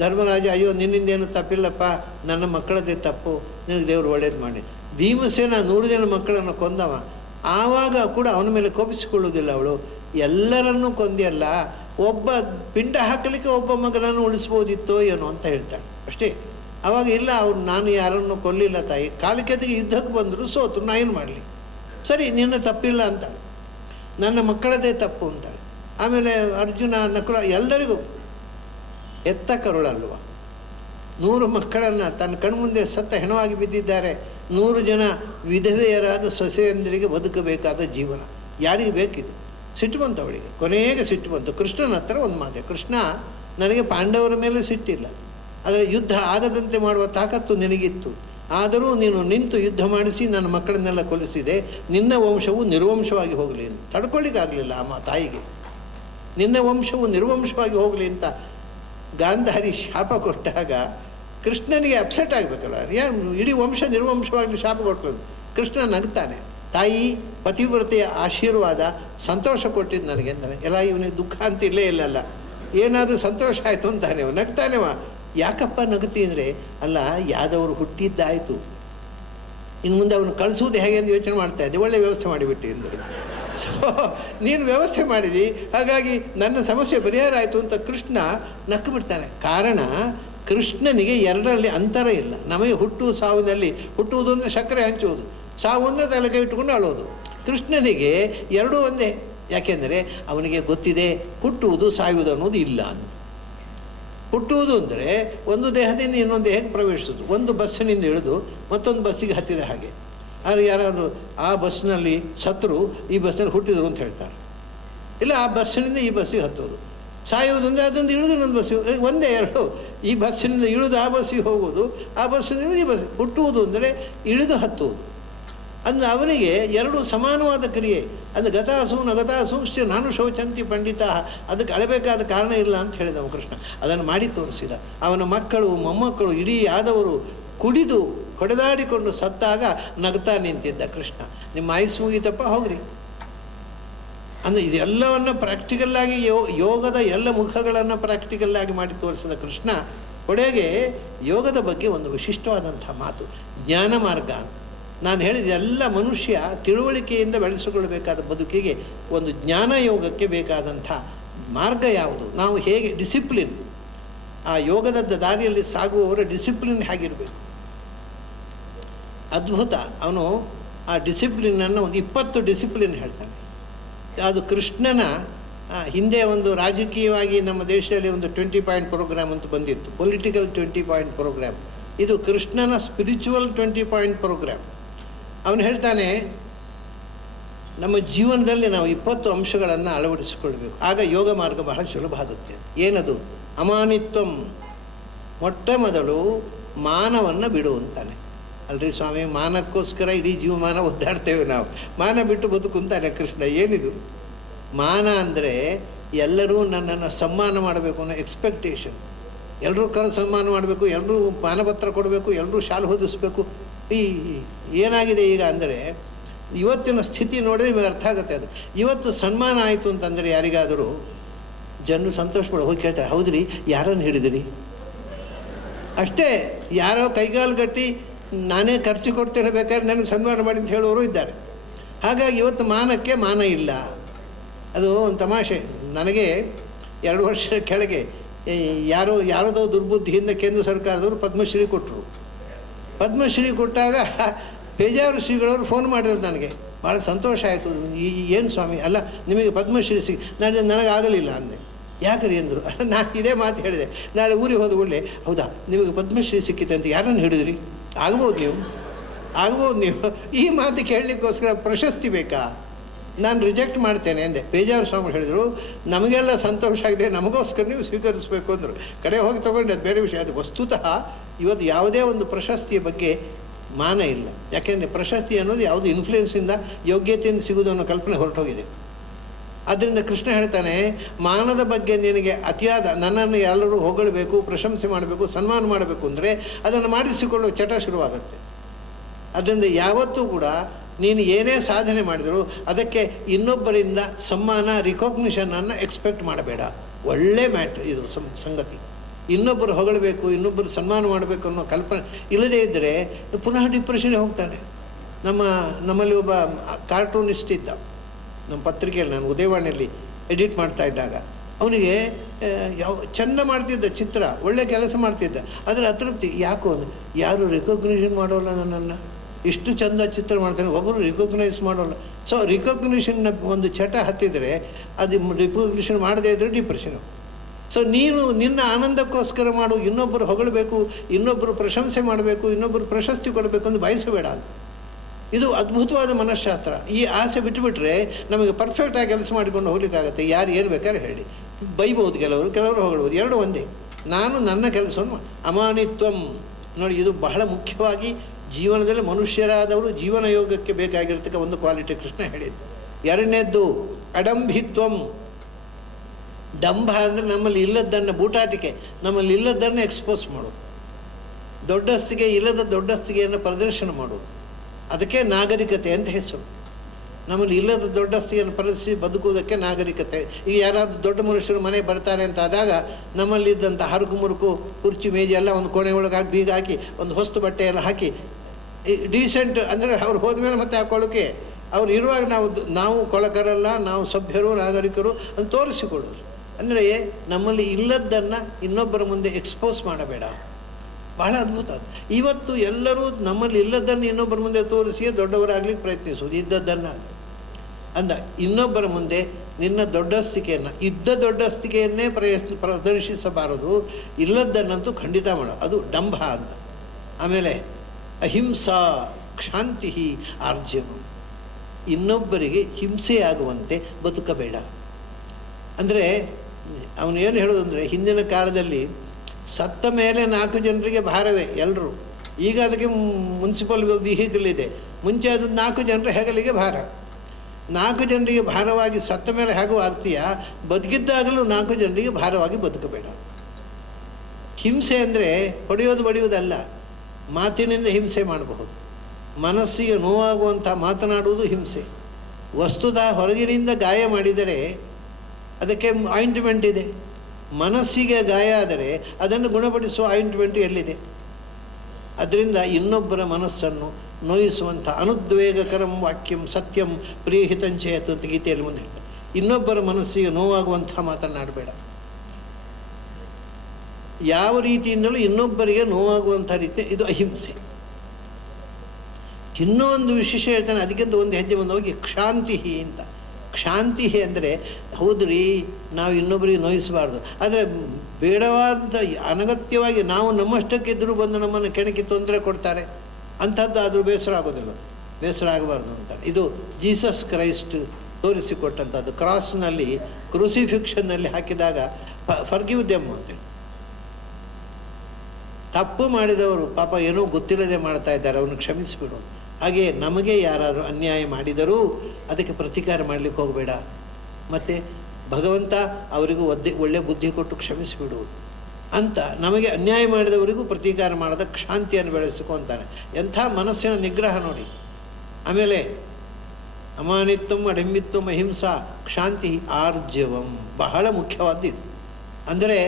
ಧರ್ಮರಾಜ, ಅಯ್ಯೋ ನಿನ್ನಿಂದೇನು ತಪ್ಪಿಲ್ಲಪ್ಪ, ನನ್ನ ಮಕ್ಕಳದ್ದೇ ತಪ್ಪು, ನಿನಗೆ ದೇವರು ಒಳ್ಳೇದು ಮಾಡಿ. ಭೀಮಸೇನ 100 ಜನ ಮಕ್ಕಳನ್ನು ಕೊಂದವ, ಆವಾಗ ಕೂಡ ಅವನ ಮೇಲೆ ಕೋಪಿಸಿಕೊಳ್ಳುವುದಿಲ್ಲ ಅವಳು. ಎಲ್ಲರನ್ನೂ ಕೊಂದಿಯಲ್ಲ, ಒಬ್ಬ ಪಿಂಡ ಹಾಕಲಿಕ್ಕೆ ಒಬ್ಬ ಮಗನನ್ನು ಉಳಿಸ್ಬೋದಿತ್ತೋ ಏನೋ ಅಂತ ಹೇಳ್ತಾಳೆ ಅಷ್ಟೇ. ಆವಾಗ ಇಲ್ಲ, ಅವ್ರು ನಾನು ಯಾರನ್ನು ಕೊಲ್ಲಿಲ್ಲ ತಾಯಿ, ಕಾಲಿಕೆದಿಗೆ ಯುದ್ಧಕ್ಕೆ ಬಂದರು, ಸೋತರು, ನಾ ಏನು ಮಾಡಲಿ, ಸರಿ ನಿನ್ನ ತಪ್ಪಿಲ್ಲ ಅಂತಾಳೆ, ನನ್ನ ಮಕ್ಕಳದೇ ತಪ್ಪು ಅಂತಾಳೆ. ಆಮೇಲೆ ಅರ್ಜುನ, ನಕುಲ ಎಲ್ಲರಿಗೂ ಎತ್ತ ಕರುಳಲ್ವ, 100 ಮಕ್ಕಳನ್ನು ತನ್ನ ಕಣ್ಮುಂದೆ ಸತ್ತ ಹೆಣವಾಗಿ ಬಿದ್ದಿದ್ದಾರೆ, 100 ಜನ ವಿಧವೆಯರಾದ ಸೊಸೆಯಂದರಿಗೆ ಬದುಕಬೇಕಾದ ಜೀವನ ಯಾರಿಗೆ ಬೇಕಿದು? ಸಿಟ್ಟು ಬಂತು ಅವಳಿಗೆ, ಕೊನೆಗೆ ಸಿಟ್ಟು ಬಂತು. ಕೃಷ್ಣನ ಹತ್ರ ಒಂದು ಮಾತೆ, ಕೃಷ್ಣ ನನಗೆ ಪಾಂಡವರ ಮೇಲೆ ಸಿಟ್ಟಿಲ್ಲ, ಆದರೆ ಯುದ್ಧ ಆಗದಂತೆ ಮಾಡುವ ತಾಕತ್ತು ನಿನಗಿತ್ತು, ಆದರೂ ನೀನು ನಿಂತು ಯುದ್ಧ ಮಾಡಿಸಿ ನನ್ನ ಮಕ್ಕಳನ್ನೆಲ್ಲ ಕೊಲಿಸಿದೆ, ನಿನ್ನ ವಂಶವು ನಿರ್ವಂಶವಾಗಿ ಹೋಗಲಿ ಅಂತ. ತಡ್ಕೊಳ್ಳಿಕ್ಕಾಗಲಿಲ್ಲ ಆ ತಾಯಿಗೆ, ನಿನ್ನ ವಂಶವು ನಿರ್ವಂಶವಾಗಿ ಹೋಗಲಿ ಅಂತ ಗಾಂಧಾರಿ ಶಾಪ ಕೊಟ್ಟಾಗ ಕೃಷ್ಣನಿಗೆ ಅಪ್ಸೆಟ್ ಆಗಬೇಕಲ್ಲ, ಇಡೀ ವಂಶ ನಿರ್ವಂಶವಾಗಿ ಶಾಪ ಕೊಟ್ಟದ್ದು. ಕೃಷ್ಣ ನಗ್ತಾನೆ, ತಾಯಿ ಪತಿವ್ರತೆಯ ಆಶೀರ್ವಾದ ಸಂತೋಷ ಕೊಟ್ಟಿದ್ದು ನನಗೆ ಅಂತಾನೆ. ಎಲ್ಲ ಇವನಿಗೆ ದುಃಖ ಅಂತ ಇಲ್ಲೇ ಇಲ್ಲಲ್ಲ, ಏನಾದರೂ ಸಂತೋಷ ಆಯಿತು ಅಂತಾನೆ ನಗ್ತಾನೆವ. ಯಾಕಪ್ಪ ನಗುತ್ತಿ ಅಂದರೆ, ಅಲ್ಲ ಯಾದವರು ಹುಟ್ಟಿದ್ದಾಯಿತು, ಇನ್ನು ಮುಂದೆ ಅವನು ಕಳಿಸುವುದು ಹೇಗೆ ಎಂದು ಯೋಚನೆ ಮಾಡ್ತಾ ಇದ್ದೆ, ಒಳ್ಳೆ ವ್ಯವಸ್ಥೆ ಮಾಡಿಬಿಟ್ಟು ಎಂದರು. ಸೊ ನೀನು ವ್ಯವಸ್ಥೆ ಮಾಡಿದಿ, ಹಾಗಾಗಿ ನನ್ನ ಸಮಸ್ಯೆ ಪರಿಹಾರ ಆಯಿತು ಅಂತ ಕೃಷ್ಣ ನಕ್ಕು ಬಿಡ್ತಾನೆ. ಕಾರಣ ಕೃಷ್ಣನಿಗೆ ಎರಡರಲ್ಲಿ ಅಂತರ ಇಲ್ಲ. ನಮಗೆ ಸಾವಿನಲ್ಲಿ ಹುಟ್ಟುವುದು ಅಂದರೆ ಸಕ್ಕರೆ ಹಂಚುವುದು, ಸಾವು ಅಂದರೆ ತಲೆ ಕೈ ಇಟ್ಟುಕೊಂಡು ಅಳೋದು. ಕೃಷ್ಣನಿಗೆ ಎರಡೂ ಒಂದೇ. ಯಾಕೆಂದರೆ ಅವನಿಗೆ ಗೊತ್ತಿದೆ ಹುಟ್ಟುವುದು ಸಾಯುವುದು ಅನ್ನೋದು ಇಲ್ಲ ಅಂತ. ಹುಟ್ಟುವುದು ಅಂದರೆ ಒಂದು ದೇಹದಿಂದ ಇನ್ನೊಂದು ದೇಹಕ್ಕೆ ಪ್ರವೇಶಿಸೋದು, ಒಂದು ಬಸ್ಸಿನಿಂದ ಇಳಿದು ಮತ್ತೊಂದು ಬಸ್ಸಿಗೆ ಹತ್ತಿದ ಹಾಗೆ. ಆದರೆ ಯಾರಾದರೂ ಆ ಬಸ್ನಲ್ಲಿ ಸತ್ತರು, ಈ ಬಸ್ನಲ್ಲಿ ಹುಟ್ಟಿದರು ಅಂತ ಹೇಳ್ತಾರೆ. ಇಲ್ಲ, ಆ ಬಸ್ಸಿನಿಂದ ಈ ಬಸ್ಸಿಗೆ ಹತ್ತೋದು. ಸಾಯುವುದು ಅಂದರೆ ಅದೊಂದು ಇಳಿದು ಇನ್ನೊಂದು ಬಸ್ಸಿಗೆ, ಒಂದೇ ಎರಡು. ಈ ಬಸ್ಸಿನಿಂದ ಇಳಿದು ಆ ಬಸ್ಸಿಗೆ ಹೋಗೋದು, ಆ ಬಸ್ಸಿನಿಂದ ಈ ಬಸ್. ಹುಟ್ಟುವುದು ಅಂದರೆ ಇಳಿದು ಹತ್ತುವುದು. ಅಂದರೆ ಅವನಿಗೆ ಎರಡು ಸಮಾನವಾದ ಕ್ರಿಯೆ. ಅದು ಗತಾಸು ನಗತಾಸುಂಶ್ಚ ನಾನು ಶೌಚಂತಿ ಪಂಡಿತ, ಅದಕ್ಕೆ ಅಳಬೇಕಾದ ಕಾರಣ ಇಲ್ಲ ಅಂತ ಹೇಳಿದವ ಕೃಷ್ಣ. ಅದನ್ನು ಮಾಡಿ ತೋರಿಸಿದ. ಅವನ ಮಕ್ಕಳು ಮೊಮ್ಮಕ್ಕಳು ಇಡೀ ಆದವರು ಕುಡಿದು ಹೊಡೆದಾಡಿಕೊಂಡು ಸತ್ತಾಗ ನಗ್ತಾ ನಿಂತಿದ್ದ ಕೃಷ್ಣ. ನಿಮ್ಮ ಆಯುಸ್ ಮುಗೀತಪ್ಪ, ಹೋಗ್ರಿ ಅಂದರೆ ಇದೆಲ್ಲವನ್ನು ಪ್ರಾಕ್ಟಿಕಲ್ಲಾಗಿ ಯೋಗದ ಎಲ್ಲ ಮುಖಗಳನ್ನು ಪ್ರಾಕ್ಟಿಕಲ್ಲಾಗಿ ಮಾಡಿ ತೋರಿಸಿದ ಕೃಷ್ಣ. ಕೊನೆಗೆ ಯೋಗದ ಬಗ್ಗೆ ಒಂದು ವಿಶಿಷ್ಟವಾದಂಥ ಮಾತು, ಜ್ಞಾನ ಮಾರ್ಗ ಅಂತ. ನಾನು ಹೇಳಿದ ಎಲ್ಲ ಮನುಷ್ಯ ತಿಳುವಳಿಕೆಯಿಂದ ಬೆಳೆಸಿಕೊಳ್ಳಬೇಕಾದ ಬದುಕಿಗೆ ಒಂದು ಜ್ಞಾನ ಯೋಗಕ್ಕೆ ಬೇಕಾದಂಥ ಮಾರ್ಗ ಯಾವುದು, ನಾವು ಹೇಗೆ ಡಿಸಿಪ್ಲಿನ್, ಆ ಯೋಗದ ದಾರಿಯಲ್ಲಿ ಸಾಗುವವರ ಡಿಸಿಪ್ಲಿನ್ ಹೇಗಿರಬೇಕು. ಅದ್ಭುತ. ಅವನು ಆ ಡಿಸಿಪ್ಲಿನನ್ನು ಒಂದು 20 ಡಿಸಿಪ್ಲಿನ್ ಹೇಳ್ತಾನೆ. ಅದು ಕೃಷ್ಣನ ಹಿಂದೆ ಒಂದು ರಾಜಕೀಯವಾಗಿ ನಮ್ಮ ದೇಶದಲ್ಲಿ ಒಂದು 20 ಪಾಯಿಂಟ್ ಪ್ರೋಗ್ರಾಮ್ ಅಂತ ಬಂದಿತ್ತು, ಪೊಲಿಟಿಕಲ್ 20 ಪಾಯಿಂಟ್ ಪ್ರೋಗ್ರಾಮ್. ಇದು ಕೃಷ್ಣನ ಸ್ಪಿರಿಚುವಲ್ 20 ಪಾಯಿಂಟ್ ಪ್ರೋಗ್ರಾಮ್. ಅವನು ಹೇಳ್ತಾನೆ, ನಮ್ಮ ಜೀವನದಲ್ಲಿ ನಾವು 20 ಅಂಶಗಳನ್ನು ಅಳವಡಿಸಿಕೊಳ್ಬೇಕು, ಆಗ ಯೋಗ ಮಾರ್ಗ ಬಹಳ ಸುಲಭ ಆಗುತ್ತೆ. ಏನದು? ಅಮಾನಿತ್ವಂ, ಮೊಟ್ಟ ಮೊದಲು ಮಾನವನ್ನು ಬಿಡುವಂತಾನೆ. ಅಲ್ರಿ ಸ್ವಾಮಿ, ಮಾನಕ್ಕೋಸ್ಕರ ಇಡೀ ಜೀವಮಾನ ಒದ್ದಾಡ್ತೇವೆ ನಾವು, ಮಾನ ಬಿಟ್ಟು ಬದುಕುಂತಾನೆ ಕೃಷ್ಣ. ಏನಿದು ಮಾನ ಅಂದರೆ? ಎಲ್ಲರೂ ನನ್ನನ್ನು ಸನ್ಮಾನ ಮಾಡಬೇಕು ಅನ್ನೋ ಎಕ್ಸ್ಪೆಕ್ಟೇಷನ್. ಎಲ್ಲರೂ ಸನ್ಮಾನ ಮಾಡಬೇಕು, ಎಲ್ಲರೂ ಮಾನಪತ್ರ ಕೊಡಬೇಕು, ಎಲ್ಲರೂ ಶಾಲು ಹೊದಿಸ್ಬೇಕು. ಈ ಏನಾಗಿದೆ ಈಗ ಅಂದರೆ, ಇವತ್ತಿನ ಸ್ಥಿತಿ ನೋಡಿದ್ರೆ ನಿಮಗೆ ಅರ್ಥ ಆಗುತ್ತೆ. ಅದು ಇವತ್ತು ಸನ್ಮಾನ ಆಯಿತು ಅಂತಂದರೆ ಯಾರಿಗಾದರೂ ಜನರು ಸಂತೋಷ ಪಡೋ ಹೋಗಿ ಕೇಳ್ತಾರೆ, ಹೌದ್ರಿ ಯಾರನ್ನು ಹಿಡಿದಿರಿ? ಅಷ್ಟೇ. ಯಾರೋ ಕೈಗಾಲು ಗಟ್ಟಿ ನಾನೇ ಖರ್ಚು ಕೊಡ್ತೇನೆ, ಬೇಕಾದ್ರೆ ನನಗೆ ಸನ್ಮಾನ ಮಾಡಿ ಅಂತ ಹೇಳೋರು ಇದ್ದಾರೆ. ಹಾಗಾಗಿ ಇವತ್ತು ಮಾನಕ್ಕೆ ಮಾನ ಇಲ್ಲ. ಅದು ಒಂದು ತಮಾಷೆ. ನನಗೆ 2 ವರ್ಷದ ಕೆಳಗೆ ಯಾರದೋ ದುರ್ಬುದ್ಧಿಯಿಂದ ಕೇಂದ್ರ ಸರ್ಕಾರದವರು ಪದ್ಮಶ್ರೀ ಕೊಟ್ಟರು. ಪದ್ಮಶ್ರೀ ಕೊಟ್ಟಾಗ ಪೇಜಾವರ ಶ್ರೀಗಳವರು ಫೋನ್ ಮಾಡಿದ್ರು ನನಗೆ. ಭಾಳ ಸಂತೋಷ ಆಯಿತು. ಏನು ಸ್ವಾಮಿ, ಅಲ್ಲ ನಿಮಗೆ ಪದ್ಮಶ್ರೀ ನನಗಾಗಲಿಲ್ಲ ಅಂದೆ. ಯಾಕ್ರಿ ಅಂದರು. ನಾನು ಇದೇ ಮಾತು ಹೇಳಿದೆ. ನಾಳೆ ಊರಿಗೆ ಹೋದ ಕೂಡಲೇ, ಹೌದಾ ನಿಮಗೆ ಪದ್ಮಶ್ರೀ ಸಿಕ್ಕಿತೆ ಅಂತ ಯಾರನ್ನು ಹಿಡಿದ್ರಿ? ಆಗ್ಬೋದು ನೀವು. ಈ ಮಾತು ಕೇಳಲಿಕ್ಕೋಸ್ಕರ ಪ್ರಶಸ್ತಿ ಬೇಕಾ? ನಾನು ರಿಜೆಕ್ಟ್ ಮಾಡ್ತೇನೆ ಅಂದೆ. ಪೇಜಾವರ ಸ್ವಾಮಿ ಹೇಳಿದರು, ನಮಗೆಲ್ಲ ಸಂತೋಷ ಆಗಿದೆ, ನಮಗೋಸ್ಕರ ನೀವು ಸ್ವೀಕರಿಸಬೇಕು ಅಂದರು. ಕಡೆ ಹೋಗಿ ತೊಗೊಂಡೆ, ಅದು ಬೇರೆ ವಿಷಯ. ಅದು ವಸ್ತುತಃ ಇವತ್ತು ಯಾವುದೇ ಒಂದು ಪ್ರಶಸ್ತಿಯ ಬಗ್ಗೆ ಮಾನ ಇಲ್ಲ. ಯಾಕೆಂದರೆ ಪ್ರಶಸ್ತಿ ಅನ್ನೋದು ಯಾವುದು ಇನ್ಫ್ಲೂಯೆನ್ಸಿಂದ, ಯೋಗ್ಯತೆಯಿಂದ ಸಿಗುವುದು ಅನ್ನೋ ಕಲ್ಪನೆ ಹೊರಟೋಗಿದೆ. ಆದ್ದರಿಂದ ಕೃಷ್ಣ ಹೇಳ್ತಾನೆ, ಮಾನದ ಬಗ್ಗೆ ನಿನಗೆ ಅತಿಯಾದ, ನನ್ನನ್ನು ಎಲ್ಲರೂ ಹೊಗಳಬೇಕು, ಪ್ರಶಂಸೆ ಮಾಡಬೇಕು, ಸನ್ಮಾನ ಮಾಡಬೇಕು ಅಂದರೆ ಅದನ್ನು ಮಾಡಿಸಿಕೊಳ್ಳುವ ಚಟ ಶುರುವಾಗುತ್ತೆ. ಅದರಿಂದ ಯಾವತ್ತೂ ಕೂಡ ನೀನು ಏನೇ ಸಾಧನೆ ಮಾಡಿದರೂ ಅದಕ್ಕೆ ಇನ್ನೊಬ್ಬರಿಂದ ಸಮ್ಮಾನ ರಿಕಾಗ್ನಿಷನನ್ನು ಎಕ್ಸ್ಪೆಕ್ಟ್ ಮಾಡಬೇಡ. ಒಳ್ಳೆ ಮ್ಯಾಟ್ರ್ ಇದು ಸಂಗತಿ. ಇನ್ನೊಬ್ಬರು ಹೊಗಳಬೇಕು, ಇನ್ನೊಬ್ಬರು ಸನ್ಮಾನ ಮಾಡಬೇಕು ಅನ್ನೋ ಕಲ್ಪನೆ ಇಲ್ಲದೇ ಇದ್ದರೆ ಪುನಃ ಡಿಪ್ರೆಷನ್ಗೆ ಹೋಗ್ತಾನೆ. ನಮ್ಮಲ್ಲಿ ಒಬ್ಬ ಕಾರ್ಟೂನಿಸ್ಟ್ ಇದ್ದ, ನಮ್ಮ ಪತ್ರಿಕೆಯಲ್ಲಿ, ನಾನು ಉದಯವಾಣಿಯಲ್ಲಿ ಎಡಿಟ್ ಮಾಡ್ತಾ ಇದ್ದಾಗ, ಅವನಿಗೆ ಚೆಂದ ಮಾಡ್ತಿದ್ದ ಚಿತ್ರ, ಒಳ್ಳೆ ಕೆಲಸ ಮಾಡ್ತಿದ್ದ, ಆದರೆ ಅತೃಪ್ತಿ. ಯಾಕೋ ಯಾರು ರಿಕಾಗ್ನಿಷನ್ ಮಾಡೋಲ್ಲ ನನ್ನನ್ನು, ಇಷ್ಟು ಚೆಂದ ಚಿತ್ರ ಮಾಡ್ತಾನೆ, ಒಬ್ಬರು ರಿಕಾಗ್ನೈಸ್ ಮಾಡೋಲ್ಲ. ಸೊ ರಿಕಾಗ್ನಿಷನ್ನ ಒಂದು ಚಟ ಹತ್ತಿದರೆ ಅದು ರಿಕಾಗ್ನಿಷನ್ ಮಾಡದೇ ಇದ್ದರೆ ಡಿಪ್ರೆಷನು. ಸೊ ನೀನು ನಿನ್ನ ಆನಂದಕ್ಕೋಸ್ಕರ ಮಾಡು, ಇನ್ನೊಬ್ಬರು ಹೊಗಳಬೇಕು, ಇನ್ನೊಬ್ಬರು ಪ್ರಶಂಸೆ ಮಾಡಬೇಕು, ಇನ್ನೊಬ್ಬರು ಪ್ರಶಸ್ತಿ ಕೊಡಬೇಕು ಅಂತ ಬಯಸಬೇಡ. ಇದು ಅದ್ಭುತವಾದ ಮನಃಶಾಸ್ತ್ರ. ಈ ಆಸೆ ಬಿಟ್ಟುಬಿಟ್ರೆ ನಮಗೆ ಪರ್ಫೆಕ್ಟಾಗಿ ಕೆಲಸ ಮಾಡಿಕೊಂಡು ಹೋಗ್ಲಿಕ್ಕಾಗತ್ತೆ. ಯಾರು ಏನು ಬೇಕಾದ್ರೆ ಹೇಳಿ, ಬೈಬೋದು ಕೆಲವರು ಹೊಗಳ್ಬೋದು, ಎರಡು ಒಂದೇ. ನಾನು ನನ್ನ ಕೆಲಸವನ್ನು ಅಮಾನಿತ್ವಂ ನೋಡಿ, ಇದು ಬಹಳ ಮುಖ್ಯವಾಗಿ ಜೀವನದಲ್ಲಿ ಮನುಷ್ಯರಾದವರು ಜೀವನ ಯೋಗಕ್ಕೆ ಬೇಕಾಗಿರ್ತಕ್ಕ ಒಂದು ಕ್ವಾಲಿಟಿ ಕೃಷ್ಣ ಹೇಳಿದ್ದು. ಎರಡನೇದ್ದು ಅಡಂಭಿತ್ವಂ. ಡಂಭ ಅಂದರೆ ನಮ್ಮಲ್ಲಿ ಇಲ್ಲದ್ದನ್ನು, ಬೂಟಾಟಿಕೆ, ನಮ್ಮಲ್ಲಿ ಇಲ್ಲದ್ದನ್ನು ಎಕ್ಸ್ಪೋಸ್ ಮಾಡೋದು, ದೊಡ್ಡಸ್ತಿಗೆ ಇಲ್ಲದ ದೊಡ್ಡಸ್ತಿಗೆಯನ್ನು ಪ್ರದರ್ಶನ ಮಾಡೋದು. ಅದಕ್ಕೆ ನಾಗರಿಕತೆ ಅಂತ ಹೆಸರು. ನಮ್ಮಲ್ಲಿ ಇಲ್ಲದ ದೊಡ್ಡಸ್ತಿಗೆಯನ್ನು ಪ್ರದರ್ಶಿಸಿ ಬದುಕುವುದಕ್ಕೆ ನಾಗರಿಕತೆ. ಈಗ ಯಾರಾದರೂ ದೊಡ್ಡ ಮನುಷ್ಯರು ಮನೆಗೆ ಬರ್ತಾರೆ ಅಂತ ಆದಾಗ ನಮ್ಮಲ್ಲಿದ್ದಂಥ ಹರಕು ಮುರುಕು ಕುರ್ಚಿ ಮೇಜು ಎಲ್ಲ ಒಂದು ಕೋಣೆ ಒಳಗೆ ಹಾಕಿ ಬೀಗ ಹಾಕಿ ಒಂದು ಹೊಸ್ತು ಬಟ್ಟೆ ಎಲ್ಲ ಹಾಕಿ ಡೀಸೆಂಟ್ ಅಂದರೆ ಅವ್ರು ಹೋದ್ಮೇಲೆ ಮತ್ತೆ ಹಾಕೊಳ್ಳೋಕ್ಕೆ, ಅವ್ರು ಇರುವಾಗ ನಾವು ಕೊಳಕರಲ್ಲ, ನಾವು ಸಭ್ಯರು ನಾಗರಿಕರು ಅಂತ ತೋರಿಸಿಕೊಳ್ಳೋದು. ಅಂದರೆ ನಮ್ಮಲ್ಲಿ ಇಲ್ಲದ್ದನ್ನು ಇನ್ನೊಬ್ಬರ ಮುಂದೆ ಎಕ್ಸ್ಪೋಸ್ ಮಾಡಬೇಡ. ಬಹಳ ಅದ್ಭುತ ಅದು. ಇವತ್ತು ಎಲ್ಲರೂ ನಮ್ಮಲ್ಲಿ ಇಲ್ಲದ್ದನ್ನು ಇನ್ನೊಬ್ಬರ ಮುಂದೆ ತೋರಿಸಿಯೇ ದೊಡ್ಡವರಾಗ್ಲಿಕ್ಕೆ ಪ್ರಯತ್ನಿಸೋದು, ಇದ್ದದ್ದನ್ನು ಅಂದ. ಇನ್ನೊಬ್ಬರ ಮುಂದೆ ನಿನ್ನ ದೊಡ್ಡಸ್ತಿಕೆಯನ್ನು, ಇದ್ದ ದೊಡ್ಡಸ್ತಿಕೆಯನ್ನೇ ಪ್ರದರ್ಶಿಸಬಾರದು, ಇಲ್ಲದ್ದನ್ನಂತೂ ಖಂಡಿತ ಮಾಡೋ, ಅದು ಡಂಭ ಅಂತ. ಆಮೇಲೆ ಅಹಿಂಸಾ ಕ್ಷಾಂತಿ ಆರ್ಜವ. ಇನ್ನೊಬ್ಬರಿಗೆ ಹಿಂಸೆಯಾಗುವಂತೆ ಬದುಕಬೇಡ. ಅಂದರೆ ಅವನು ಏನು ಹೇಳೋದು ಅಂದರೆ, ಹಿಂದಿನ ಕಾಲದಲ್ಲಿ ಸತ್ತ ಮೇಲೆ 4 ಜನರಿಗೆ ಭಾರವೇ ಎಲ್ಲರೂ. ಈಗ ಅದಕ್ಕೆ ಮುನ್ಸಿಪಲ್ ವೆಹಿಕಲ್ ಇದೆ. ಮುಂಚೆ ಅದು 4 ಜನರ ಹೆಗಲಿಗೆ ಭಾರ. 4 ಜನರಿಗೆ ಭಾರವಾಗಿ ಸತ್ತ ಮೇಲೆ ಹೇಗೂ ಆಗ್ತೀಯಾ, ಬದುಕಿದ್ದಾಗಲೂ 4 ಜನರಿಗೆ ಭಾರವಾಗಿ ಬದುಕಬೇಡ. ಹಿಂಸೆ ಅಂದರೆ ಹೊಡೆಯೋದು ಬಡಿಯೋದಲ್ಲ, ಮಾತಿನಿಂದ ಹಿಂಸೆ ಮಾಡಬಹುದು. ಮನಸ್ಸಿಗೆ ನೋವಾಗುವಂಥ ಮಾತನಾಡುವುದು ಹಿಂಸೆ. ವಸ್ತುದ ಹೊರಗಿನಿಂದ ಗಾಯ ಮಾಡಿದರೆ ಅದಕ್ಕೆ ಆಯಿಂಟ್ಮೆಂಟ್ ಇದೆ. ಮನಸ್ಸಿಗೆ ಗಾಯ ಆದರೆ ಅದನ್ನು ಗುಣಪಡಿಸುವ ಆಯಿಂಟ್ಮೆಂಟ್ ಎಲ್ಲಿದೆ? ಅದರಿಂದ ಇನ್ನೊಬ್ಬರ ಮನಸ್ಸನ್ನು ನೋಯಿಸುವಂಥ ಅನುದ್ವೇಗಕರಂ ವಾಕ್ಯಂ ಸತ್ಯಂ ಪ್ರಿಯಹಿತಂಚೇತು ಅಂತ ಗೀತೆಯಲ್ಲಿ ಮುಂದೆ ಹೇಳ್ತಾರೆ. ಇನ್ನೊಬ್ಬರ ಮನಸ್ಸಿಗೆ ನೋವಾಗುವಂಥ ಮಾತನಾಡಬೇಡ. ಯಾವ ರೀತಿಯಿಂದಲೂ ಇನ್ನೊಬ್ಬರಿಗೆ ನೋವಾಗುವಂಥ ರೀತಿ, ಇದು ಅಹಿಂಸೆ. ಇನ್ನೂ ಒಂದು ವಿಶೇಷ ಹೇಳ್ತಾನೆ, ಅದಕ್ಕಿಂತ ಒಂದು ಹೆಜ್ಜೆ ಮುಂದೆ ಹೋಗಿ ಕ್ಷಾಂತಿ ಅಂತ. ಕ್ಷಾಂತಿ ಅಂದರೆ ಹೌದ್ರಿ, ನಾವು ಇನ್ನೊಬ್ಬರಿಗೆ ನೋಯಿಸಬಾರ್ದು, ಆದರೆ ಬೇಡವಾದ ಅನಗತ್ಯವಾಗಿ ನಾವು ನಮ್ಮಷ್ಟಕ್ಕಿದ್ದರೂ ಬಂದು ನಮ್ಮನ್ನು ಕೆಣಕಿ ತೊಂದರೆ ಕೊಡ್ತಾರೆ, ಅಂಥದ್ದು ಆದರೂ ಬೇಸರ ಆಗೋದಿಲ್ಲ, ಬೇಸರ ಆಗಬಾರ್ದು ಅಂತಾನೆ. ಇದು ಜೀಸಸ್ ಕ್ರೈಸ್ಟ್ ತೋರಿಸಿಕೊಟ್ಟಂಥದ್ದು. ಕ್ರಾಸ್ನಲ್ಲಿ ಕ್ರೂಸಿಫಿಕ್ಷನ್ನಲ್ಲಿ ಹಾಕಿದಾಗ ಫರ್ಗಿವ್ ದೆಮ್ ಅಂತೇಳಿ, ತಪ್ಪು ಮಾಡಿದವರು ಪಾಪ ಏನೋ ಗೊತ್ತಿಲ್ಲದೆ ಮಾಡ್ತಾ ಇದ್ದಾರೆ, ಅವನು ಕ್ಷಮಿಸಿಬಿಡು. ಹಾಗೆ ನಮಗೆ ಯಾರಾದರೂ ಅನ್ಯಾಯ ಮಾಡಿದರೂ ಅದಕ್ಕೆ ಪ್ರತೀಕಾರ ಮಾಡಲಿಕ್ಕೆ ಹೋಗಬೇಡ. ಮತ್ತು ಭಗವಂತ ಅವರಿಗೂ ಒಳ್ಳೆ ಬುದ್ಧಿ ಕೊಟ್ಟು ಕ್ಷಮಿಸಿಬಿಡುವುದು ಅಂತ, ನಮಗೆ ಅನ್ಯಾಯ ಮಾಡಿದವರಿಗೂ ಪ್ರತೀಕಾರ ಮಾಡದ ಕ್ಷಾಂತಿಯನ್ನು ಬೆಳೆಸಿಕೊಂತಾನೆ. ಎಂಥ ಮನಸ್ಸಿನ ನಿಗ್ರಹ ನೋಡಿ. ಆಮೇಲೆ ಅಮಾನಿತ್ವಂ ಅಡಂಬಿತ್ವಂ ಅಹಿಂಸಾ ಕ್ಷಾಂತಿ ಆರ್ಜವಂ, ಬಹಳ ಮುಖ್ಯವಾದ್ದು. ಅಂದರೆ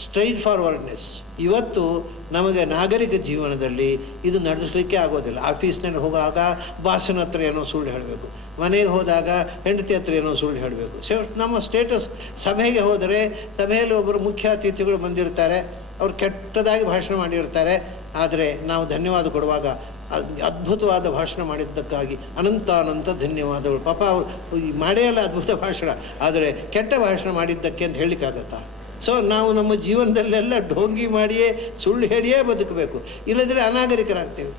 ಸ್ಟ್ರೈಟ್ ಫಾರ್ವರ್ಡ್ನೆಸ್. ಇವತ್ತು ನಮಗೆ ನಾಗರಿಕ ಜೀವನದಲ್ಲಿ ಇದು ನಡೆಸಲಿಕ್ಕೆ ಆಗೋದಿಲ್ಲ. ಆಫೀಸ್ನಲ್ಲಿ ಹೋದಾಗ ಬಾಸನ ಹತ್ರ ಏನೋ ಸುಳ್ಳು ಹೇಳಬೇಕು, ಮನೆಗೆ ಹೋದಾಗ ಹೆಂಡತಿ ಹತ್ರ ಏನೋ ಸುಳ್ಳು ಹೇಳಬೇಕು. ನಮ್ಮ ಸ್ಟೇಟಸ್, ಸಭೆಗೆ ಹೋದರೆ ಸಭೆಯಲ್ಲಿ ಒಬ್ಬರು ಮುಖ್ಯ ಅತಿಥಿಗಳು ಬಂದಿರ್ತಾರೆ, ಅವರು ಕೆಟ್ಟದಾಗಿ ಭಾಷಣ ಮಾಡಿರ್ತಾರೆ, ಆದರೆ ನಾವು ಧನ್ಯವಾದ ಕೊಡುವಾಗ ಅದ್ಭುತವಾದ ಭಾಷಣ ಮಾಡಿದ್ದಕ್ಕಾಗಿ ಅನಂತ ಧನ್ಯವಾದಗಳು. ಪಾಪ ಅವರು ಮಾಡೇ ಅಲ್ಲ ಅದ್ಭುತ ಭಾಷಣ, ಆದರೆ ಕೆಟ್ಟ ಭಾಷಣ ಮಾಡಿದ್ದಕ್ಕೆ ಅಂತ ಹೇಳಲಿಕ್ಕಾಗತ್ತಾ? ಸೊ ನಾವು ನಮ್ಮ ಜೀವನದಲ್ಲೆಲ್ಲ ಢೋಂಗಿ ಮಾಡಿಯೇ ಸುಳ್ಳು ಹೇಳಿಯೇ ಬದುಕಬೇಕು, ಇಲ್ಲದ್ರೆ ಅನಾಗರಿಕರಾಗ್ತೇವೆ.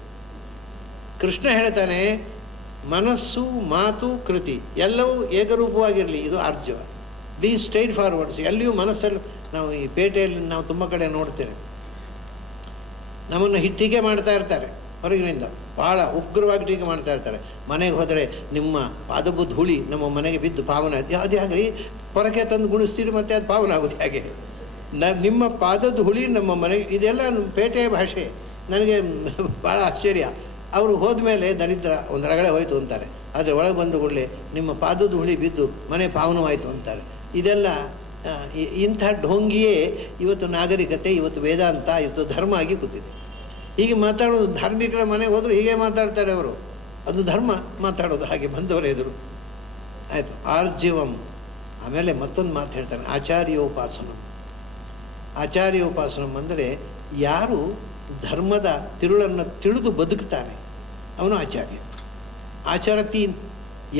ಕೃಷ್ಣ ಹೇಳ್ತಾನೆ, ಮನಸ್ಸು ಮಾತು ಕೃತಿ ಎಲ್ಲವೂ ಏಕರೂಪವಾಗಿರಲಿ, ಇದು ಆರ್ಜವ. B straight forwards. ಎಲ್ಲಿಯೂ ಮನಸ್ಸಲ್ಲಿ, ನಾವು ಈ ಪೇಟೆಯಲ್ಲಿ ನಾವು ತುಂಬ ಕಡೆ ನೋಡ್ತೇವೆ, ನಮ್ಮನ್ನು ಟೀಕೆ ಮಾಡ್ತಾ ಇರ್ತಾರೆ ಹೊರಗಿನಿಂದ, ಭಾಳ ಉಗ್ರವಾಗಿ ಟೀಕೆ ಮಾಡ್ತಾ ಇರ್ತಾರೆ. ಮನೆಗೆ ಹೋದರೆ ನಿಮ್ಮ ಪಾದದ ಧೂಳಿ ನಮ್ಮ ಮನೆಗೆ ಬಿದ್ದು ಪಾವನ, ಅದು ಹಾಗ್ರಿ ಹೊರಗೆ ತಂದು ಗುಣಿಸ್ತೀರಿ, ಮತ್ತು ಅದು ಪಾವನ ಆಗೋದು ಹೇಗೆ? ನಿಮ್ಮ ಪಾದದ ಹುಳಿ ನಮ್ಮ ಮನೆಗೆ, ಇದೆಲ್ಲ ಪೇಟೆಯ ಭಾಷೆ. ನನಗೆ ಭಾಳ ಆಶ್ಚರ್ಯ. ಅವರು ಹೋದ್ಮೇಲೆ ದರಿದ್ರ ಒಂದು ರಗಳೆ ಹೋಯ್ತು ಅಂತಾರೆ. ಆದರೆ ಒಳಗೆ ಬಂದ ಕೂಡಲೇ ನಿಮ್ಮ ಪಾದದ ಹುಳಿ ಬಿದ್ದು ಮನೆ ಪಾವನವಾಯಿತು ಅಂತಾರೆ. ಇದೆಲ್ಲ ಇಂಥ ಢೋಂಗಿಯೇ ಇವತ್ತು ನಾಗರಿಕತೆ, ಇವತ್ತು ವೇದಾಂತ, ಇವತ್ತು ಧರ್ಮ ಆಗಿ ಕೂತಿದೆ. ಹೀಗೆ ಮಾತಾಡೋದು, ಧಾರ್ಮಿಕರ ಮನೆಗೆ ಹೋದರೂ ಹೀಗೆ ಮಾತಾಡ್ತಾರೆ ಅವರು. ಅದು ಧರ್ಮ ಮಾತಾಡೋದು ಹಾಗೆ ಬಂದವರೇ ಎದುರು. ಆಯಿತು, ಆರ್ಜೀವಂ. ಆಮೇಲೆ ಮತ್ತೊಂದು ಮಾತು ಹೇಳ್ತಾನೆ, ಆಚಾರ್ಯೋಪಾಸನಂ. ಆಚಾರ್ಯೋಪಾಸನಂ ಅಂದರೆ ಯಾರು ಧರ್ಮದ ತಿರುಳನ್ನು ತಿಳಿದು ಬದುಕ್ತಾನೆ ಅವನು ಆಚಾರ್ಯ. ಆಚರತಿ,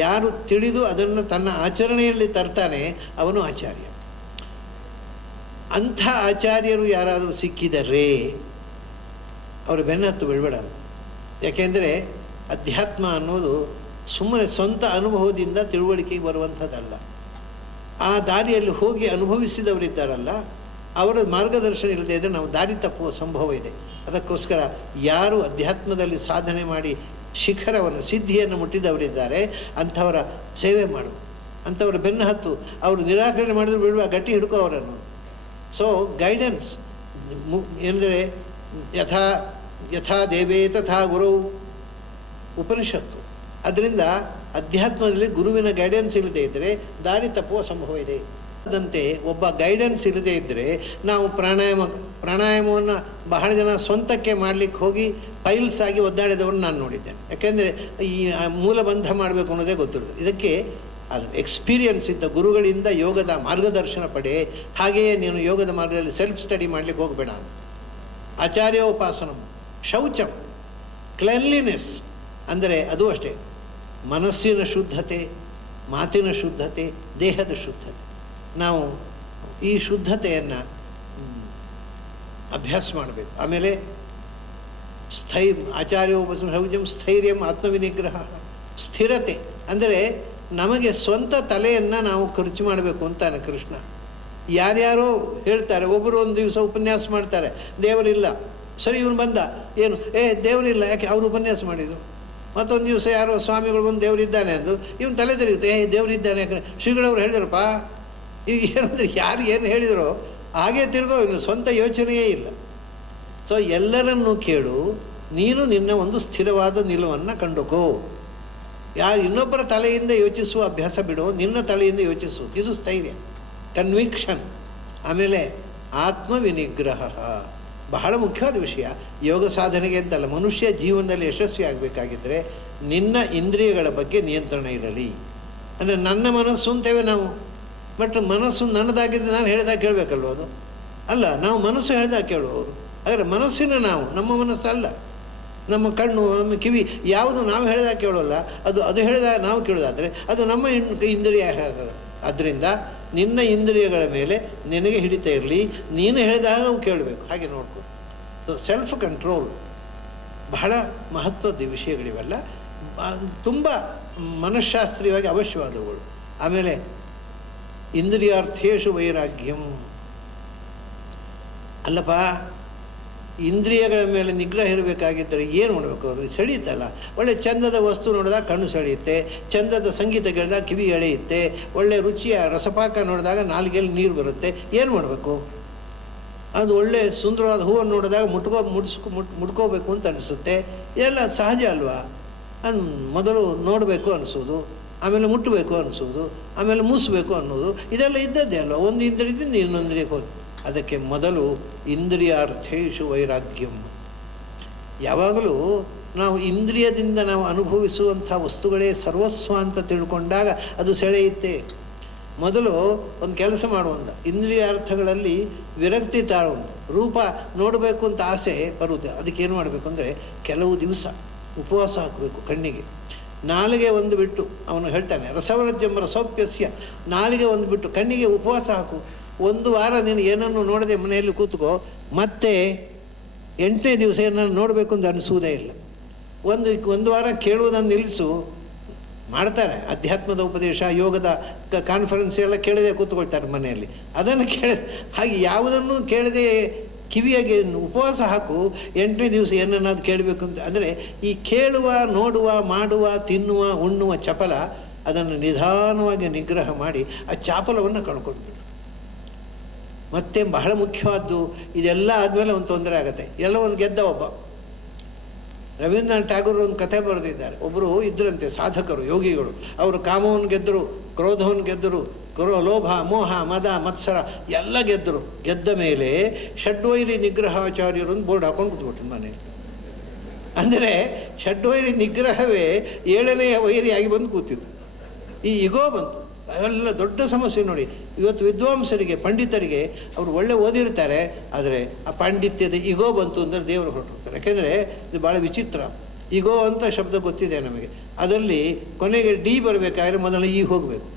ಯಾರು ತಿಳಿದು ಅದನ್ನು ತನ್ನ ಆಚರಣೆಯಲ್ಲಿ ತರ್ತಾನೆ ಅವನು ಆಚಾರ್ಯ. ಅಂಥ ಆಚಾರ್ಯರು ಯಾರಾದರೂ ಸಿಕ್ಕಿದರೆ ಅವರು ಬೆನ್ನತ್ತು ಬಿಡಬೇಡ. ಯಾಕೆಂದರೆ ಅಧ್ಯಾತ್ಮ ಅನ್ನೋದು ಸುಮ್ಮನೆ ಸ್ವಂತ ಅನುಭವದಿಂದ ತಿಳುವಳಿಕೆಗೆ ಬರುವಂಥದ್ದಲ್ಲ. ಆ ದಾರಿಯಲ್ಲಿ ಹೋಗಿ ಅನುಭವಿಸಿದವರಿದ್ದಾರಲ್ಲ, ಅವರ ಮಾರ್ಗದರ್ಶನ ಇಲ್ಲದೆ ಇದ್ದರೆ ನಾವು ದಾರಿ ತಪ್ಪುವ ಸಂಭವ ಇದೆ. ಅದಕ್ಕೋಸ್ಕರ ಯಾರು ಅಧ್ಯಾತ್ಮದಲ್ಲಿ ಸಾಧನೆ ಮಾಡಿ ಶಿಖರವನ್ನು, ಸಿದ್ಧಿಯನ್ನು ಮುಟ್ಟಿದವರಿದ್ದಾರೆ ಅಂಥವರ ಸೇವೆ ಮಾಡು, ಅಂಥವರ ಬೆನ್ನು ಹತ್ತು. ಅವರು ನಿರಾಕರಣೆ ಮಾಡಿದ್ರು ಬಿಡುವ, ಗಟ್ಟಿ ಹಿಡ್ಕೋ ಅವರನ್ನು. ಸೊ ಗೈಡೆನ್ಸ್ ಎಂದರೆ ಯಥಾ ದೇವೇ ತಥಾ ಗುರು ಉಪನಿಷತ್ತು. ಅದರಿಂದ ಅಧ್ಯಾತ್ಮದಲ್ಲಿ ಗುರುವಿನ ಗೈಡೆನ್ಸ್ ಇಲ್ಲದೆ ಇದ್ದರೆ ದಾರಿ ತಪ್ಪುವ ಸಂಭವ ಇದೆ. ಅದಂತೆ ಒಬ್ಬ ಗೈಡೆನ್ಸ್ ಇಲ್ಲದೆ ಇದ್ದರೆ ನಾವು ಪ್ರಾಣಾಯಾಮವನ್ನು ಬಹಳ ಜನ ಸ್ವಂತಕ್ಕೆ ಮಾಡಲಿಕ್ಕೆ ಹೋಗಿ ಪೈಲ್ಸ್ ಆಗಿ ಒದ್ದಾಡಿದವ್ರನ್ನ ನಾನು ನೋಡಿದ್ದೇನೆ. ಯಾಕೆಂದರೆ ಈ ಮೂಲಬಂಧ ಮಾಡಬೇಕು ಅನ್ನೋದೇ ಗೊತ್ತಿರೋದು. ಇದಕ್ಕೆ ಅದು ಎಕ್ಸ್ಪೀರಿಯನ್ಸ್ ಇದ್ದ ಗುರುಗಳಿಂದ ಯೋಗದ ಮಾರ್ಗದರ್ಶನ ಪಡೆ. ಹಾಗೆಯೇ ನೀನು ಯೋಗದ ಮಾರ್ಗದಲ್ಲಿ ಸೆಲ್ಫ್ ಸ್ಟಡಿ ಮಾಡಲಿಕ್ಕೆ ಹೋಗಬೇಡ. ಆಚಾರ್ಯೋಪಾಸನಂ. ಶೌಚಂ, ಕ್ಲೆನ್ಲಿನೆಸ್ ಅಂದರೆ ಅದು ಅಷ್ಟೇ, ಮನಸ್ಸಿನ ಶುದ್ಧತೆ, ಮಾತಿನ ಶುದ್ಧತೆ, ದೇಹದ ಶುದ್ಧತೆ. ನಾವು ಈ ಶುದ್ಧತೆಯನ್ನು ಅಭ್ಯಾಸ ಮಾಡಬೇಕು. ಆಮೇಲೆ ಆಚಾರ್ಯೋಪಾಸನ ಶೌಚಂ ಸ್ಥೈರ್ಯಂ ಆತ್ಮವಿನಿಗ್ರಹ. ಸ್ಥಿರತೆ ಅಂದರೆ ನಮಗೆ ಸ್ವಂತ ತಲೆಯನ್ನು ನಾವು ಖರ್ಚು ಮಾಡಬೇಕು ಅಂತಾನೆ ಕೃಷ್ಣ. ಯಾರ್ಯಾರೋ ಹೇಳ್ತಾರೆ, ಒಬ್ಬರು ಒಂದು ದಿವಸ ಉಪನ್ಯಾಸ ಮಾಡ್ತಾರೆ, ದೇವರಿಲ್ಲ. ಸರಿ, ಇವನು ಬಂದ, ಏನು ದೇವರಿಲ್ಲ, ಯಾಕೆ ಅವರು ಉಪನ್ಯಾಸ ಮಾಡಿದರು. ಮತ್ತೊಂದು ದಿವಸ ಯಾರೋ ಸ್ವಾಮಿಗಳು ಬಂದು ದೇವರಿದ್ದಾನೆ ಅಂದು ಇವನು ತಲೆ ತಿರುಗುತ್ತೆ, ದೇವರಿದ್ದಾನೆ ಯಾಕಂದರೆ ಶ್ರೀಗಳವರು ಹೇಳಿದ್ರಪ್ಪ. ಈಗ ಏನಂದರೆ ಯಾರು ಏನು ಹೇಳಿದರೋ ಹಾಗೇ ತಿರುಗೋ, ಇನ್ನು ಸ್ವಂತ ಯೋಚನೆಯೇ ಇಲ್ಲ. ಸೊ ಎಲ್ಲರನ್ನೂ ಕೇಳು, ನೀನು ನಿನ್ನ ಒಂದು ಸ್ಥಿರವಾದ ನಿಲುವನ್ನು ಕಂಡುಕೋ. ಯಾರು ಇನ್ನೊಬ್ಬರ ತಲೆಯಿಂದ ಯೋಚಿಸುವ ಅಭ್ಯಾಸ ಬಿಡು, ನಿನ್ನ ತಲೆಯಿಂದ ಯೋಚಿಸು. ಇದು ಸ್ಥೈರ್ಯ, ಕನ್ವಿಕ್ಷನ್. ಆಮೇಲೆ ಆತ್ಮವಿನಿಗ್ರಹ ಬಹಳ ಮುಖ್ಯವಾದ ವಿಷಯ. ಯೋಗ ಸಾಧನೆಗೆ ಅಂತಲ್ಲ, ಮನುಷ್ಯ ಜೀವನದಲ್ಲಿ ಯಶಸ್ವಿ ಆಗಬೇಕಾಗಿದ್ದರೆ ನಿನ್ನ ಇಂದ್ರಿಯಗಳ ಬಗ್ಗೆ ನಿಯಂತ್ರಣ ಇರಲಿ. ಅಂದರೆ ನನ್ನ ಮನಸ್ಸು ಅಂತೇವೆ ನಾವು, ಬಟ್ ಮನಸ್ಸು ನನ್ನದಾಗಿದ್ದರೆ ನಾನು ಹೇಳಿದಾಗ ಕೇಳಬೇಕಲ್ವ? ಅದು ಅಲ್ಲ, ನಾವು ಮನಸ್ಸು ಹೇಳಿದಾಗ ಕೇಳುವವರು. ಆದರೆ ಮನಸ್ಸಿನ ನಾವು, ನಮ್ಮ ಮನಸ್ಸಲ್ಲ. ನಮ್ಮ ಕಣ್ಣು, ನಮ್ಮ ಕಿವಿ ಯಾವುದು ನಾವು ಹೇಳಿದಾಗ ಕೇಳೋಲ್ಲ, ಅದು ಹೇಳಿದಾಗ ನಾವು ಕೇಳೋದಾದರೆ ಅದು ನಮ್ಮ ಇಂದ್ರಿಯ. ಅದರಿಂದ ನಿನ್ನ ಇಂದ್ರಿಯಗಳ ಮೇಲೆ ನಿನಗೆ ಹಿಡಿತಾ ಇರಲಿ, ನೀನು ಹೇಳಿದಾಗ ಅವು ಕೇಳಬೇಕು. ಹಾಗೆ ನೋಡ್ಕೊ. ಸೆಲ್ಫ್ ಕಂಟ್ರೋಲ್ ಬಹಳ ಮಹತ್ವದ ವಿಷಯಗಳಿವೆಲ್ಲ, ತುಂಬ ಮನಃಶಾಸ್ತ್ರೀಯವಾಗಿ ಅವಶ್ಯವಾದವುಗಳು. ಆಮೇಲೆ ಇಂದ್ರಿಯಾರ್ಥೇಶು ವೈರಾಗ್ಯಂ. ಅಲ್ಲಪ್ಪ, ಇಂದ್ರಿಯಗಳ ಮೇಲೆ ನಿಗ್ರಹ ಇರಬೇಕಾಗಿದ್ದರೆ ಏನು ಮಾಡಬೇಕು? ಅದು ಸೆಳೆಯುತ್ತಲ್ಲ. ಒಳ್ಳೆ ಚಂದದ ವಸ್ತು ನೋಡಿದಾಗ ಕಣ್ಣು ಸೆಳೆಯುತ್ತೆ, ಚಂದದ ಸಂಗೀತ ಕೇಳಿದಾಗ ಕಿವಿ ಎಳೆಯುತ್ತೆ, ಒಳ್ಳೆ ರುಚಿಯ ರಸಪಾಕ ನೋಡಿದಾಗ ನಾಲಿಗೆಯಲ್ಲಿ ನೀರು ಬರುತ್ತೆ. ಏನು ಮಾಡಬೇಕು? ಅದು ಒಳ್ಳೆ ಸುಂದರವಾದ ಹೂವನ್ನು ನೋಡಿದಾಗ ಮುಟ್ಕೋಬೇಕು ಅಂತ ಅನಿಸುತ್ತೆ. ಎಲ್ಲ ಸಹಜ ಅಲ್ವಾ? ಅದು ಮೊದಲು ನೋಡಬೇಕು ಅನಿಸೋದು, ಆಮೇಲೆ ಮುಟ್ಟಬೇಕು ಅನಿಸೋದು, ಆಮೇಲೆ ಮೂಸಬೇಕು ಅನ್ನೋದು, ಇದೆಲ್ಲ ಇದ್ದದ್ದೇ ಅಲ್ವ? ಒಂದು ಇಂದ್ರಿಯದಿಂದ ಇನ್ನೊಂದ್ರಿಗೆ ಹೋಗಿ. ಅದಕ್ಕೆ ಮೊದಲು ಇಂದ್ರಿಯಾರ್ಥೇಶು ವೈರಾಗ್ಯಂ. ಯಾವಾಗಲೂ ನಾವು ಇಂದ್ರಿಯದಿಂದ ನಾವು ಅನುಭವಿಸುವಂಥ ವಸ್ತುಗಳೇ ಸರ್ವಸ್ವ ಅಂತ ತಿಳ್ಕೊಂಡಾಗ ಅದು ಸೆಳೆಯುತ್ತೆ. ಮೊದಲು ಒಂದು ಕೆಲಸ ಮಾಡುವಂಥ, ಇಂದ್ರಿಯಾರ್ಥಗಳಲ್ಲಿ ವಿರಕ್ತಿ ತಾಳುವಂಥ, ರೂಪ ನೋಡಬೇಕು ಅಂತ ಆಸೆ ಬರುತ್ತೆ. ಅದಕ್ಕೇನು ಮಾಡಬೇಕು ಅಂದರೆ ಕೆಲವು ದಿವಸ ಉಪವಾಸ ಹಾಕಬೇಕು ಕಣ್ಣಿಗೆ. ನಾಲಿಗೆ ಒಂದು ಬಿಟ್ಟು, ಅವನು ಹೇಳ್ತಾನೆ ರಸವರಜ್ಯಂ ರಸೋಪ್ಯಸ್ಯ, ನಾಲಿಗೆ ಒಂದು ಬಿಟ್ಟು ಕಣ್ಣಿಗೆ ಉಪವಾಸ ಹಾಕು. ಒಂದು ವಾರ ನೀನು ಏನನ್ನು ನೋಡದೆ ಮನೆಯಲ್ಲಿ ಕೂತ್ಕೋ, ಮತ್ತೆ 8ನೇ ದಿವಸ ಏನನ್ನು ನೋಡಬೇಕು ಅಂತ ಅನಿಸುವುದೇ ಇಲ್ಲ. ಒಂದು ವಾರ ಕೇಳುವುದನ್ನು ನಿಲ್ಲಿಸು. ಮಾಡ್ತಾರೆ ಅಧ್ಯಾತ್ಮದ ಉಪದೇಶ, ಯೋಗದ ಕಾನ್ಫರೆನ್ಸ್ ಎಲ್ಲ ಕೇಳದೆ ಕೂತ್ಕೊಳ್ತಾರೆ ಮನೆಯಲ್ಲಿ. ಅದನ್ನು ಹಾಗೆ ಯಾವುದನ್ನು ಕೇಳದೆ ಕಿವಿಯಾಗಿ ಉಪವಾಸ ಹಾಕು. 8ನೇ ದಿವಸ ಏನನ್ನಾದ್ರು ಕೇಳಬೇಕು ಅಂತ. ಅಂದರೆ ಈ ಕೇಳುವ, ನೋಡುವ, ಮಾಡುವ, ತಿನ್ನುವ, ಉಣ್ಣುವ ಚಪಲ, ಅದನ್ನು ನಿಧಾನವಾಗಿ ನಿಗ್ರಹ ಮಾಡಿ ಆ ಚಾಪಲವನ್ನು ಕಳ್ಕೊಂಡ್ಬಿಡು. ಮತ್ತೆ ಬಹಳ ಮುಖ್ಯವಾದ್ದು, ಇದೆಲ್ಲ ಆದಮೇಲೆ ಒಂದು ತೊಂದರೆ ಆಗುತ್ತೆ. ಎಲ್ಲ ಒಂದು ಗೆದ್ದ ಒಬ್ಬ ರವೀಂದ್ರನಾಥ್ ಟ್ಯಾಗೋರ್ ಒಂದು ಕಥೆ ಬರೆದಿದ್ದಾರೆ. ಒಬ್ಬರು ಇದ್ರಂತೆ ಸಾಧಕರು, ಯೋಗಿಗಳು. ಅವರು ಕಾಮವನ್ನು ಗೆದ್ದರು, ಕ್ರೋಧವನ್ನು ಗೆದ್ದರು, ಲೋಭ ಮೋಹ ಮದ ಮತ್ಸರ ಎಲ್ಲ ಗೆದ್ದರು. ಗೆದ್ದ ಮೇಲೆ ಷಡ್ವೈರಿ ನಿಗ್ರಹಾಚಾರ್ಯರು ಒಂದು ಬೋರ್ಡ್ ಹಾಕೊಂಡು ಕೂತ್ಬಿಟ್ರು ಮನೆಯಲ್ಲಿ. ಅಂದರೆ ಷಡ್ವೈರಿ ನಿಗ್ರಹವೇ 7ನೇ ವೈರಿಯಾಗಿ ಬಂದು ಕೂತಿದ್ದು. ಈ ಇಗೋ ಬಂತು. ಅವೆಲ್ಲ ದೊಡ್ಡ ಸಮಸ್ಯೆ ನೋಡಿ. ಇವತ್ತು ವಿದ್ವಾಂಸರಿಗೆ, ಪಂಡಿತರಿಗೆ ಅವರು ಒಳ್ಳೆ ಓದಿರ್ತಾರೆ, ಆದರೆ ಆ ಪಾಂಡಿತ್ಯದ ಇಗೋ ಬಂತು ಅಂದರೆ ದೇವರು ಹೊರಟುತ್ತಾರೆ. ಯಾಕೆಂದರೆ ಇದು ಭಾಳ ವಿಚಿತ್ರ. ಇಗೋ ಅಂತ ಶಬ್ದ ಗೊತ್ತಿದೆ ನಮಗೆ. ಅದರಲ್ಲಿ ಕೊನೆಗೆ ಡಿ ಬರಬೇಕಾದ್ರೆ ಮೊದಲು ಈ ಹೋಗಬೇಕು.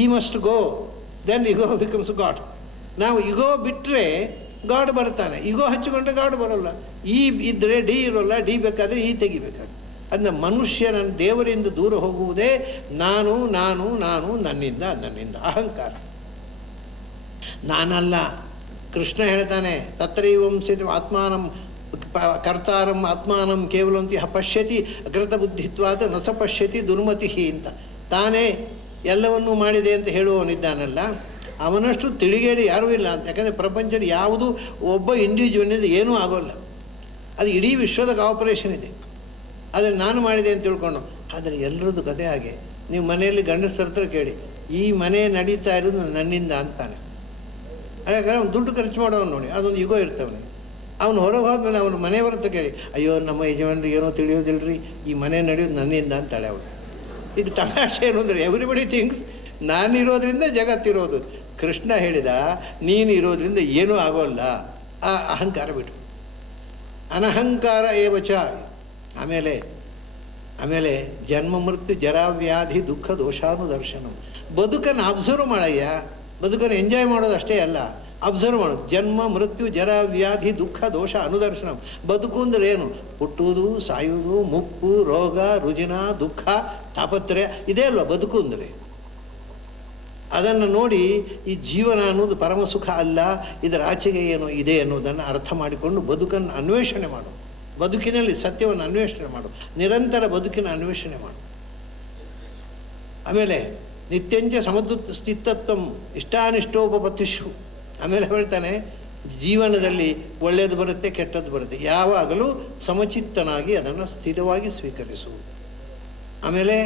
ಈ ಮಸ್ಟ್ ಗೋ, ದೆನ್ ಇಗೋ ಬಿಕಮ್ಸ್ ಗಾಡ್. ನಾವು ಇಗೋ ಬಿಟ್ಟರೆ ಗಾಡ್ ಬರ್ತಾನೆ. ಇಗೋ ಹಚ್ಚಿಕೊಂಡ್ರೆ ಗಾಡ್ ಬರೋಲ್ಲ. ಈ ಇದ್ದರೆ ಡಿ ಇರೋಲ್ಲ, ಡಿ ಬೇಕಾದರೆ ಈ ತೆಗಿಬೇಕಾದ್ರೆ. ಅದನ್ನ ಮನುಷ್ಯನ ದೇವರಿಂದ ದೂರ ಹೋಗುವುದೇ ನಾನು ನಾನು ನಾನು ನನ್ನಿಂದ ನನ್ನಿಂದ ಅಹಂಕಾರ. ನಾನಲ್ಲ. ಕೃಷ್ಣ ಹೇಳ್ತಾನೆ, ತತ್ರೈವಂಸಿತ ಆತ್ಮಾನಂ ಕರ್ತಾರಂ ಆತ್ಮಾನಂ ಕೇವಲಂತಿ ಪಶ್ಯತಿ ಅಗ್ರತ ಬುದ್ಧಿತ್ವಾದ ನಸ ಪಶ್ಯತಿ ದುರ್ಮತಿ ಅಂತ. ತಾನೇ ಎಲ್ಲವನ್ನೂ ಮಾಡಿದೆ ಅಂತ ಹೇಳುವವನಿದ್ದಾನಲ್ಲ, ಅವನಷ್ಟು ತಿಳಿಗೇಡಿ ಯಾರೂ ಇಲ್ಲ ಅಂತ. ಯಾಕಂದರೆ ಪ್ರಪಂಚದ ಯಾವುದು ಒಬ್ಬ ಇಂಡಿವಿಜುವಲ್ನಿಂದ ಏನೂ ಆಗೋಲ್ಲ. ಅದು ಇಡೀ ವಿಶ್ವದ ಆಪರೇಷನ್ ಇದೆ. ಆದರೆ ನಾನು ಮಾಡಿದೆ ಅಂತ ತಿಳ್ಕೊಂಡು. ಆದರೆ ಎಲ್ಲರದ್ದು ಕತೆ ಹಾಗೆ. ನೀವು ಮನೆಯಲ್ಲಿ ಗಂಡಸರ ಹತ್ರ ಕೇಳಿ, ಈ ಮನೆ ನಡೀತಾ ಇರೋದು ನನ್ನಿಂದ ಅಂತಾನೆ. ಹಾಗಾದ್ರೆ ಅವ್ನು ದುಡ್ಡು ಖರ್ಚು ಮಾಡೋನು ನೋಡಿ, ಅದೊಂದು ಇಗೋ ಇರ್ತವನಿಗೆ. ಅವನು ಹೊರಗೆ ಹೋದ್ಮೇಲೆ ಅವನು ಮನೆಯವರ ಹತ್ರ ಕೇಳಿ, ಅಯ್ಯೋ ನಮ್ಮ ಯಜಮಾನ್ರಿಗೆ ಏನೋ ತಿಳಿಯೋದಿಲ್ಲರಿ, ಈ ಮನೆ ನಡೆಯೋದು ನನ್ನಿಂದ ಅಂತಾಳೆ ಅವಳು. ಇದು ತಮಾಷೆ ಏನು ಅಂದರೆ, ಎವ್ರಿಬಡಿ ಥಿಂಕ್ಸ್ ನಾನಿರೋದ್ರಿಂದ ಜಗತ್ತಿರೋದು. ಕೃಷ್ಣ ಹೇಳಿದ, ನೀನು ಇರೋದ್ರಿಂದ ಏನೂ ಆಗೋಲ್ಲ. ಆ ಅಹಂಕಾರ ಬಿಟ್ಟು ಅನಹಂಕಾರ ಏವಚ. ಆಮೇಲೆ ಜನ್ಮ ಮೃತ್ಯು ಜರಾವ್ಯಾಧಿ ದುಃಖ ದೋಷಾನುದರ್ಶನ. ಬದುಕನ್ನು ಅಬ್ಸರ್ವ್ ಮಾಡಯ್ಯ. ಬದುಕನ್ನು ಎಂಜಾಯ್ ಮಾಡೋದು ಅಷ್ಟೇ ಅಲ್ಲ, ಅಬ್ಸರ್ವ್ ಮಾಡೋದು. ಜನ್ಮ ಮೃತ್ಯು ಜರಾವ್ಯಾಧಿ ದುಃಖ ದೋಷ ಅನುದರ್ಶನ. ಬದುಕು ಅಂದರೆ ಏನು? ಹುಟ್ಟುವುದು, ಸಾಯುವುದು, ಮುಪ್ಪು, ರೋಗ, ರುಜಿನ, ದುಃಖ, ತಾಪತ್ರಯ, ಇದೇ ಅಲ್ವ ಬದುಕು ಅಂದರೆ. ಅದನ್ನು ನೋಡಿ ಈ ಜೀವನ ಅನ್ನೋದು ಪರಮ ಸುಖ ಅಲ್ಲ, ಇದರ ಆಚೆಗೆ ಏನೋ ಇದೆ ಅನ್ನೋದನ್ನು ಅರ್ಥ ಮಾಡಿಕೊಂಡು ಬದುಕನ್ನು ಅನ್ವೇಷಣೆ ಮಾಡು. ಬದುಕಿನಲ್ಲಿ ಸತ್ಯವನ್ನು ಅನ್ವೇಷಣೆ ಮಾಡು. ನಿರಂತರ ಬದುಕಿನ ಅನ್ವೇಷಣೆ ಮಾಡು. ಆಮೇಲೆ ನಿತ್ಯಂಚ ಸಮಚಿತ್ತತ್ವಂ ಇಷ್ಟಾನಿಷ್ಟೋಪಪತ್ತಿಷು. ಆಮೇಲೆ ಹೇಳ್ತಾನೆ, ಜೀವನದಲ್ಲಿ ಒಳ್ಳೆಯದು ಬರುತ್ತೆ, ಕೆಟ್ಟದ್ದು ಬರುತ್ತೆ. ಯಾವಾಗಲೂ ಸಮಚಿತ್ತನಾಗಿ ಅದನ್ನು ಸ್ಥಿರವಾಗಿ ಸ್ವೀಕರಿಸು. ಆಮೇಲೆ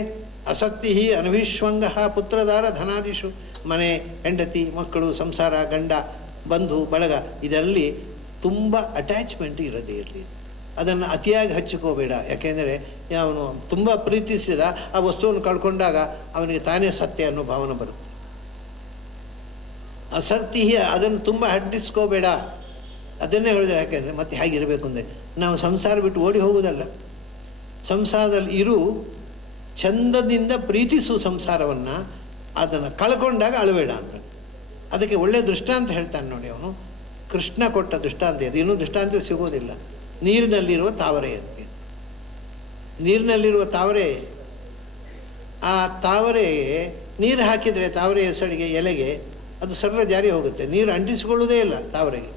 ಅಸಕ್ತಿ ಅನಭಿಶ್ವಂಗ ಪುತ್ರದಾರ ಧನಾದಿಷು. ಮನೆ, ಹೆಂಡತಿ, ಮಕ್ಕಳು, ಸಂಸಾರ, ಗಂಡ, ಬಂಧು, ಬಳಗ, ಇದರಲ್ಲಿ ತುಂಬ ಅಟ್ಯಾಚ್ಮೆಂಟ್ ಇರದೇ ಇರಲಿ. ಅದನ್ನು ಅತಿಯಾಗಿ ಹಚ್ಚಿಕೋಬೇಡ. ಯಾಕೆಂದರೆ ಅವನು ತುಂಬ ಪ್ರೀತಿಸಿದ ಆ ವಸ್ತುವನ್ನು ಕಳ್ಕೊಂಡಾಗ ಅವನಿಗೆ ತಾನೇ ಸತ್ಯ ಅನ್ನೋ ಭಾವನೆ ಬರುತ್ತೆ. ಆಸಕ್ತಿ ಅದನ್ನು ತುಂಬ ಹಡ್ಡಿಸ್ಕೋಬೇಡ. ಅದನ್ನೇ ಹೇಳಿದೆ. ಯಾಕೆಂದರೆ ಮತ್ತೆ ಹೇಗಿರಬೇಕು ಅಂದರೆ, ನಾವು ಸಂಸಾರ ಬಿಟ್ಟು ಓಡಿ ಹೋಗೋದಲ್ಲ. ಸಂಸಾರದಲ್ಲಿ ಇರು, ಚಂದದಿಂದ ಪ್ರೀತಿಸು ಸಂಸಾರವನ್ನು. ಅದನ್ನು ಕಳ್ಕೊಂಡಾಗ ಅಳಬೇಡ ಅಂತ. ಅದಕ್ಕೆ ಒಳ್ಳೆಯ ದೃಷ್ಟಾಂತ ಹೇಳ್ತಾನೆ ನೋಡಿ ಅವನು. ಕೃಷ್ಣ ಕೊಟ್ಟ ದೃಷ್ಟಾಂತ ಇದು. ಇನ್ನೂ ದೃಷ್ಟಾಂತ ಸಿಗೋದಿಲ್ಲ. ನೀರಿನಲ್ಲಿರುವ ತಾವರೆ ಅಂತೆ. ನೀರಿನಲ್ಲಿರುವ ತಾವರೆ, ಆ ತಾವರೆಗೆ ನೀರು ಹಾಕಿದರೆ ತಾವರೆ ಹೆಸಳಿಗೆ, ಎಲೆಗೆ ಅದು ಸರ್ವ ಜಾರಿ ಹೋಗುತ್ತೆ. ನೀರು ಅಂಟಿಸಿಕೊಳ್ಳುವುದೇ ಇಲ್ಲ ತಾವರೆಗೆ.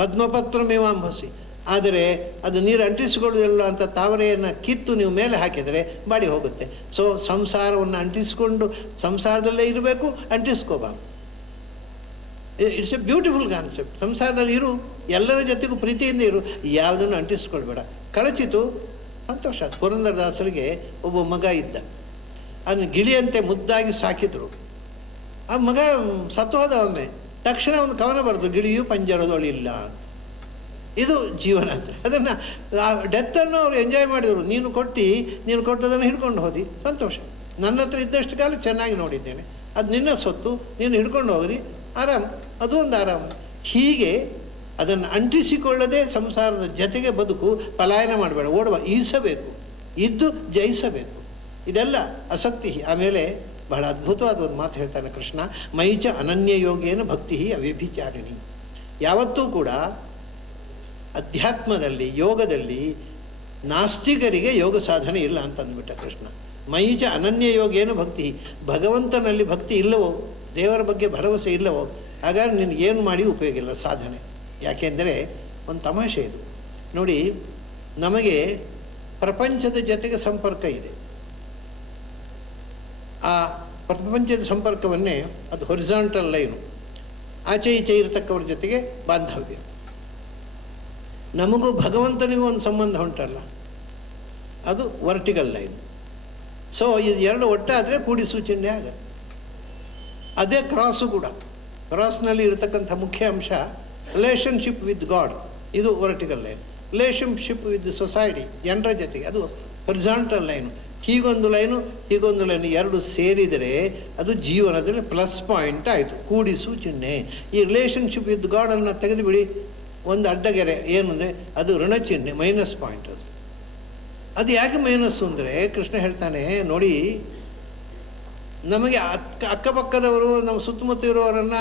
ಪದ್ಮಪತ್ರ ಮೇವಾಂಬಸಿ. ಆದರೆ ಅದು ನೀರು ಅಂಟಿಸಿಕೊಳ್ಳುವುದಿಲ್ಲ ಅಂತ ತಾವರೆಯನ್ನು ಕಿತ್ತು ನೀವು ಮೇಲೆ ಹಾಕಿದರೆ ಬಾಡಿ ಹೋಗುತ್ತೆ. ಸೊ ಸಂಸಾರವನ್ನು ಅಂಟಿಸಿಕೊಂಡು ಸಂಸಾರದಲ್ಲೇ ಇರಬೇಕು, ಅಂಟಿಸ್ಕೋಬಾರ್ದು. It's a beautiful concept. ಸಂಸಾರದಲ್ಲಿ ಇರು, ಎಲ್ಲರ ಜೊತೆಗೂ ಪ್ರೀತಿಯಿಂದ ಇರು, ಯಾವುದನ್ನು ಅಂಟಿಸ್ಕೊಳ್ಬೇಡ. ಕಳಚಿತು ಸಂತೋಷ. ಪುರಂದರದಾಸರಿಗೆ ಒಬ್ಬ ಮಗ ಇದ್ದ. ಅದನ್ನು ಗಿಳಿಯಂತೆ ಮುದ್ದಾಗಿ ಸಾಕಿದ್ರು. ಆ ಮಗ ಸತ್ತೋದ. ಒಮ್ಮೆ ತಕ್ಷಣ ಒಂದು ಕವನ ಬರೆದು, ಗಿಳಿಯು ಪಂಜರದೊಳಿಲ್ಲ ಅಂತ. ಇದು ಜೀವನ ಅಂದರೆ. ಅದನ್ನು ಆ ಡೆತ್ತನ್ನು ಅವರು ಎಂಜಾಯ್ ಮಾಡಿದರು. ನೀನು ಕೊಟ್ಟದನ್ನು ಹಿಡ್ಕೊಂಡು ಹೋದಿ, ಸಂತೋಷ. ನನ್ನ ಹತ್ರ ಇದ್ದಷ್ಟು ಕಾಲ ಚೆನ್ನಾಗಿ ನೋಡಿದ್ದೇನೆ, ಅದು ನಿನ್ನ ಸೊತ್ತು, ನೀನು ಹಿಡ್ಕೊಂಡು ಹೋಗ್ರಿ, ಆರಾಮ್. ಅದು ಒಂದು ಆರಾಮ. ಹೀಗೆ ಅದನ್ನು ಅಂಟಿಸಿಕೊಳ್ಳದೆ ಸಂಸಾರದ ಜೊತೆಗೆ ಬದುಕು. ಪಲಾಯನ ಮಾಡಬೇಡ, ಓಡುವ, ಈಸಬೇಕು, ಇದ್ದು ಜಯಿಸಬೇಕು. ಇದೆಲ್ಲ ಆಸಕ್ತಿ. ಆಮೇಲೆ ಬಹಳ ಅದ್ಭುತವಾದ ಒಂದು ಮಾತು ಹೇಳ್ತಾನೆ ಕೃಷ್ಣ. ಮೈಚ ಅನನ್ಯ ಯೋಗೇನ ಭಕ್ತಿ ಅವ್ಯಭಿಚಾರಿಣಿ. ಯಾವತ್ತೂ ಕೂಡ ಅಧ್ಯಾತ್ಮದಲ್ಲಿ, ಯೋಗದಲ್ಲಿ ನಾಸ್ತಿಕರಿಗೆ ಯೋಗ ಸಾಧನೆ ಇಲ್ಲ ಅಂತ ಅಂದ್ಬಿಟ್ಟ ಕೃಷ್ಣ. ಮೈಚ ಅನನ್ಯ ಯೋಗೇನ ಭಕ್ತಿ. ಭಗವಂತನಲ್ಲಿ ಭಕ್ತಿ ಇಲ್ಲವೋ, ದೇವರ ಬಗ್ಗೆ ಭರವಸೆ ಇಲ್ಲವೋ, ಹಾಗಾದ್ರೆ ನಿನಗೇನು ಮಾಡಿ ಉಪಯೋಗ ಇಲ್ಲ ಸಾಧನೆ. ಯಾಕೆಂದರೆ ಒಂದು ತಮಾಷೆ ಇದು ನೋಡಿ. ನಮಗೆ ಪ್ರಪಂಚದ ಜೊತೆಗೆ ಸಂಪರ್ಕ ಇದೆ. ಆ ಪ್ರಪಂಚದ ಸಂಪರ್ಕವನ್ನೇ ಅದು ಹೊರಿಜಾಂಟಲ್ ಲೈನು. ಆಚೆ ಈಚೆ ಇರತಕ್ಕವ್ರ ಜೊತೆಗೆ ಬಾಂಧವ್ಯ. ನಮಗೂ ಭಗವಂತನಿಗೂ ಒಂದು ಸಂಬಂಧ ಉಂಟಲ್ಲ, ಅದು ವರ್ಟಿಕಲ್ ಲೈನ್. ಸೊ ಇದು ಎರಡು ಒಟ್ಟಾದರೆ ಕೂಡಿಸು ಚಿಹ್ನೆ ಆಗುತ್ತೆ. ಅದೇ ಕ್ರಾಸು ಕೂಡ. ಕ್ರಾಸ್ನಲ್ಲಿ ಇರತಕ್ಕಂಥ ಮುಖ್ಯ ಅಂಶ ರಿಲೇಷನ್ಶಿಪ್ ವಿತ್ ಗಾಡ್, ಇದು vertical line. Relationship with society, ಜನರ ಜೊತೆಗೆ, ಅದು ಹೊರಿಜಾಂಟಲ್ ಲೈನು. ಹೀಗೊಂದು ಲೈನು ಹೀಗೊಂದು ಲೈನು ಎರಡು ಸೇರಿದರೆ ಅದು ಜೀವನದಲ್ಲಿ ಪ್ಲಸ್ ಪಾಯಿಂಟ್ ಆಯಿತು, ಕೂಡಿಸು ಚಿಹ್ನೆ. ಈ ರಿಲೇಷನ್ಶಿಪ್ ವಿತ್ ಗಾಡನ್ನು ತೆಗೆದುಬಿಡಿ, ಒಂದು ಅಡ್ಡಗೆರೆ ಏನು ಅಂದರೆ ಅದು ಋಣ ಚಿಹ್ನೆ, ಮೈನಸ್ ಪಾಯಿಂಟ್. ಅದು ಯಾಕೆ ಮೈನಸ್ಸು ಅಂದರೆ ಕೃಷ್ಣ ಹೇಳ್ತಾನೆ ನೋಡಿ, ನಮಗೆ ಅಕ್ಕಪಕ್ಕದವರು ನಮ್ಮ ಸುತ್ತಮುತ್ತ ಇರೋರನ್ನು,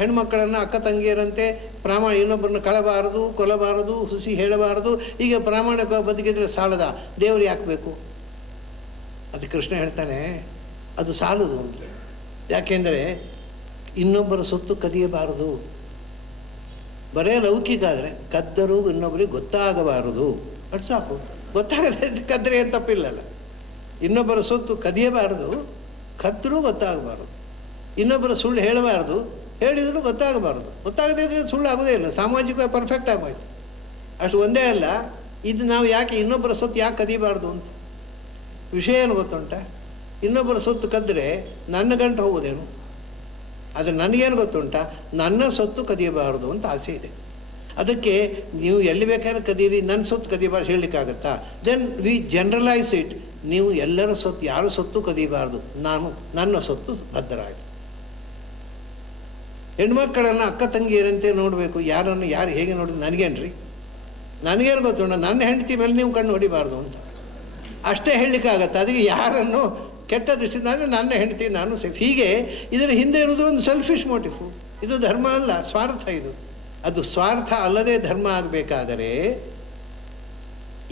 ಹೆಣ್ಮಕ್ಕಳನ್ನು ಅಕ್ಕ ತಂಗಿಯರಂತೆ ಇನ್ನೊಬ್ಬರನ್ನ ಕಳಬಾರದು, ಕೊಲ್ಲಬಾರದು, ಹುಸಿ ಹೇಳಬಾರದು, ಈಗ ಪ್ರಾಮಾಣಿಕ ಬದುಕಿದ್ರೆ ಸಾಲದ, ದೇವರು ಯಾಕೆ ಬೇಕು? ಅದು ಕೃಷ್ಣ ಹೇಳ್ತಾನೆ ಅದು ಸಾಲದು ಅಂತ. ಯಾಕೆಂದರೆ ಇನ್ನೊಬ್ಬರ ಸೊತ್ತು ಕದಿಯಬಾರದು. ಬರೇ ಲೌಕಿಕ ಆದರೆ ಕದ್ದರೂ ಇನ್ನೊಬ್ಬರಿಗೆ ಗೊತ್ತಾಗಬಾರದು, ಅದು ಸಾಕು. ಗೊತ್ತಾಗದೆ ಕದ್ರೆ ಏನು ತಪ್ಪಿಲ್ಲಲ್ಲ. ಇನ್ನೊಬ್ಬರ ಸೊತ್ತು ಕದಿಯಬಾರದು, ಕದ್ದರೂ ಗೊತ್ತಾಗಬಾರದು. ಇನ್ನೊಬ್ಬರ ಸುಳ್ಳು ಹೇಳಬಾರ್ದು, ಹೇಳಿದರೂ ಗೊತ್ತಾಗಬಾರ್ದು. ಗೊತ್ತಾಗದೇ ಇದ್ರೆ ಸುಳ್ಳು ಆಗೋದೇ ಇಲ್ಲ, ಸಾಮಾಜಿಕವಾಗಿ ಪರ್ಫೆಕ್ಟ್ ಆಗೋಯ್ತು. ಅಷ್ಟು ಒಂದೇ ಅಲ್ಲ, ಇದು ನಾವು ಯಾಕೆ ಇನ್ನೊಬ್ಬರ ಸೊತ್ತು ಯಾಕೆ ಕದಿಬಾರ್ದು ಅಂತ ವಿಷಯ ಏನು ಗೊತ್ತುಂಟ? ಇನ್ನೊಬ್ಬರ ಸೊತ್ತು ಕದ್ದರೆ ನನ್ನ ಗಂಟು ಹೋಗೋದೇನು? ಆದರೆ ನನಗೇನು ಗೊತ್ತುಂಟ, ನನ್ನ ಸೊತ್ತು ಕದಿಯಬಾರದು ಅಂತ ಆಸೆ ಇದೆ. ಅದಕ್ಕೆ ನೀವು ಎಲ್ಲಿ ಬೇಕಾದ್ರೆ ಕದೀರಿ, ನನ್ನ ಸೊತ್ತು ಕದಿಯಬಾರ್ದು ಹೇಳಲಿಕ್ಕಾಗತ್ತಾ? Then we generalize it. ನೀವು ಎಲ್ಲರ ಸೊತ್ತು, ಯಾರು ಸೊತ್ತು ಕದಿಯಬಾರ್ದು, ನನ್ನ ಸೊತ್ತು ಭದ್ರ ಆಯಿತು. ಹೆಣ್ಮಕ್ಕಳನ್ನು ಅಕ್ಕ ತಂಗಿಯರಂತೆ ನೋಡಬೇಕು. ಯಾರು ಹೇಗೆ ನೋಡಿದ್ರು ನನಗೇನ್ರಿ? ನನಗೇನು ಗೊತ್ತುಂಟ, ನನ್ನ ಹೆಂಡತಿ ಮೇಲೆ ನೀವು ಕಣ್ಣು ಹೊಡಿಬಾರ್ದು ಅಂತ ಅಷ್ಟೇ ಹೇಳಲಿಕ್ಕಾಗತ್ತೆ. ಅದಕ್ಕೆ ಯಾರನ್ನು ಕೆಟ್ಟ ದೃಷ್ಟಿಯಿಂದ ಅಂದರೆ ನನ್ನ ಹೆಂಡತಿ ನಾನು ಸೇಫ್. ಹೀಗೆ ಇದರ ಹಿಂದೆ ಇರೋದು ಒಂದು ಸೆಲ್ಫಿಶ್ ಮೋಟಿಫು. ಇದು ಧರ್ಮ ಅಲ್ಲ, ಸ್ವಾರ್ಥ. ಇದು ಅದು ಸ್ವಾರ್ಥ ಅಲ್ಲದೆ ಧರ್ಮ ಆಗಬೇಕಾದರೆ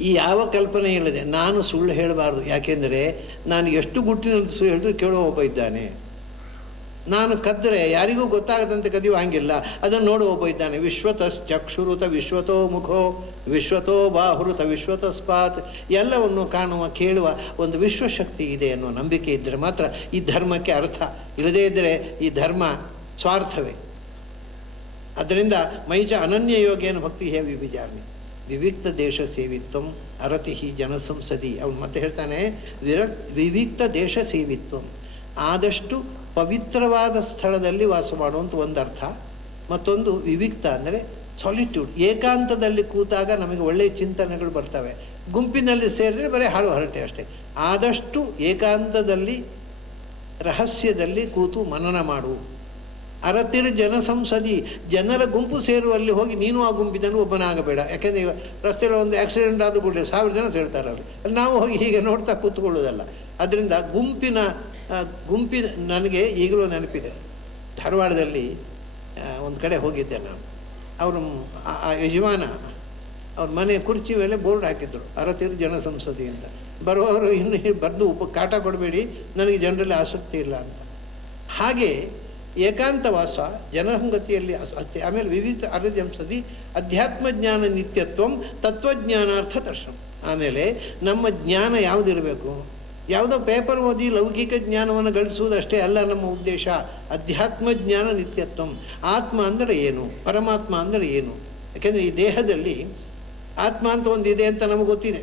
ಈ ಯಾವ ಕಲ್ಪನೆ ಇಲ್ಲದೆ ನಾನು ಸುಳ್ಳು ಹೇಳಬಾರ್ದು. ಯಾಕೆಂದರೆ ನಾನು ಎಷ್ಟು ಗುಟ್ಟಿನಲ್ಲಿ ಸುಳ್ಳು ಹೇಳಿದ್ರು ಕೇಳೋ ಒಬ್ಬ ಇದ್ದಾನೆ. ನಾನು ಕದ್ದರೆ ಯಾರಿಗೂ ಗೊತ್ತಾಗದಂತೆ ಕದಿಯುವ ಹಂಗಿಲ್ಲ, ಅದನ್ನು ನೋಡುವ ಒಬ್ಬ ಇದ್ದಾನೆ. ವಿಶ್ವತಶ್ಚಕ್ಷುರುತ ವಿಶ್ವತೋ ಮುಖೋ ವಿಶ್ವತೋ ಬಾಹುರುತ ವಿಶ್ವತೋ ಸ್ಪಾತ್. ಎಲ್ಲವನ್ನು ಕಾಣುವ ಕೇಳುವ ಒಂದು ವಿಶ್ವಶಕ್ತಿ ಇದೆ ಅನ್ನೋ ನಂಬಿಕೆ ಇದ್ದರೆ ಮಾತ್ರ ಈ ಧರ್ಮಕ್ಕೆ ಅರ್ಥ. ಇಲ್ಲದೇ ಇದ್ದರೆ ಈ ಧರ್ಮ ಸ್ವಾರ್ಥವೇ. ಅದರಿಂದ ಮೈಚ ಅನನ್ಯ ಯೋಗೇನ ಭಕ್ತಿ ಹೇ ವಿವಿಚಾರಣೆ ವಿವಿಕ್ತ ದೇಶ ಸೇವಿತ್ವಂ ಅರತಿ ಜನಸಂಸದಿ. ಅವನು ಮತ್ತೆ ಹೇಳ್ತಾನೆ ವಿವಿಕ್ತ ದೇಶ ಸೇವಿತ್ವಂ, ಆದಷ್ಟು ಪವಿತ್ರವಾದ ಸ್ಥಳದಲ್ಲಿ ವಾಸ ಮಾಡುವಂಥ ಒಂದು ಅರ್ಥ. ಮತ್ತೊಂದು ವಿವಿಕ್ತ ಅಂದರೆ ಸಾಲಿಟ್ಯೂಡ್, ಏಕಾಂತದಲ್ಲಿ ಕೂತಾಗ ನಮಗೆ ಒಳ್ಳೆಯ ಚಿಂತನೆಗಳು ಬರ್ತವೆ. ಗುಂಪಿನಲ್ಲಿ ಸೇರಿದ್ರೆ ಬರೀ ಹಾಳು ಹರಟೆ ಅಷ್ಟೇ. ಆದಷ್ಟು ಏಕಾಂತದಲ್ಲಿ ರಹಸ್ಯದಲ್ಲಿ ಕೂತು ಮನನ ಮಾಡು. ಅರತಿರು ಜನಸಂಸದಿ, ಜನರ ಗುಂಪು ಸೇರುವಲ್ಲಿ ಹೋಗಿ ನೀನು ಆ ಗುಂಪಿನಲ್ಲಿ ಒಬ್ಬನಾಗಬೇಡ. ಯಾಕೆಂದರೆ ಈಗ ರಸ್ತೆಯಲ್ಲಿ ಒಂದು ಆಕ್ಸಿಡೆಂಟ್ ಆದ ಕೂಡಲೇ 1000 ಜನ ಸೇರ್ತಾರೆ ಅಲ್ಲಿ ನಾವು ಹೋಗಿ ಹೀಗೆ ನೋಡ್ತಾ ಕೂತ್ಕೊಳ್ಳೋದಲ್ಲ. ಅದರಿಂದ ಗುಂಪಿ ನನಗೆ ಈಗಲೂ ನೆನಪಿದೆ. ಧಾರವಾಡದಲ್ಲಿ ಒಂದು ಕಡೆ ಹೋಗಿದ್ದೆ ನಾನು. ಅವರು ಆ ಯಜಮಾನ ಅವ್ರ ಮನೆ ಕುರ್ಚಿ ಮೇಲೆ ಬೋರ್ಡ್ ಹಾಕಿದ್ರು, ಅರತಿರು ಜನಸಂಸದಿ ಅಂತ. ಬರುವವರು ಇನ್ನು ಬರೆದು ಕಾಟ ಕೊಡಬೇಡಿ, ನನಗೆ ಜನರಲ್ಲಿ ಆಸಕ್ತಿ ಇಲ್ಲ ಅಂತ. ಹಾಗೆ ಏಕಾಂತವಾಸ, ಜನಸಂಗತಿಯಲ್ಲಿ ಆಸಕ್ತಿ. ಆಮೇಲೆ ವಿವಿಧ ಅರಜಂಸದಿ ಅಧ್ಯಾತ್ಮ ಜ್ಞಾನ ನಿತ್ಯತ್ವಂ ತತ್ವಜ್ಞಾನಾರ್ಥ ದರ್ಶನ. ಆಮೇಲೆ ನಮ್ಮ ಜ್ಞಾನ ಯಾವುದಿರಬೇಕು? ಯಾವುದೋ ಪೇಪರ್ ಓದಿ ಲೌಕಿಕ ಜ್ಞಾನವನ್ನು ಗಳಿಸುವುದಷ್ಟೇ ಅಲ್ಲ ನಮ್ಮ ಉದ್ದೇಶ. ಅಧ್ಯಾತ್ಮ ಜ್ಞಾನ ನಿತ್ಯತ್ವಂ. ಆತ್ಮ ಅಂದರೆ ಏನು, ಪರಮಾತ್ಮ ಅಂದರೆ ಏನು? ಯಾಕೆಂದರೆ ಈ ದೇಹದಲ್ಲಿ ಆತ್ಮ ಅಂತ ಒಂದು ಇದೆ ಅಂತ ನಮಗೆ ಗೊತ್ತಿದೆ.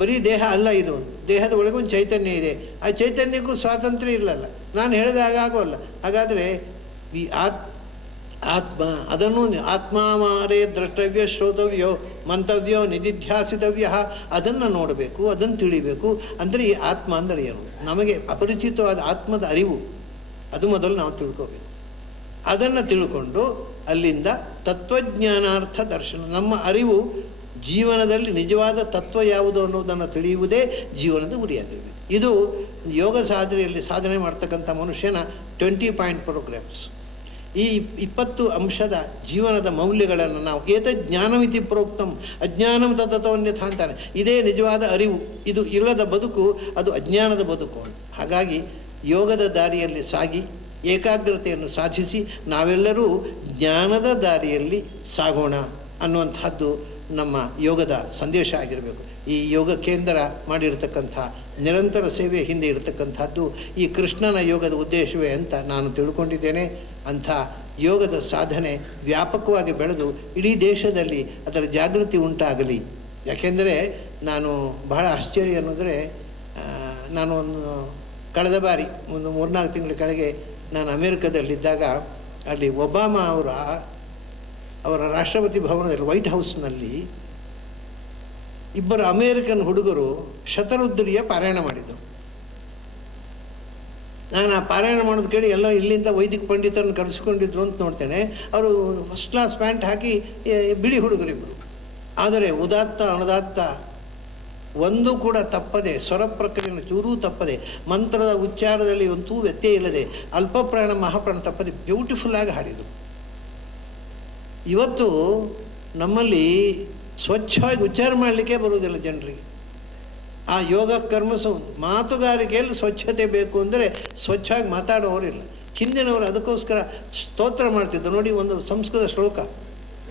ಬರೀ ದೇಹ ಅಲ್ಲ, ಇದು ದೇಹದ ಒಳಗೊಂದು ಚೈತನ್ಯ ಇದೆ. ಆ ಚೈತನ್ಯಕ್ಕೂ ಸ್ವಾತಂತ್ರ್ಯ ಇಲ್ಲಲ್ಲ, ನಾನು ಹೇಳಿದಾಗ ಆಗೋಲ್ಲ. ಹಾಗಾದರೆ ಈ ಆತ್ಮ, ಅದನ್ನು ಆತ್ಮಾಮಾರೇ ದ್ರಷ್ಟವ್ಯ ಶ್ರೋತವ್ಯೋ ಮಂತವ್ಯೋ ನಿಧಿಧ್ಯಾಸಿತವ್ಯ, ಅದನ್ನು ನೋಡಬೇಕು, ಅದನ್ನು ತಿಳಿಬೇಕು. ಅಂದರೆ ಈ ಆತ್ಮ ಅಂದರೆ ಏನು? ನಮಗೆ ಅಪರಿಚಿತವಾದ ಆತ್ಮದ ಅರಿವು, ಅದು ಮೊದಲು ನಾವು ತಿಳ್ಕೋಬೇಕು. ಅದನ್ನು ತಿಳ್ಕೊಂಡು ಅಲ್ಲಿಂದ ತತ್ವಜ್ಞಾನಾರ್ಥ ದರ್ಶನ. ನಮ್ಮ ಅರಿವು ಜೀವನದಲ್ಲಿ ನಿಜವಾದ ತತ್ವ ಯಾವುದು ಅನ್ನೋದನ್ನು ತಿಳಿಯುವುದೇ ಜೀವನದ ಗುರಿಯಾಗಿರಬೇಕು. ಇದು ಯೋಗ ಸಾಧನೆ ಮಾಡ್ತಕ್ಕಂಥ ಮನುಷ್ಯನ 20 ಪಾಯಿಂಟ್ ಪ್ರೋಗ್ರಾಮ್ಸ್. ಈ 20 ಅಂಶದ ಜೀವನದ ಮೌಲ್ಯಗಳನ್ನು ನಾವು ಏತಜ್ಞಾನಮಿತಿ ಪ್ರೋಕ್ತಂ ಅಜ್ಞಾನಂ ತತ್ತೋನ್ಯಥ ಅಂತಾನೆ. ಇದೇ ನಿಜವಾದ ಅರಿವು. ಇದು ಇಲ್ಲದ ಬದುಕು ಅದು ಅಜ್ಞಾನದ ಬದುಕು. ಹಾಗಾಗಿ ಯೋಗದ ದಾರಿಯಲ್ಲಿ ಸಾಗಿ ಏಕಾಗ್ರತೆಯನ್ನು ಸಾಧಿಸಿ ನಾವೆಲ್ಲರೂ ಜ್ಞಾನದ ದಾರಿಯಲ್ಲಿ ಸಾಗೋಣ ಅನ್ನುವಂಥದ್ದು ನಮ್ಮ ಯೋಗದ ಸಂದೇಶ ಆಗಿರಬೇಕು. ಈ ಯೋಗ ಕೇಂದ್ರ ಮಾಡಿರತಕ್ಕಂಥ ನಿರಂತರ ಸೇವೆ ಹಿಂದೆ ಇರತಕ್ಕಂಥದ್ದು ಈ ಕೃಷ್ಣನ ಯೋಗದ ಉದ್ದೇಶವೇ ಅಂತ ನಾನು ತಿಳ್ಕೊಂಡಿದ್ದೇನೆ. ಅಂಥ ಯೋಗದ ಸಾಧನೆ ವ್ಯಾಪಕವಾಗಿ ಬೆಳೆದು ಇಡೀ ದೇಶದಲ್ಲಿ ಅದರ ಜಾಗೃತಿ ಉಂಟಾಗಲಿ. ಯಾಕೆಂದರೆ ನಾನು ಬಹಳ ಆಶ್ಚರ್ಯ ಅನ್ನೋದರೆ, ನಾನು ಕಳೆದ ಬಾರಿ ಒಂದು 3-4 ತಿಂಗಳ ಕೆಳಗೆ ನಾನು ಅಮೇರಿಕದಲ್ಲಿದ್ದಾಗ ಅಲ್ಲಿ ಒಬಾಮಾ ಅವರ ರಾಷ್ಟ್ರಪತಿ ಭವನದಲ್ಲಿ, ವೈಟ್ ಹೌಸ್ನಲ್ಲಿ 2 ಅಮೇರಿಕನ್ ಹುಡುಗರು ಶತರುದ್ರಿಯ ಪಾರಾಯಣ ಮಾಡಿದರು. ನಾನು ಆ ಪಾರಾಯಣ ಮಾಡೋದು ಕೇಳಿ ಎಲ್ಲ ಇಲ್ಲಿಂದ ವೈದಿಕ ಪಂಡಿತರನ್ನು ಕರೆಸಿಕೊಂಡಿದ್ರು ಅಂತ ನೋಡ್ತೇನೆ. ಅವರು ಫಸ್ಟ್ ಕ್ಲಾಸ್ ಪ್ಯಾಂಟ್ ಹಾಕಿ ಬಿಳಿ ಹುಡುಗರಿಬ್ಬರು. ಆದರೆ ಉದಾತ್ತ ಅನುದಾತ್ತ ಒಂದೂ ಕೂಡ ತಪ್ಪದೆ, ಸ್ವರ ಪ್ರಕ್ರಿಯೆಯನ್ನು ಚೂರೂ ತಪ್ಪದೆ, ಮಂತ್ರದ ಉಚ್ಚಾರದಲ್ಲಿ ಒಂದೂ ವ್ಯತ್ಯಯ ಇಲ್ಲದೆ, ಅಲ್ಪಪ್ರಾಣ ಮಹಾಪ್ರಾಣ ತಪ್ಪದೆ ಬ್ಯೂಟಿಫುಲ್ಲಾಗಿ ಹಾಡಿದರು. ಇವತ್ತು ನಮ್ಮಲ್ಲಿ ಸ್ವಚ್ಛವಾಗಿ ಉಚ್ಚಾರ ಮಾಡಲಿಕ್ಕೆ ಬರುವುದಿಲ್ಲ ಜನರಿಗೆ. ಆ ಯೋಗ ಕರ್ಮಸು ಮಾತುಗಾರಿಕೆಯಲ್ಲಿ ಸ್ವಚ್ಛತೆ ಬೇಕು ಅಂದರೆ ಸ್ವಚ್ಛವಾಗಿ ಮಾತಾಡೋರಿಲ್ಲ. ಹಿಂದಿನವರು ಅದಕ್ಕೋಸ್ಕರ ಸ್ತೋತ್ರ ಮಾಡ್ತಿದ್ದರು. ನೋಡಿ, ಒಂದು ಸಂಸ್ಕೃತ ಶ್ಲೋಕ,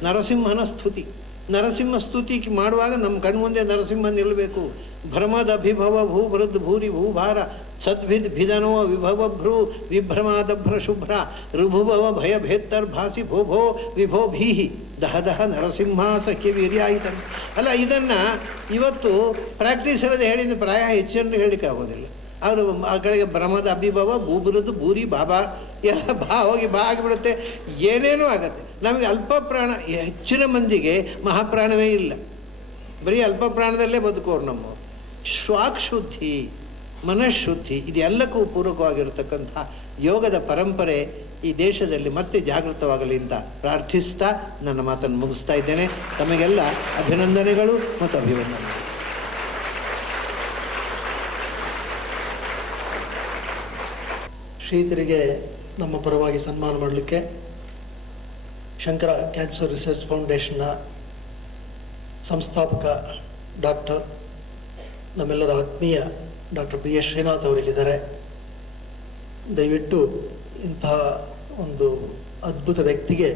ನರಸಿಂಹನ ಸ್ತುತಿ. ನರಸಿಂಹ ಸ್ತುತಿ ಮಾಡುವಾಗ ನಮ್ಮ ಕಣ್ಮುಂದೆ ನರಸಿಂಹ ನಿಲ್ಲಬೇಕು. ಭ್ರಮದ ಅಭಿಭವ ಭೂ ಭೃದ್ ಭೂರಿ ಭೂಭಾರ ಸದ್ಭಿದ್ ಭಿದನೋ ವಿಭವ ಭ್ರೂ ವಿಭ್ರಮಾದಭ್ರ ಶುಭ್ರ ಋಭುಭವ ಭಯ ಭೇತ್ತರ್ಭಾಸಿ ಭೋ ಭೋ ವಿಭೋ ಭೀಹಿ ದಹ ದಹ ನರಸಿಂಹ ಸಖ್ಯ ವೀರ್ಯಾಯಿತ. ಅಲ್ಲ, ಇದನ್ನು ಇವತ್ತು ಪ್ರಾಕ್ಟೀಸ್ ಇಲ್ಲದೆ ಹೇಳಿದ ಪ್ರಾಯ ಹೆಚ್ಚನ್ನು ಹೇಳಲಿಕ್ಕೆ ಆಗೋದಿಲ್ಲ. ಅವರು ಆ ಕಡೆಗೆ ಭ್ರಮದ ಅಭಿಭವ ಭೂಬೃದು ಭೂರಿ ಬಾಬಾ ಎಲ್ಲ ಹೋಗಿ ಆಗಿಬಿಡುತ್ತೆ, ಏನೇನೂ ಆಗತ್ತೆ. ನಮಗೆ ಅಲ್ಪ ಪ್ರಾಣ, ಹೆಚ್ಚಿನ ಮಂದಿಗೆ ಮಹಾಪ್ರಾಣವೇ ಇಲ್ಲ, ಬರೀ ಅಲ್ಪ ಪ್ರಾಣದಲ್ಲೇ ಬದುಕೋರು ನಮ್ಮವರು. ಶ್ವಾಕ್ಷುದ್ಧಿ, ಮನಃಶುದ್ಧಿ, ಇದೆಲ್ಲಕ್ಕೂ ಪೂರಕವಾಗಿರತಕ್ಕಂಥ ಯೋಗದ ಪರಂಪರೆ ಈ ದೇಶದಲ್ಲಿ ಮತ್ತೆ ಜಾಗೃತವಾಗಲಿ ಅಂತ ಪ್ರಾರ್ಥಿಸ್ತಾ ನನ್ನ ಮಾತನ್ನು ಮುಗಿಸ್ತಾ ಇದ್ದೇನೆ. ತಮಗೆಲ್ಲ ಅಭಿನಂದನೆಗಳು ಮತ್ತು ಅಭಿವಂದನೆಗಳು. ಶ್ರೀಧರಿಗೆ ನಮ್ಮ ಪರವಾಗಿ ಸನ್ಮಾನ ಮಾಡಲಿಕ್ಕೆ ಶಂಕರ ಕ್ಯಾನ್ಸರ್ ರಿಸರ್ಚ್ ಫೌಂಡೇಶನ್ನ ಸಂಸ್ಥಾಪಕ ಡಾಕ್ಟರ್, ನಮ್ಮೆಲ್ಲರ ಆತ್ಮೀಯ ಡಾಕ್ಟರ್ ಬಿ ಎಸ್ ಶ್ರೀನಾಥ್ ಅವರಿಲ್ಲಿದ್ದಾರೆ. ದಯವಿಟ್ಟು ಇಂತಹ ಒಂದು ಅದ್ಭುತ ವ್ಯಕ್ತಿಗೆ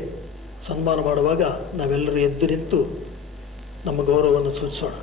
ಸನ್ಮಾನ ಮಾಡುವಾಗ ನಾವೆಲ್ಲರೂ ಎದ್ದು ನಿಂತು ನಮ್ಮ ಗೌರವವನ್ನು ಸೂಚಿಸೋಣ.